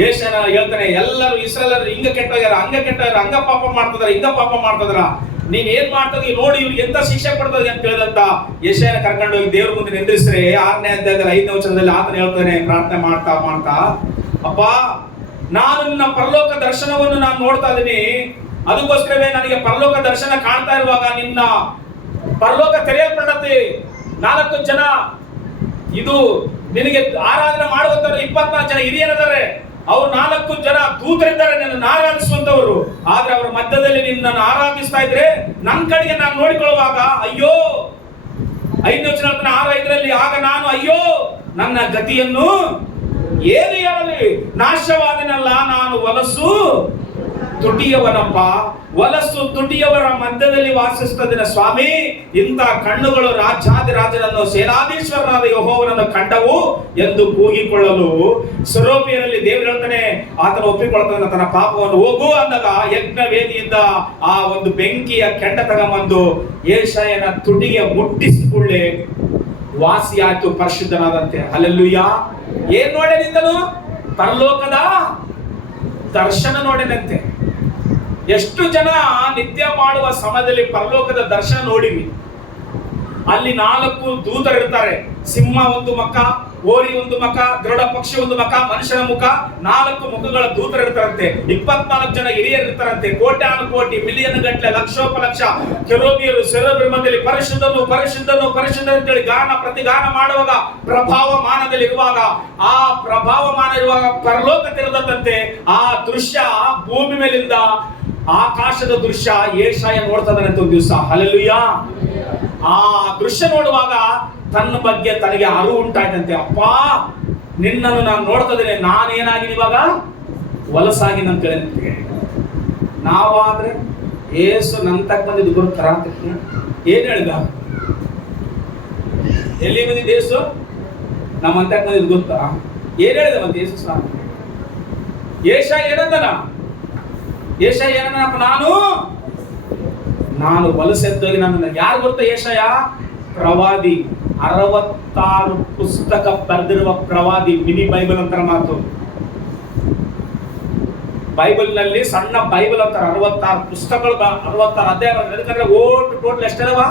ಯೆಶಾಯನ ಹೇಳ್ತಾನೆ ಎಲ್ಲರೂ ಇಸ್ರಾಯೇಲರು ಹಿಂಗ ಕೆಟ್ಟೋಗ್ಯಾರ, ಹಂಗ ಕೆಟ್ಟೋಗ್ಯಾರ, ಹಂಗ ಪಾಪ ಮಾಡ್ತದಾರ, ಹಿಂಗ ಪಾಪ ಮಾಡ್ತದಾರ, ನೀನ್ ಏನ್ ಮಾಡ್ತದ ನೋಡಿ ಇವ್ರಿಗೆ ಎಂತ ಶಿಕ್ಷೆ ಕೊಡ್ತದೆ ಅಂತ ಹೇಳಿದಂತ ಯೆಶಾಯನ ಕರ್ಕೊಂಡೋಗಿ ದೇವ್ರ ಮುಂದೆ ನಿಂದಿಸ್ರೆ 6ನೇ ಅಧ್ಯಾಯದಲ್ಲಿ 5ನೇ ವಚನದಲ್ಲಿ ಆತನ ಹೇಳ್ತಾನೆ ಪ್ರಾರ್ಥನೆ ಮಾಡ್ತಾ ಮಾಡ್ತಾ, ಅಪ್ಪ ನಾನು ನಿನ್ನ ಪರಲೋಕ ದರ್ಶನವನ್ನು ನಾನು ನೋಡ್ತಾ ಇದ್ದೀನಿ. ಅದಕ್ಕೋಸ್ಕರವೇ ನನಗೆ ಪರಲೋಕ ದರ್ಶನ ಕಾಣ್ತಾ ಇರುವಾಗ ನಿನ್ನ ಪರಲೋಕ ತೆರೆಯಲ್ಪಡತ್ತೆ. 4 ಜನ ಇದು ನಿನಗೆ ಆರಾಧನೆ ಮಾಡುವಂತವ್ರು 24 ಜನ ಹಿರಿಯರಿದ್ದಾರೆ. ಅವ್ರು 4 ಜನ ದೂತರಿದ್ದಾರೆ ನಿನ್ನನ್ನು ಆರಾಧಿಸುವಂತವರು. ಆದ್ರೆ ಅವರ ಮಧ್ಯದಲ್ಲಿ ನಿನ್ನನ್ನು ಆರಾಧಿಸ್ತಾ ಇದ್ರೆ ನನ್ನ ಕಡೆಗೆ ನಾನು ನೋಡಿಕೊಳ್ಳುವಾಗ ಅಯ್ಯೋ, 5ನೇ ವಚನ 6:5 ಆಗ ನಾನು ಅಯ್ಯೋ ನನ್ನ ಗತಿಯನ್ನು ಏನು ಹೇಳಲಿ, ನಾಶವಾದನಲ್ಲ, ನಾನು ಹೊಲಸು ತುಟಿಯವನಪ್ಪ, ಹೊಲಸು ತುಟಿಯವರ ಮಧ್ಯದಲ್ಲಿ ವಾಸಿಸುತ್ತದೆ ಸ್ವಾಮಿ. ಇಂಥ ಕಣ್ಣುಗಳು ರಾಜಾದಿರಾಜನನ್ನು ಸೇನಾಧೀಶ್ವರನಾದ ಯೆಹೋವನನ್ನು ಕಂಡವು ಎಂದು ಕೂಗಿಕೊಳ್ಳಲು ಸ್ವರೂಪಿಯರಲ್ಲಿ ದೇವರು ಹೇಳ್ತಾನೆ, ಆತನು ಒಪ್ಪಿಕೊಳ್ತಾನೆ ತನ್ನ ಪಾಪವನ್ನು. ಹೋಗು ಅಂದಾಗ ಯಜ್ಞ ವೇದಿಯಿಂದ ಆ ಒಂದು ಬೆಂಕಿಯ ಕೆಂಡ ತಗೊಂಬಂದು ಯೆಶಾಯನ ತುಟಿಗೆ ಮುಟ್ಟಿಸಿಕೊಳ್ಳೆ ವಾಸಿ ಆಯ್ತು, ಪರಿಶುದ್ಧನಾದಂತೆ. ಹಲ್ಲೆಲೂಯಾ. ಏನ್ ನೋಡೇನಿದ್ದನು? ಪರಲೋಕದ ದರ್ಶನ ನೋಡಿದಂತೆ. ಎಷ್ಟು ಜನ ನಿತ್ಯ ಮಾಡುವ ಸಮಯದಲ್ಲಿ ಪರಲೋಕದ ದರ್ಶನ ನೋಡಿವಿ. ಅಲ್ಲಿ 4 ದೂತರಿರ್ತಾರೆ. ಸಿಂಹ ಒಂದು ಮುಖ, ಓರಿ ಒಂದು ಮುಖ, ದೃಢ ಪಕ್ಷಿ ಒಂದು ಮುಖ, ಮನುಷ್ಯನ ಮುಖ, 4 ಮುಖಗಳ ದೂತರಿರ್ತಾರಂತೆ. 24 ಜನ ಹಿರಿಯರು ಇರ್ತಾರಂತೆ. ಕೋಟ್ಯಾನು ಕೋಟಿ, ಮಿಲಿಯನ್ ಗಟ್ಟಲೆ, ಲಕ್ಷೋಪಲಕ್ಷ ಕೆರೂಬಿಯರು ಸೆರಬಿರ್ಮದಲ್ಲಿ ಪರಿಶುದ್ಧನು ಪರಿಶುದ್ಧನು ಪರಿಶುದ್ಧ ಅಂತೇಳಿ ಗಾನ ಪ್ರತಿಗಾನ ಮಾಡುವಾಗ ಪ್ರಭಾವಮಾನದಲ್ಲಿ ಇರುವಾಗ, ಆ ಪ್ರಭಾವಮಾನ ಇರುವಾಗ ಪರಲೋಕ ತೆರೆದಂತೆ ಆ ದೃಶ್ಯ ಭೂಮಿ ಮೇಲಿಂದ ಆಕಾಶದ ದೃಶ್ಯ ಯೆಶಾಯ ನೋಡ್ತದಂತೆ ಒಂದು ದಿವಸ. ಹಲ್ಲೆಲೂಯಾ. ಆ ದೃಶ್ಯ ನೋಡುವಾಗ ತನ್ನ ಬಗ್ಗೆ ತನಗೆ ಅರಿವು ಉಂಟಾಯ್ತಂತೆ. ಅಪ್ಪ ನಿನ್ನನ್ನು ನಾನು ನೋಡ್ತದೇನೆ, ನಾನೇನಾಗಿನಿ ಇವಾಗ ಹೊಲಸಾಗಿನ ಅಂತ ಹೇಳಿ. ನಾವಾದ್ರೆ ಏಸು ನನ್ನ ತಕ್ಕ ಬಂದಿದ್ದು ಗುರುತರ ಏನ್ ಹೇಳಿದ? ಎಲ್ಲಿ ಬಂದಿದ್ದು ಏಸು? ನಮ್ಮ ಅಂತಕ್ಕೆ ಬಂದಿದ್ದು ಗುರುತ ಏನ್ ಹೇಳಿದ? ಮತ್ತೆ ಏಸು ಸ್ವಾಮಿ ಯೆಶಾಯ ಏನಂದನ? ಯೆಶಾಯ ಏನಂದನಪ್ಪ? ನಾನು ಹೊಲಸೆದ್ದೋಗಿ ನನ್ನ ಯಾರು ಗೊತ್ತಾ? ಯೆಶಾಯ ಪ್ರವಾದಿ, 66 ಪುಸ್ತಕ ಬರೆದಿರುವ ಪ್ರವಾದಿ. ಮಿನಿ ಬೈಬಲ್ ಅಂತಾರ ಮಾತು. ಬೈಬಲ್ ನಲ್ಲಿ ಸಣ್ಣ ಬೈಬಲ್ ಅಂತಾರ. 66 ಪುಸ್ತಕಗಳು, 66 ಅಧ್ಯಾಯ. ಯಾಕಂದ್ರೆ ಟೋಟಲ್ ಎಷ್ಟಿದಾವ?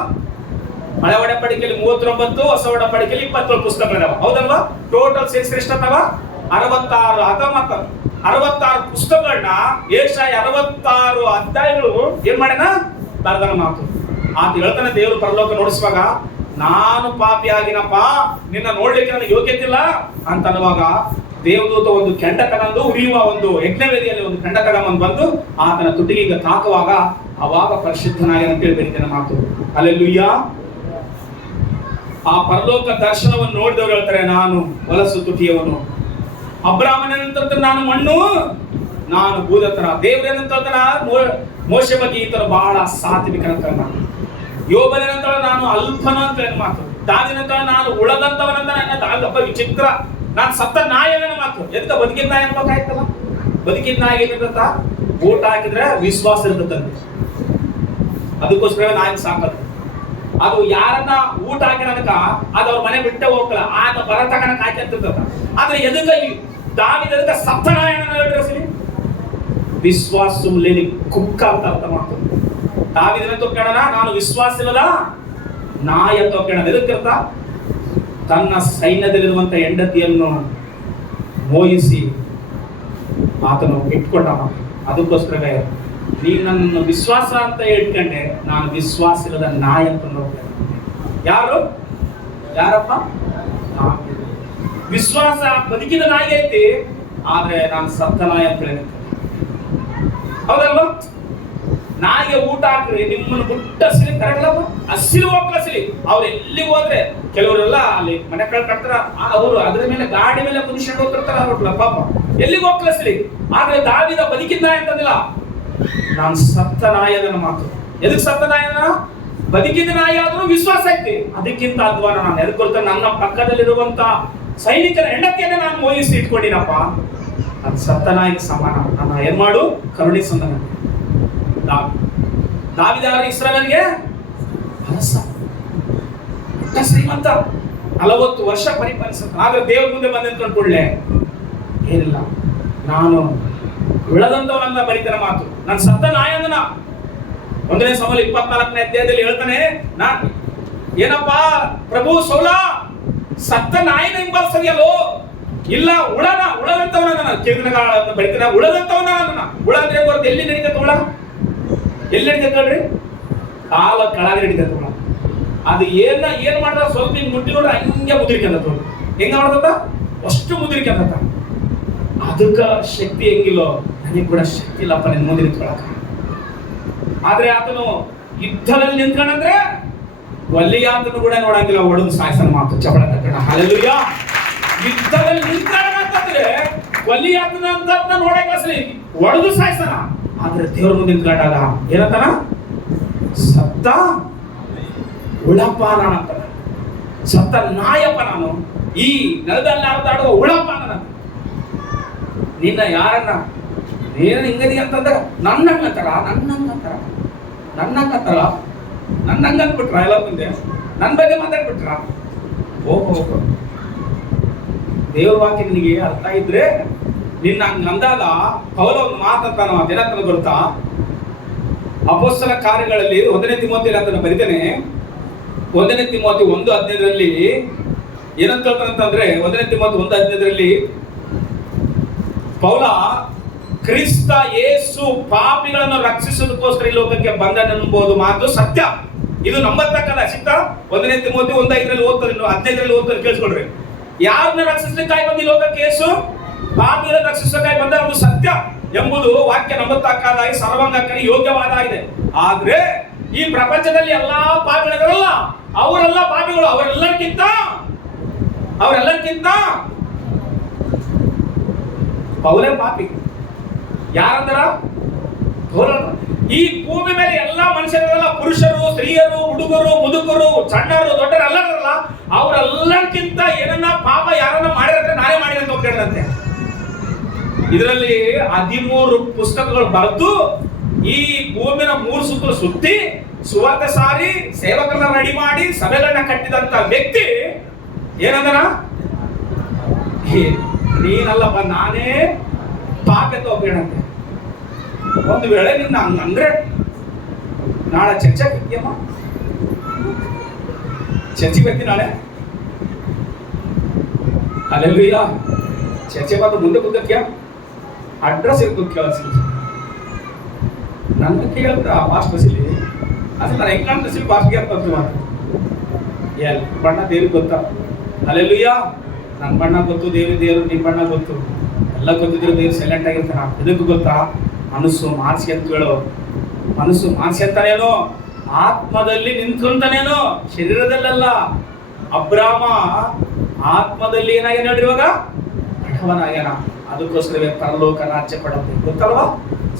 ಹಳೆ ಒಡಂಬಡಿಕೆಯಲ್ಲಿ 39, ಹೊಸ ಒಡಂಬಡಿಕೆಯಲ್ಲಿ 27 ಪುಸ್ತಕಗಳಿದಾವ. ಹೌದಲ್ವಾ? ಟೋಟಲ್ ಸೇರಿಸಿ ಎಷ್ಟದಾವ? 66 ಪುಸ್ತಕಗಳನ್ನ ಯೆಶಾಯ 66 ಅಧ್ಯಾಯಗಳು ಏನ್ ಮಾಡ್ಯಾನ? ಬರೆದನ ಮಾತು. ಆತ ಹೇಳ್ತಾನೆ ದೇವರು ಪರಲೋಕ ನೋಡಿಸುವಾಗ, ನಾನು ಪಾಪಿಯಾಗಿನಪ್ಪ, ನಿನ್ನ ನೋಡ್ಲಿಕ್ಕೆ ನನಗೆ ಯೋಗ್ಯತೆ ಇಲ್ಲ ಅಂತ ಅನ್ನುವಾಗ ದೇವದೂತ ಒಂದು ಕೆಂಡ ತಗೊಂಡು ಉರಿಯುವ ಒಂದು ಯಜ್ಞವೇದಿಯಲ್ಲಿ ಒಂದು ಕೆಂಡ ತಗೊಂಡು ಬಂದು ಆತನ ತುಟಿಗೆ ಈಗ ತಾಕುವಾಗ ಅವಾಗ ಪರಿಶುದ್ಧನಾಗಿ ಅಂತೇಳಿ ಬರೀತೇನೆ ಮಾತು. ಹಲ್ಲೆಲೂಯಾ. ಆ ಪರಲೋಕ ದರ್ಶನವನ್ನು ನೋಡಿದವರು ಹೇಳ್ತಾರೆ, ನಾನು ಹೊಲಸು ತುಟಿಯವನು. ಅಬ್ರಾಹ್ಮಣನಂತ ನಾನು ಮಣ್ಣು, ನಾನು ಭೂದತ್ತರ. ದೇವರೇನಂತ ಮೋಶೆ ಬಗ್ಗೆ ಈತನು ಬಹಳ ಸಾತ್ವಿಕನಂತ. ಯೋಬನೇನಂತ ನಾನು ಅಲ್ಪನ ಅಂತ ಮಾತು. ದಾವಿದನಂತ ನಾನು ಉಳದಂತವನಂತ ನನ್ನ ವಿಚಿತ್ರ, ನಾನು ಸತ್ತ ನಾಯಿನ ಮಾತು ಎಂತ ಬದುಕಿನ ನಾಯಿ ಅನ್ಬೇಕಾಯ್ತಲ್ಲ. ಬದುಕಿನ ನಾಯಿಗೆ ಏನಿರ್ತ, ಊಟ ಹಾಕಿದ್ರೆ ವಿಶ್ವಾಸ ಇರ್ತದಂತೆ, ಅದಕ್ಕೋಸ್ಕರ ನಾಯಿ ಸಾಕದು. ಅದು ಯಾರನ್ನ ಊಟ ಹಾಕಿನಕ ಅದು ಅವ್ರ ಮನೆ ಬಿಟ್ಟೆ ಹೋಗಲ್ಲ, ಆಗ ಬರ ತಗನ ಕಾಯ್ತಿರ್ತದ. ಆದ್ರೆ ಎದಕ್ಕ ದಾವಿದನಕ ಸತ್ತ ನಾಯಿನ ಹೇಳ್ರಿ, ವಿಶ್ವಾಸ ಸುಮ್ಮನೆ ಕುಕ್ಕ ಅಂತ ಅರ್ಥ ಮಾಡ್ತಾರೆ. ದಾವಿದನ ತೋಕಣ ನಾನು ವಿಶ್ವಾಸ ಇಲ್ಲದ ನಾಯ ತೋಕಣ ಎದಕ್ಕರ್ಥ, ತನ್ನ ಸೈನ್ಯದಲ್ಲಿರುವಂತ ಹೆಂಡತಿಯನ್ನು ಮೋಹಿಸಿ ಆತನು ಇಟ್ಕೊಂಡ. ಅದಕ್ಕೋಸ್ಕರ ನೀನು ನನ್ನ ವಿಶ್ವಾಸ ಅಂತ ಇಟ್ಕೊಂಡೆ, ನಾನು ವಿಶ್ವಾಸ ಇಲ್ಲದ ನಾಯ ಅಂತ ನೋಡ್ತೇನೆ. ಯಾರಪ್ಪ? ವಿಶ್ವಾಸ ಬದುಕಿದ ನಾಯಿ ಐತಿ, ಆದ್ರೆ ನಾನು ಸತ್ತ ನಾಯಿ ಅಂತ ಹೇಳಿ. ಹೌದಲ್ವ? ನಾಯಿಗೆ ಊಟ ಹಾಕ್ರಿ, ನಿಮ್ಮನ್ನು ಮುಟ್ಟಸಿಲಿ ಕರೆಕ್ಲಪ್ಪ, ಹಸಿರು ಹೋಗ್ಲಸಿಲಿ. ಅವ್ರು ಎಲ್ಲಿಗೆ ಹೋದ್ರೆ ಕೆಲವರೆಲ್ಲ ಅಲ್ಲಿ ಮನೆ ಕಟ್ತಾರ, ಅವರು ಅದ್ರ ಮೇಲೆ ಗಾಡಿ ಮೇಲೆ ಕುದಿಸ್ಕೊಂಡು ಹೋಗ್ತಿರ್ತಾರ, ಅವ್ರಲ್ಲ ಪಾಪ ಎಲ್ಲಿಗೆ ಹೋಗ್ಲಸಿಲಿ. ಆದ್ರೆ ದಾವಿದ ಬದುಕಿದ ನಾಯಿ ಅಂತಂದಿಲ್ಲ, ನಾನು ಸತ್ತ ನಾಯದನ ಮಾತು. ಎದಕ್ ಸತ್ತ ನಾಯನ? ಬದುಕಿದ ನಾಯಿ ಆದ್ರೂ ವಿಶ್ವಾಸ ಐತಿ, ಅದಕ್ಕಿಂತ ಅಧ್ವಾನ ನಾನು ಎದ್ಕೊಳ್ತೇನೆ. ನನ್ನ ಪಕ್ಕದಲ್ಲಿರುವಂತ ಸೈನಿಕರ ಹೆಂಡತಿಯನ್ನೇ ನಾನು ಮೋಹಿಸಿ ಇಟ್ಕೊಂಡಿನಪ್ಪ, ಅದು ಸತ್ತ ನಾಯಿಗೆ ಸಮಾನ. ನನ್ನ ಏನ್ ಮಾಡು, ಕರುಣಿಸಂದ. ದಾವಿದ ಇಸ್ರಾಯೇಲ್ಗೆ ಅರಸ, ಶ್ರೀಮಂತ, 40 ವರ್ಷ ಪರಿಪಾಲಿಸ. ಆದ್ರೆ ದೇವ್ರ ಮುಂದೆ ಬಂದೆ ಅಂದ್ಕೊಂಡ್ಕೊಳ್ಳೆ ಏನಿಲ್ಲ, ನಾನು ಉಳದಂತವನನ್ನ ಬರೀತಾನೆ ಮಾತು. ನಾನು ಸತ್ತ ನಾಯಿ ಅಂದನ. 1ನೇ ಸಮೂವೇಲ 24ನೇ ಅಧ್ಯಾಯದಲ್ಲಿ ಹೇಳ್ತಾನೆ, ಏನಪ್ಪಾ ಪ್ರಭು ಸೌಲ ಸತ್ತ ನಾಯಿನ ಹಿಂಬಾಲಿಸದಿಯಲ್ಲೋ, ಇಲ್ಲ ಉಳದಂತವನ ಕೀರ್ತನೆಗಳನ್ನು ಬರೀತಾನೆ. ಉಳದಂತವನ ಉಳ ಅಂದ್ರೆ ಗೊತ್ತು, ಎಲ್ಲಿ ನಡೀತೈತೆ ಉಳ? ಎಲ್ಲಿ ನಡೀತೈತೆ? ಕಾಲ ಕೆಳಗೆ ನಡೀತೈತೆ ಉಳ. ಅದು ಏನ್ ಮಾಡ್ದ, ಸ್ವಲ್ಪ ಹಿಂಗ್ ಮುಟ್ಟಿ ನೋಡ್ರೆ ಹಂಗೆ ಮುದ್ರಿಕೆಂತ. ಹೆಂಗ ಮಾಡ್ತದ? ಅಷ್ಟು ಮುದ್ರಿಕೆಂತ. ಅದಕ್ಕ ಶಕ್ತಿ ಹೆಂಗಿಲ್ಲೋ, ನನಗೆ ಕೂಡ ಶಕ್ತಿ ಇಲ್ಲಪ್ಪ ನಿನ್ ಮುಂದೆ ನಿಂತ್ಕೊಳಕ. ಆದ್ರೆ ಆತನು ಯುದ್ಧದಲ್ಲಿ ನಿಂತ್ಕೊಂಡ್ರೆ ವಲ್ಲಿಯಾತನು ಕೂಡ ನೋಡಂಗಿಲ್ಲ, ಒಡದು ಸಾಯ್ಸನ ಮಾತು. ಚಪಳ ತಕ್ಕಣ ಹಲ್ಲೆಲೂಯಾ. ಯುದ್ಧದಲ್ಲಿ ನಿಂತ್ಕೊಂಡ್ರೆ ವಲ್ಲಿಯಾತನ ಅಂತ ನೋಡಕ್ಕೆ ಒಡದು ಸಾಯ್ಸನ. ಆದ್ರೆ ದೇವ್ರ ಮುಂದೆ ನಿಂತ್ಕೊಂಡಾಗ ಏನಂತಾನ? ಸತ್ತ ಉಳಪ್ಪ ನಾನು ಅಂತಾನ, ಸತ್ತ ನಾಯಪ್ಪ ನಾನು, ಈ ನೆಲದಲ್ಲಿ ಆಡುವ ಉಳಪ್ಪ ನನ್ನ. ನಿನ್ನ ಯಾರನ್ನ ನೀನು ಹಿಂಗದಿ ಅಂತಂದ್ರೆ ನನ್ನಂಗಂತಾರ ನನ್ನಂಗಂದ್ಬಿಟ್ರ ಎಲ್ಲ ಮುಂದೆ ನನ್ನ ಬಗ್ಗೆ ಮಾತಾಡ್ಬಿಟ್ರ. ಓಹೋ, ದೇವ್ರ ವಾಕ್ಯ ನಿನಗೆ ಅರ್ಥ ಇದ್ರೆ ನಿನ್ನ ಹಂಗ ಅಂದಾಗ ಪೌಲ ಒಂದು ಮಾತಂತಾನ, ಏನಂತ ಗೊತ್ತಾ? ಅಪೊಸ್ತಲ ಕಾರ್ಯಗಳಲ್ಲಿ 1ನೇ ತಿಮೋಥೆಯಲ್ಲಿ ಅದನ್ನು ಬರಿತಾನೆ. 1ನೇ ತಿಮೋಥೆ 1:15 ಏನಂತ ಹೇಳ್ತಾನಂತಂದ್ರೆ, 1ನೇ ತಿಮೋಥೆ 1:15 ಪೌಲ ಕ್ರಿಸ್ತ ಯೇಸು ಪಾಪಿಗಳನ್ನು ರಕ್ಷಿಸೋದಕ್ಕೋಸ್ಕರ ಈ ಲೋಕಕ್ಕೆ ಬಂದನೆಂಬುದು ಮಾತು ಸತ್ಯ. ಇದು ನಂಬತಕ್ಕದ ಸಿಕ್ತ. 1ನೇ ತಿಮೋಥೆ 1:5 ಓದ್ತಾರೆ, 15 ಓದ್ತಾರೆ, ಕೇಳಿಸ್ಕೊಳ್ರಿ. ಯಾರನ್ನ ರಕ್ಷಿಸಲಿಕ್ಕಾಗಿ ಬಂದ ಈ ಲೋಕಕ್ಕೆ ಯೇಸು? ಪಾಪಿಗಳನ್ನು ರಕ್ಷಿಸಲಿಕ್ಕಾಗಿ ಬಂದ ಒಂದು ಸತ್ಯ ಎಂಬುದು ವಾಕ್ಯ ನಂಬತಕ್ಕದಾಗಿ ಸರ್ವಾಂಗಕ್ಕೆ ಯೋಗ್ಯವಾದ ಇದೆ. ಆದ್ರೆ ಈ ಪ್ರಪಂಚದಲ್ಲಿ ಎಲ್ಲಾ ಪಾಪಿಗಳಿರಲ್ಲ, ಅವರೆಲ್ಲ ಪಾಪಿಗಳು. ಅವರೆಲ್ಲರಿಗಿಂತ ಪೌಲೇ ಪಾಪಿ. ಯಾರಂದ್ರ? ಈ ಭೂಮಿ ಮೇಲೆ ಎಲ್ಲಾ ಮನುಷ್ಯರೆಲ್ಲ, ಪುರುಷರು, ಸ್ತ್ರೀಯರು, ಹುಡುಗರು, ಮುದುಕರು, ಸಣ್ಣರು, ದೊಡ್ಡರು ಎಲ್ಲರಲ್ಲ, ಅವರೆಲ್ಲರಿಗಿಂತ ಏನನ್ನ ಪಾಪ ಯಾರನ್ನ ಮಾಡಿದ್ರೆ ನಾನೇ ಮಾಡಿದೆ ಅಂತ ಹೋಗ್ತಿರಂತೆ. ಇದರಲ್ಲಿ 13 ಪುಸ್ತಕಗಳು ಬರೆದು ಈ ಭೂಮಿನ 3 ಸುತ್ತಲೂ ಸುತ್ತಿ ಸುವಾರ್ತೆ ಸಾರಿ ಸೇವಕರನ್ನ ರೆಡಿ ಮಾಡಿ ಸಭೆಗಳನ್ನ ಕಟ್ಟಿದಂತ ವ್ಯಕ್ತಿ ಏನಂದನ? ನೀನಲ್ಲಪ್ಪ, ನಾನೇ ಪಾಪೆ ತಗೋಬೇಡಂತೆ. ಒಂದು ವೇಳೆ ನಿನ್ನ ಹಂಗಂದ್ರೆ ನಾಳೆ ಚರ್ಚೆ ಬಿಡ್ತೀಯಮ್ಮ, ಚರ್ಚೆ ಬರ್ತೀನಿ ನಾಳೆ. ಅಲ್ಲೆಲ್ಲೂಯ್ಯ, ಚರ್ಚೆ ಬಂದು ಮುಂದೆ ಕೂತ್ಯ ಅಡ್ರೆಸ್ ಇರ್ಬೇಕು ಕೇಳಿಸಿ. ನನ್ನ ಕೇಳ್ತಾ ಪಾಸ್ಟ್ ಬಸ್ಸಿಲಿ ಅಸలు ನಾನು ಹೆಂಗ್ ಕಾಣ್ತಾ ಪಾಸ್ಟ್ಗೆ ಅಂತ ಮಾತು ಬಣ್ಣ ದೇವ್ರಿಗೆ ಗೊತ್ತಾ? ಅಲ್ಲೆಲ್ಲೂಯ್ಯ, ನನ್ನ ಬಣ್ಣ ಗೊತ್ತು, ದೇವ್ರು ನಿಮ್ಮ ಬಣ್ಣ ಗೊತ್ತು, ಎಲ್ಲ ಗೊತ್ತಿದ್ರು ದೇವ್ರು ಸೈಲೆಂಟ್ ಆಗಿರ್ತಾನ. ಇದಕ್ಕೂ ಗೊತ್ತಾ? ಮನಸ್ಸು ಮಾರ್ಸಿ ಅಂತ ಹೇಳೋ, ಮನಸ್ಸು ಮಾರ್ಸಿ ಅಂತಾನೇನೋ, ಆತ್ಮದಲ್ಲಿ ನಿಂತ್ಕೊಂತಾನೇನೋ, ಶರೀರದಲ್ಲ. ಅಬ್ರಾಮ ಆತ್ಮದಲ್ಲಿ ಏನಾಗ್ಯಾನ ನೋಡ್ರಿ, ಇವಾಗ ಬಡವನಾಗ್ಯಾನ. ಅದಕ್ಕೋಸ್ಕರವೇ ಪರಲೋಕ ರಾಜ್ಯ ಪಡೋದು ಗೊತ್ತಲ್ವಾ?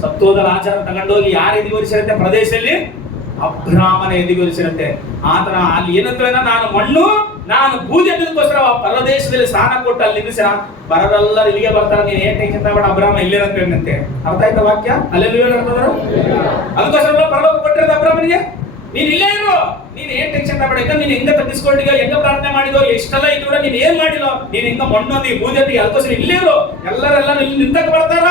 ಸತ್ತೋದ ರಾಜನ ತಗೊಂಡೋಗಿ ಯಾರು ಇದುವರೆಸಿರುತ್ತೆ ಪ್ರದೇಶದಲ್ಲಿ ಅಬ್ರಾಮನ ಎದೆಗುರಿಸಿರಂತೆ. ಆತನ ಅಲ್ಲಿ ಏನಂತ, ನಾನು ಮಣ್ಣು ನಾನು ಬೂದಿ ಅನ್ನೋದಕ್ಕೋಸ್ಕರ ಪರದೇಶದಲ್ಲಿ ಸ್ನಾನ ಕೊಟ್ಟು ಅಲ್ಲಿ ನಿಲ್ಲಿಸಿನ ಬರೋರೆಲ್ಲರೂ ಇಲ್ಲಿಗೆ ಬರ್ತಾರೆ, ನೀನ್ ಏನ್ ಟೆನ್ಷನ್ ತಗೊಂಡ ಅಬ್ರಾಮ ಇಲ್ಲೇನಂತ ಹೇಳಿದಂತೆ. ಅರ್ಥ ಆಯ್ತಾ ವಾಕ್ಯ? ಅಲ್ಲೆಲ್ಲ ಅದಕ್ಕೋಸ್ಕರ ಪರಲೋಕ ಕೊಟ್ಟಿರೋದು ಅಬ್ರಾಮನಿಗೆ, ನೀನ್ ಇಲ್ಲೇ ಇರು, ನೀನ್ ಏನ್ ಟೆನ್ಷನ್ ತಗೊಂಡ, ನೀನ್ ಹೆಂಗ ತಪ್ಪಿಸ್ಕೊಂಡಿದ್ಯೋ, ಹೆಂಗ ಪ್ರಾರ್ಥನೆ ಮಾಡಿದೋ, ಎಷ್ಟೆಲ್ಲ ಇದು ಕೂಡ ನೀನ್ ಏನ್ ಮಾಡಿಲ್ಲ, ನೀನ್ ಹೆಂಗ ಮಣ್ಣೊಂದಿ ಬೂದಿ ಅದಕ್ಕೋಸ್ಕರ ಇಲ್ಲೇ ಇರು. ಎಲ್ಲರೆಲ್ಲ ಇಲ್ಲಿ ನಿಂತಕ್ಕೆ ಬರ್ತಾರ.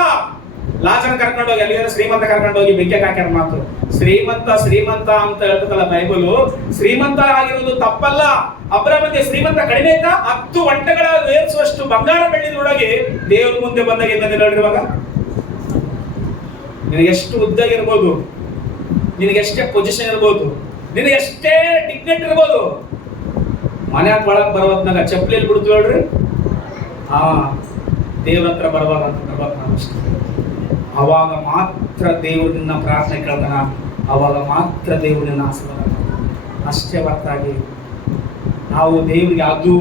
ಲಾಜನ ಕರ್ಕೊಂಡು ಹೋಗಿ ಅಲ್ಲಿ ಶ್ರೀಮಂತ ಕರ್ಕೊಂಡು ಹೋಗಿ ಬೆಂಕಿ ಹಾಕ್ಯಾರ. ಮಾತು ಶ್ರೀಮಂತ ಶ್ರೀಮಂತ ಅಂತ ಹೇಳ್ತಲ್ಲ ಬೈಬಲು. ಶ್ರೀಮಂತ ಆಗಿರೋದು ತಪ್ಪಲ್ಲ. ಅಬ್ರಾಮನಿಗೆ ಶ್ರೀಮಂತ ಕಡಿಮೆ ಆಯ್ತಾ? 10 ಒಂಟೆಗಳ ಏರಿಸುವಷ್ಟು ಬಂಗಾರ ಬೆಳ್ಳಿದೊಳಗೆ ದೇವ್ರ ಮುಂದೆ ಬಂದಾಗ ಏನಂದ್ರೆ ನೋಡಿರುವಾಗ, ನಿನಗೆಷ್ಟು ಉದ್ದಾಗಿರ್ಬೋದು, ನಿನಗೆಷ್ಟೇ ಪೊಸಿಷನ್ ಇರ್ಬೋದು, ನಿನಗೆಷ್ಟೇ ಡಿಗ್ನೆಟ್ ಇರ್ಬೋದು, ಮನೆ ಒಳಗೆ ಬರೋದ್ನಾಗ ಚಪ್ಪಲಿಯಲ್ಲಿ ಬಿಡ್ತೀವಿ ಹೇಳ್ರಿ, ದೇವ್ರ ಹತ್ರ ಬರುವಾಗ ಅಂತ ಬರ್ಬೇಕು ನಾವು ಅಷ್ಟೇ. ಅವಾಗ ಮಾತ್ರ ದೇವ್ರು ನಿನ್ನ ಪ್ರಾರ್ಥನೆ ಕೇಳ್ತಾನ, ಅವಾಗ ಮಾತ್ರ ದೇವ್ರು ನಿನ್ನ ಆಶೀರ್ವಾದ. ಅಷ್ಟೇ ಹೊರತಾಗಿ ನಾವು ದೇವ್ರಿಗೆ ಅದು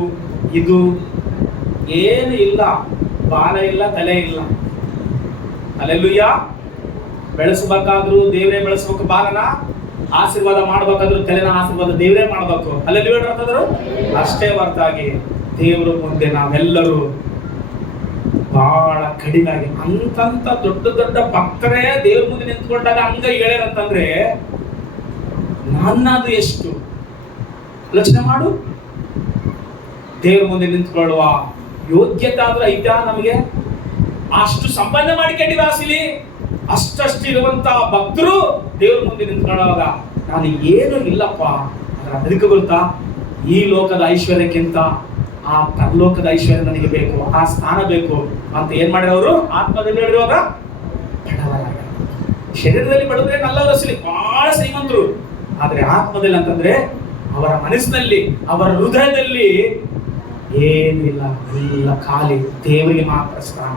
ಇದು ಏನು ಇಲ್ಲ, ಬಾಲ ಇಲ್ಲ, ತಲೆ ಇಲ್ಲ. ಅಲ್ಲೆಲ್ಲೂಯ್ಯ. ಬೆಳೆಸಬೇಕಾದ್ರೂ ದೇವರೇ ಬೆಳೆಸ್ಬೇಕು ಬಾಲನ, ಆಶೀರ್ವಾದ ಮಾಡ್ಬೇಕಾದ್ರೂ ತಲೆನ ಆಶೀರ್ವಾದ ದೇವರೇ ಮಾಡ್ಬೇಕು. ಅಲ್ಲೆಲ್ಲೂ ಹೇಳ್ತಾದ್ರು. ಅಷ್ಟೇ ಹೊರತಾಗಿ ದೇವ್ರ ಮುಂದೆ ನಾವೆಲ್ಲರೂ ಬಹಳ ಕಡಿಮೆ ಆಗಿ ಅಂತಂತ ದೊಡ್ಡ ದೊಡ್ಡ ಭಕ್ತರೇ ದೇವ್ರ ಮುಂದೆ ನಿಂತ್ಕೊಂಡಾಗ ಹಂಗ ಹೇಳ್ಯಾರಂತಂದ್ರೆ ನನ್ನದು ಎಷ್ಟು ಯೋಚನೆ ಮಾಡು. ದೇವ್ರ ಮುಂದೆ ನಿಂತ್ಕೊಳ್ಳುವ ಯೋಗ್ಯತೆ ಆದ್ರೂ ಐತಾ ನಮಗೆ? ಅಷ್ಟು ಸಂಪಾದನೆ ಮಾಡಿಕೊಂಡಿವೆ ಆಸಿಲಿ, ಅಷ್ಟಷ್ಟು ಇರುವಂತ ಭಕ್ತರು ದೇವ್ರ ಮುಂದೆ ನಿಂತ್ಕೊಳ್ಳುವಾಗ ನಾನು ಏನು ಇಲ್ಲಪ್ಪ ಅದರ ಅದಕ್ಕೆ ಗೊತ್ತಾ, ಈ ಲೋಕದ ಐಶ್ವರ್ಯಕ್ಕಿಂತ ಆ ಪರಲೋಕದ ಐಶ್ವರ್ಯ ನನಗೆ ಬೇಕು, ಆ ಸ್ಥಾನ ಬೇಕು ಅಂತ ಏನ್ ಮಾಡ್ಯಾರ ಅವರು? ಆತ್ಮದಲ್ಲಿ ಹೇಳಿರುವಾಗ ಬಡವರಾಗ, ಶರೀರದಲ್ಲಿ ಬಡವರೇ ನಲ್ಲವರು ಅಸಲಿ ಬಹಳ ಶ್ರೀಮಂತರು, ಆದ್ರೆ ಆತ್ಮದಲ್ಲಿ ಅಂತಂದ್ರೆ ಅವರ ಮನಸ್ಸಿನಲ್ಲಿ ಅವರ ಹೃದಯದಲ್ಲಿ ಏನಿಲ್ಲ, ಎಲ್ಲ ಖಾಲಿ, ದೇವರಿಗೆ ಮಾತ್ರ ಸ್ಥಾನ.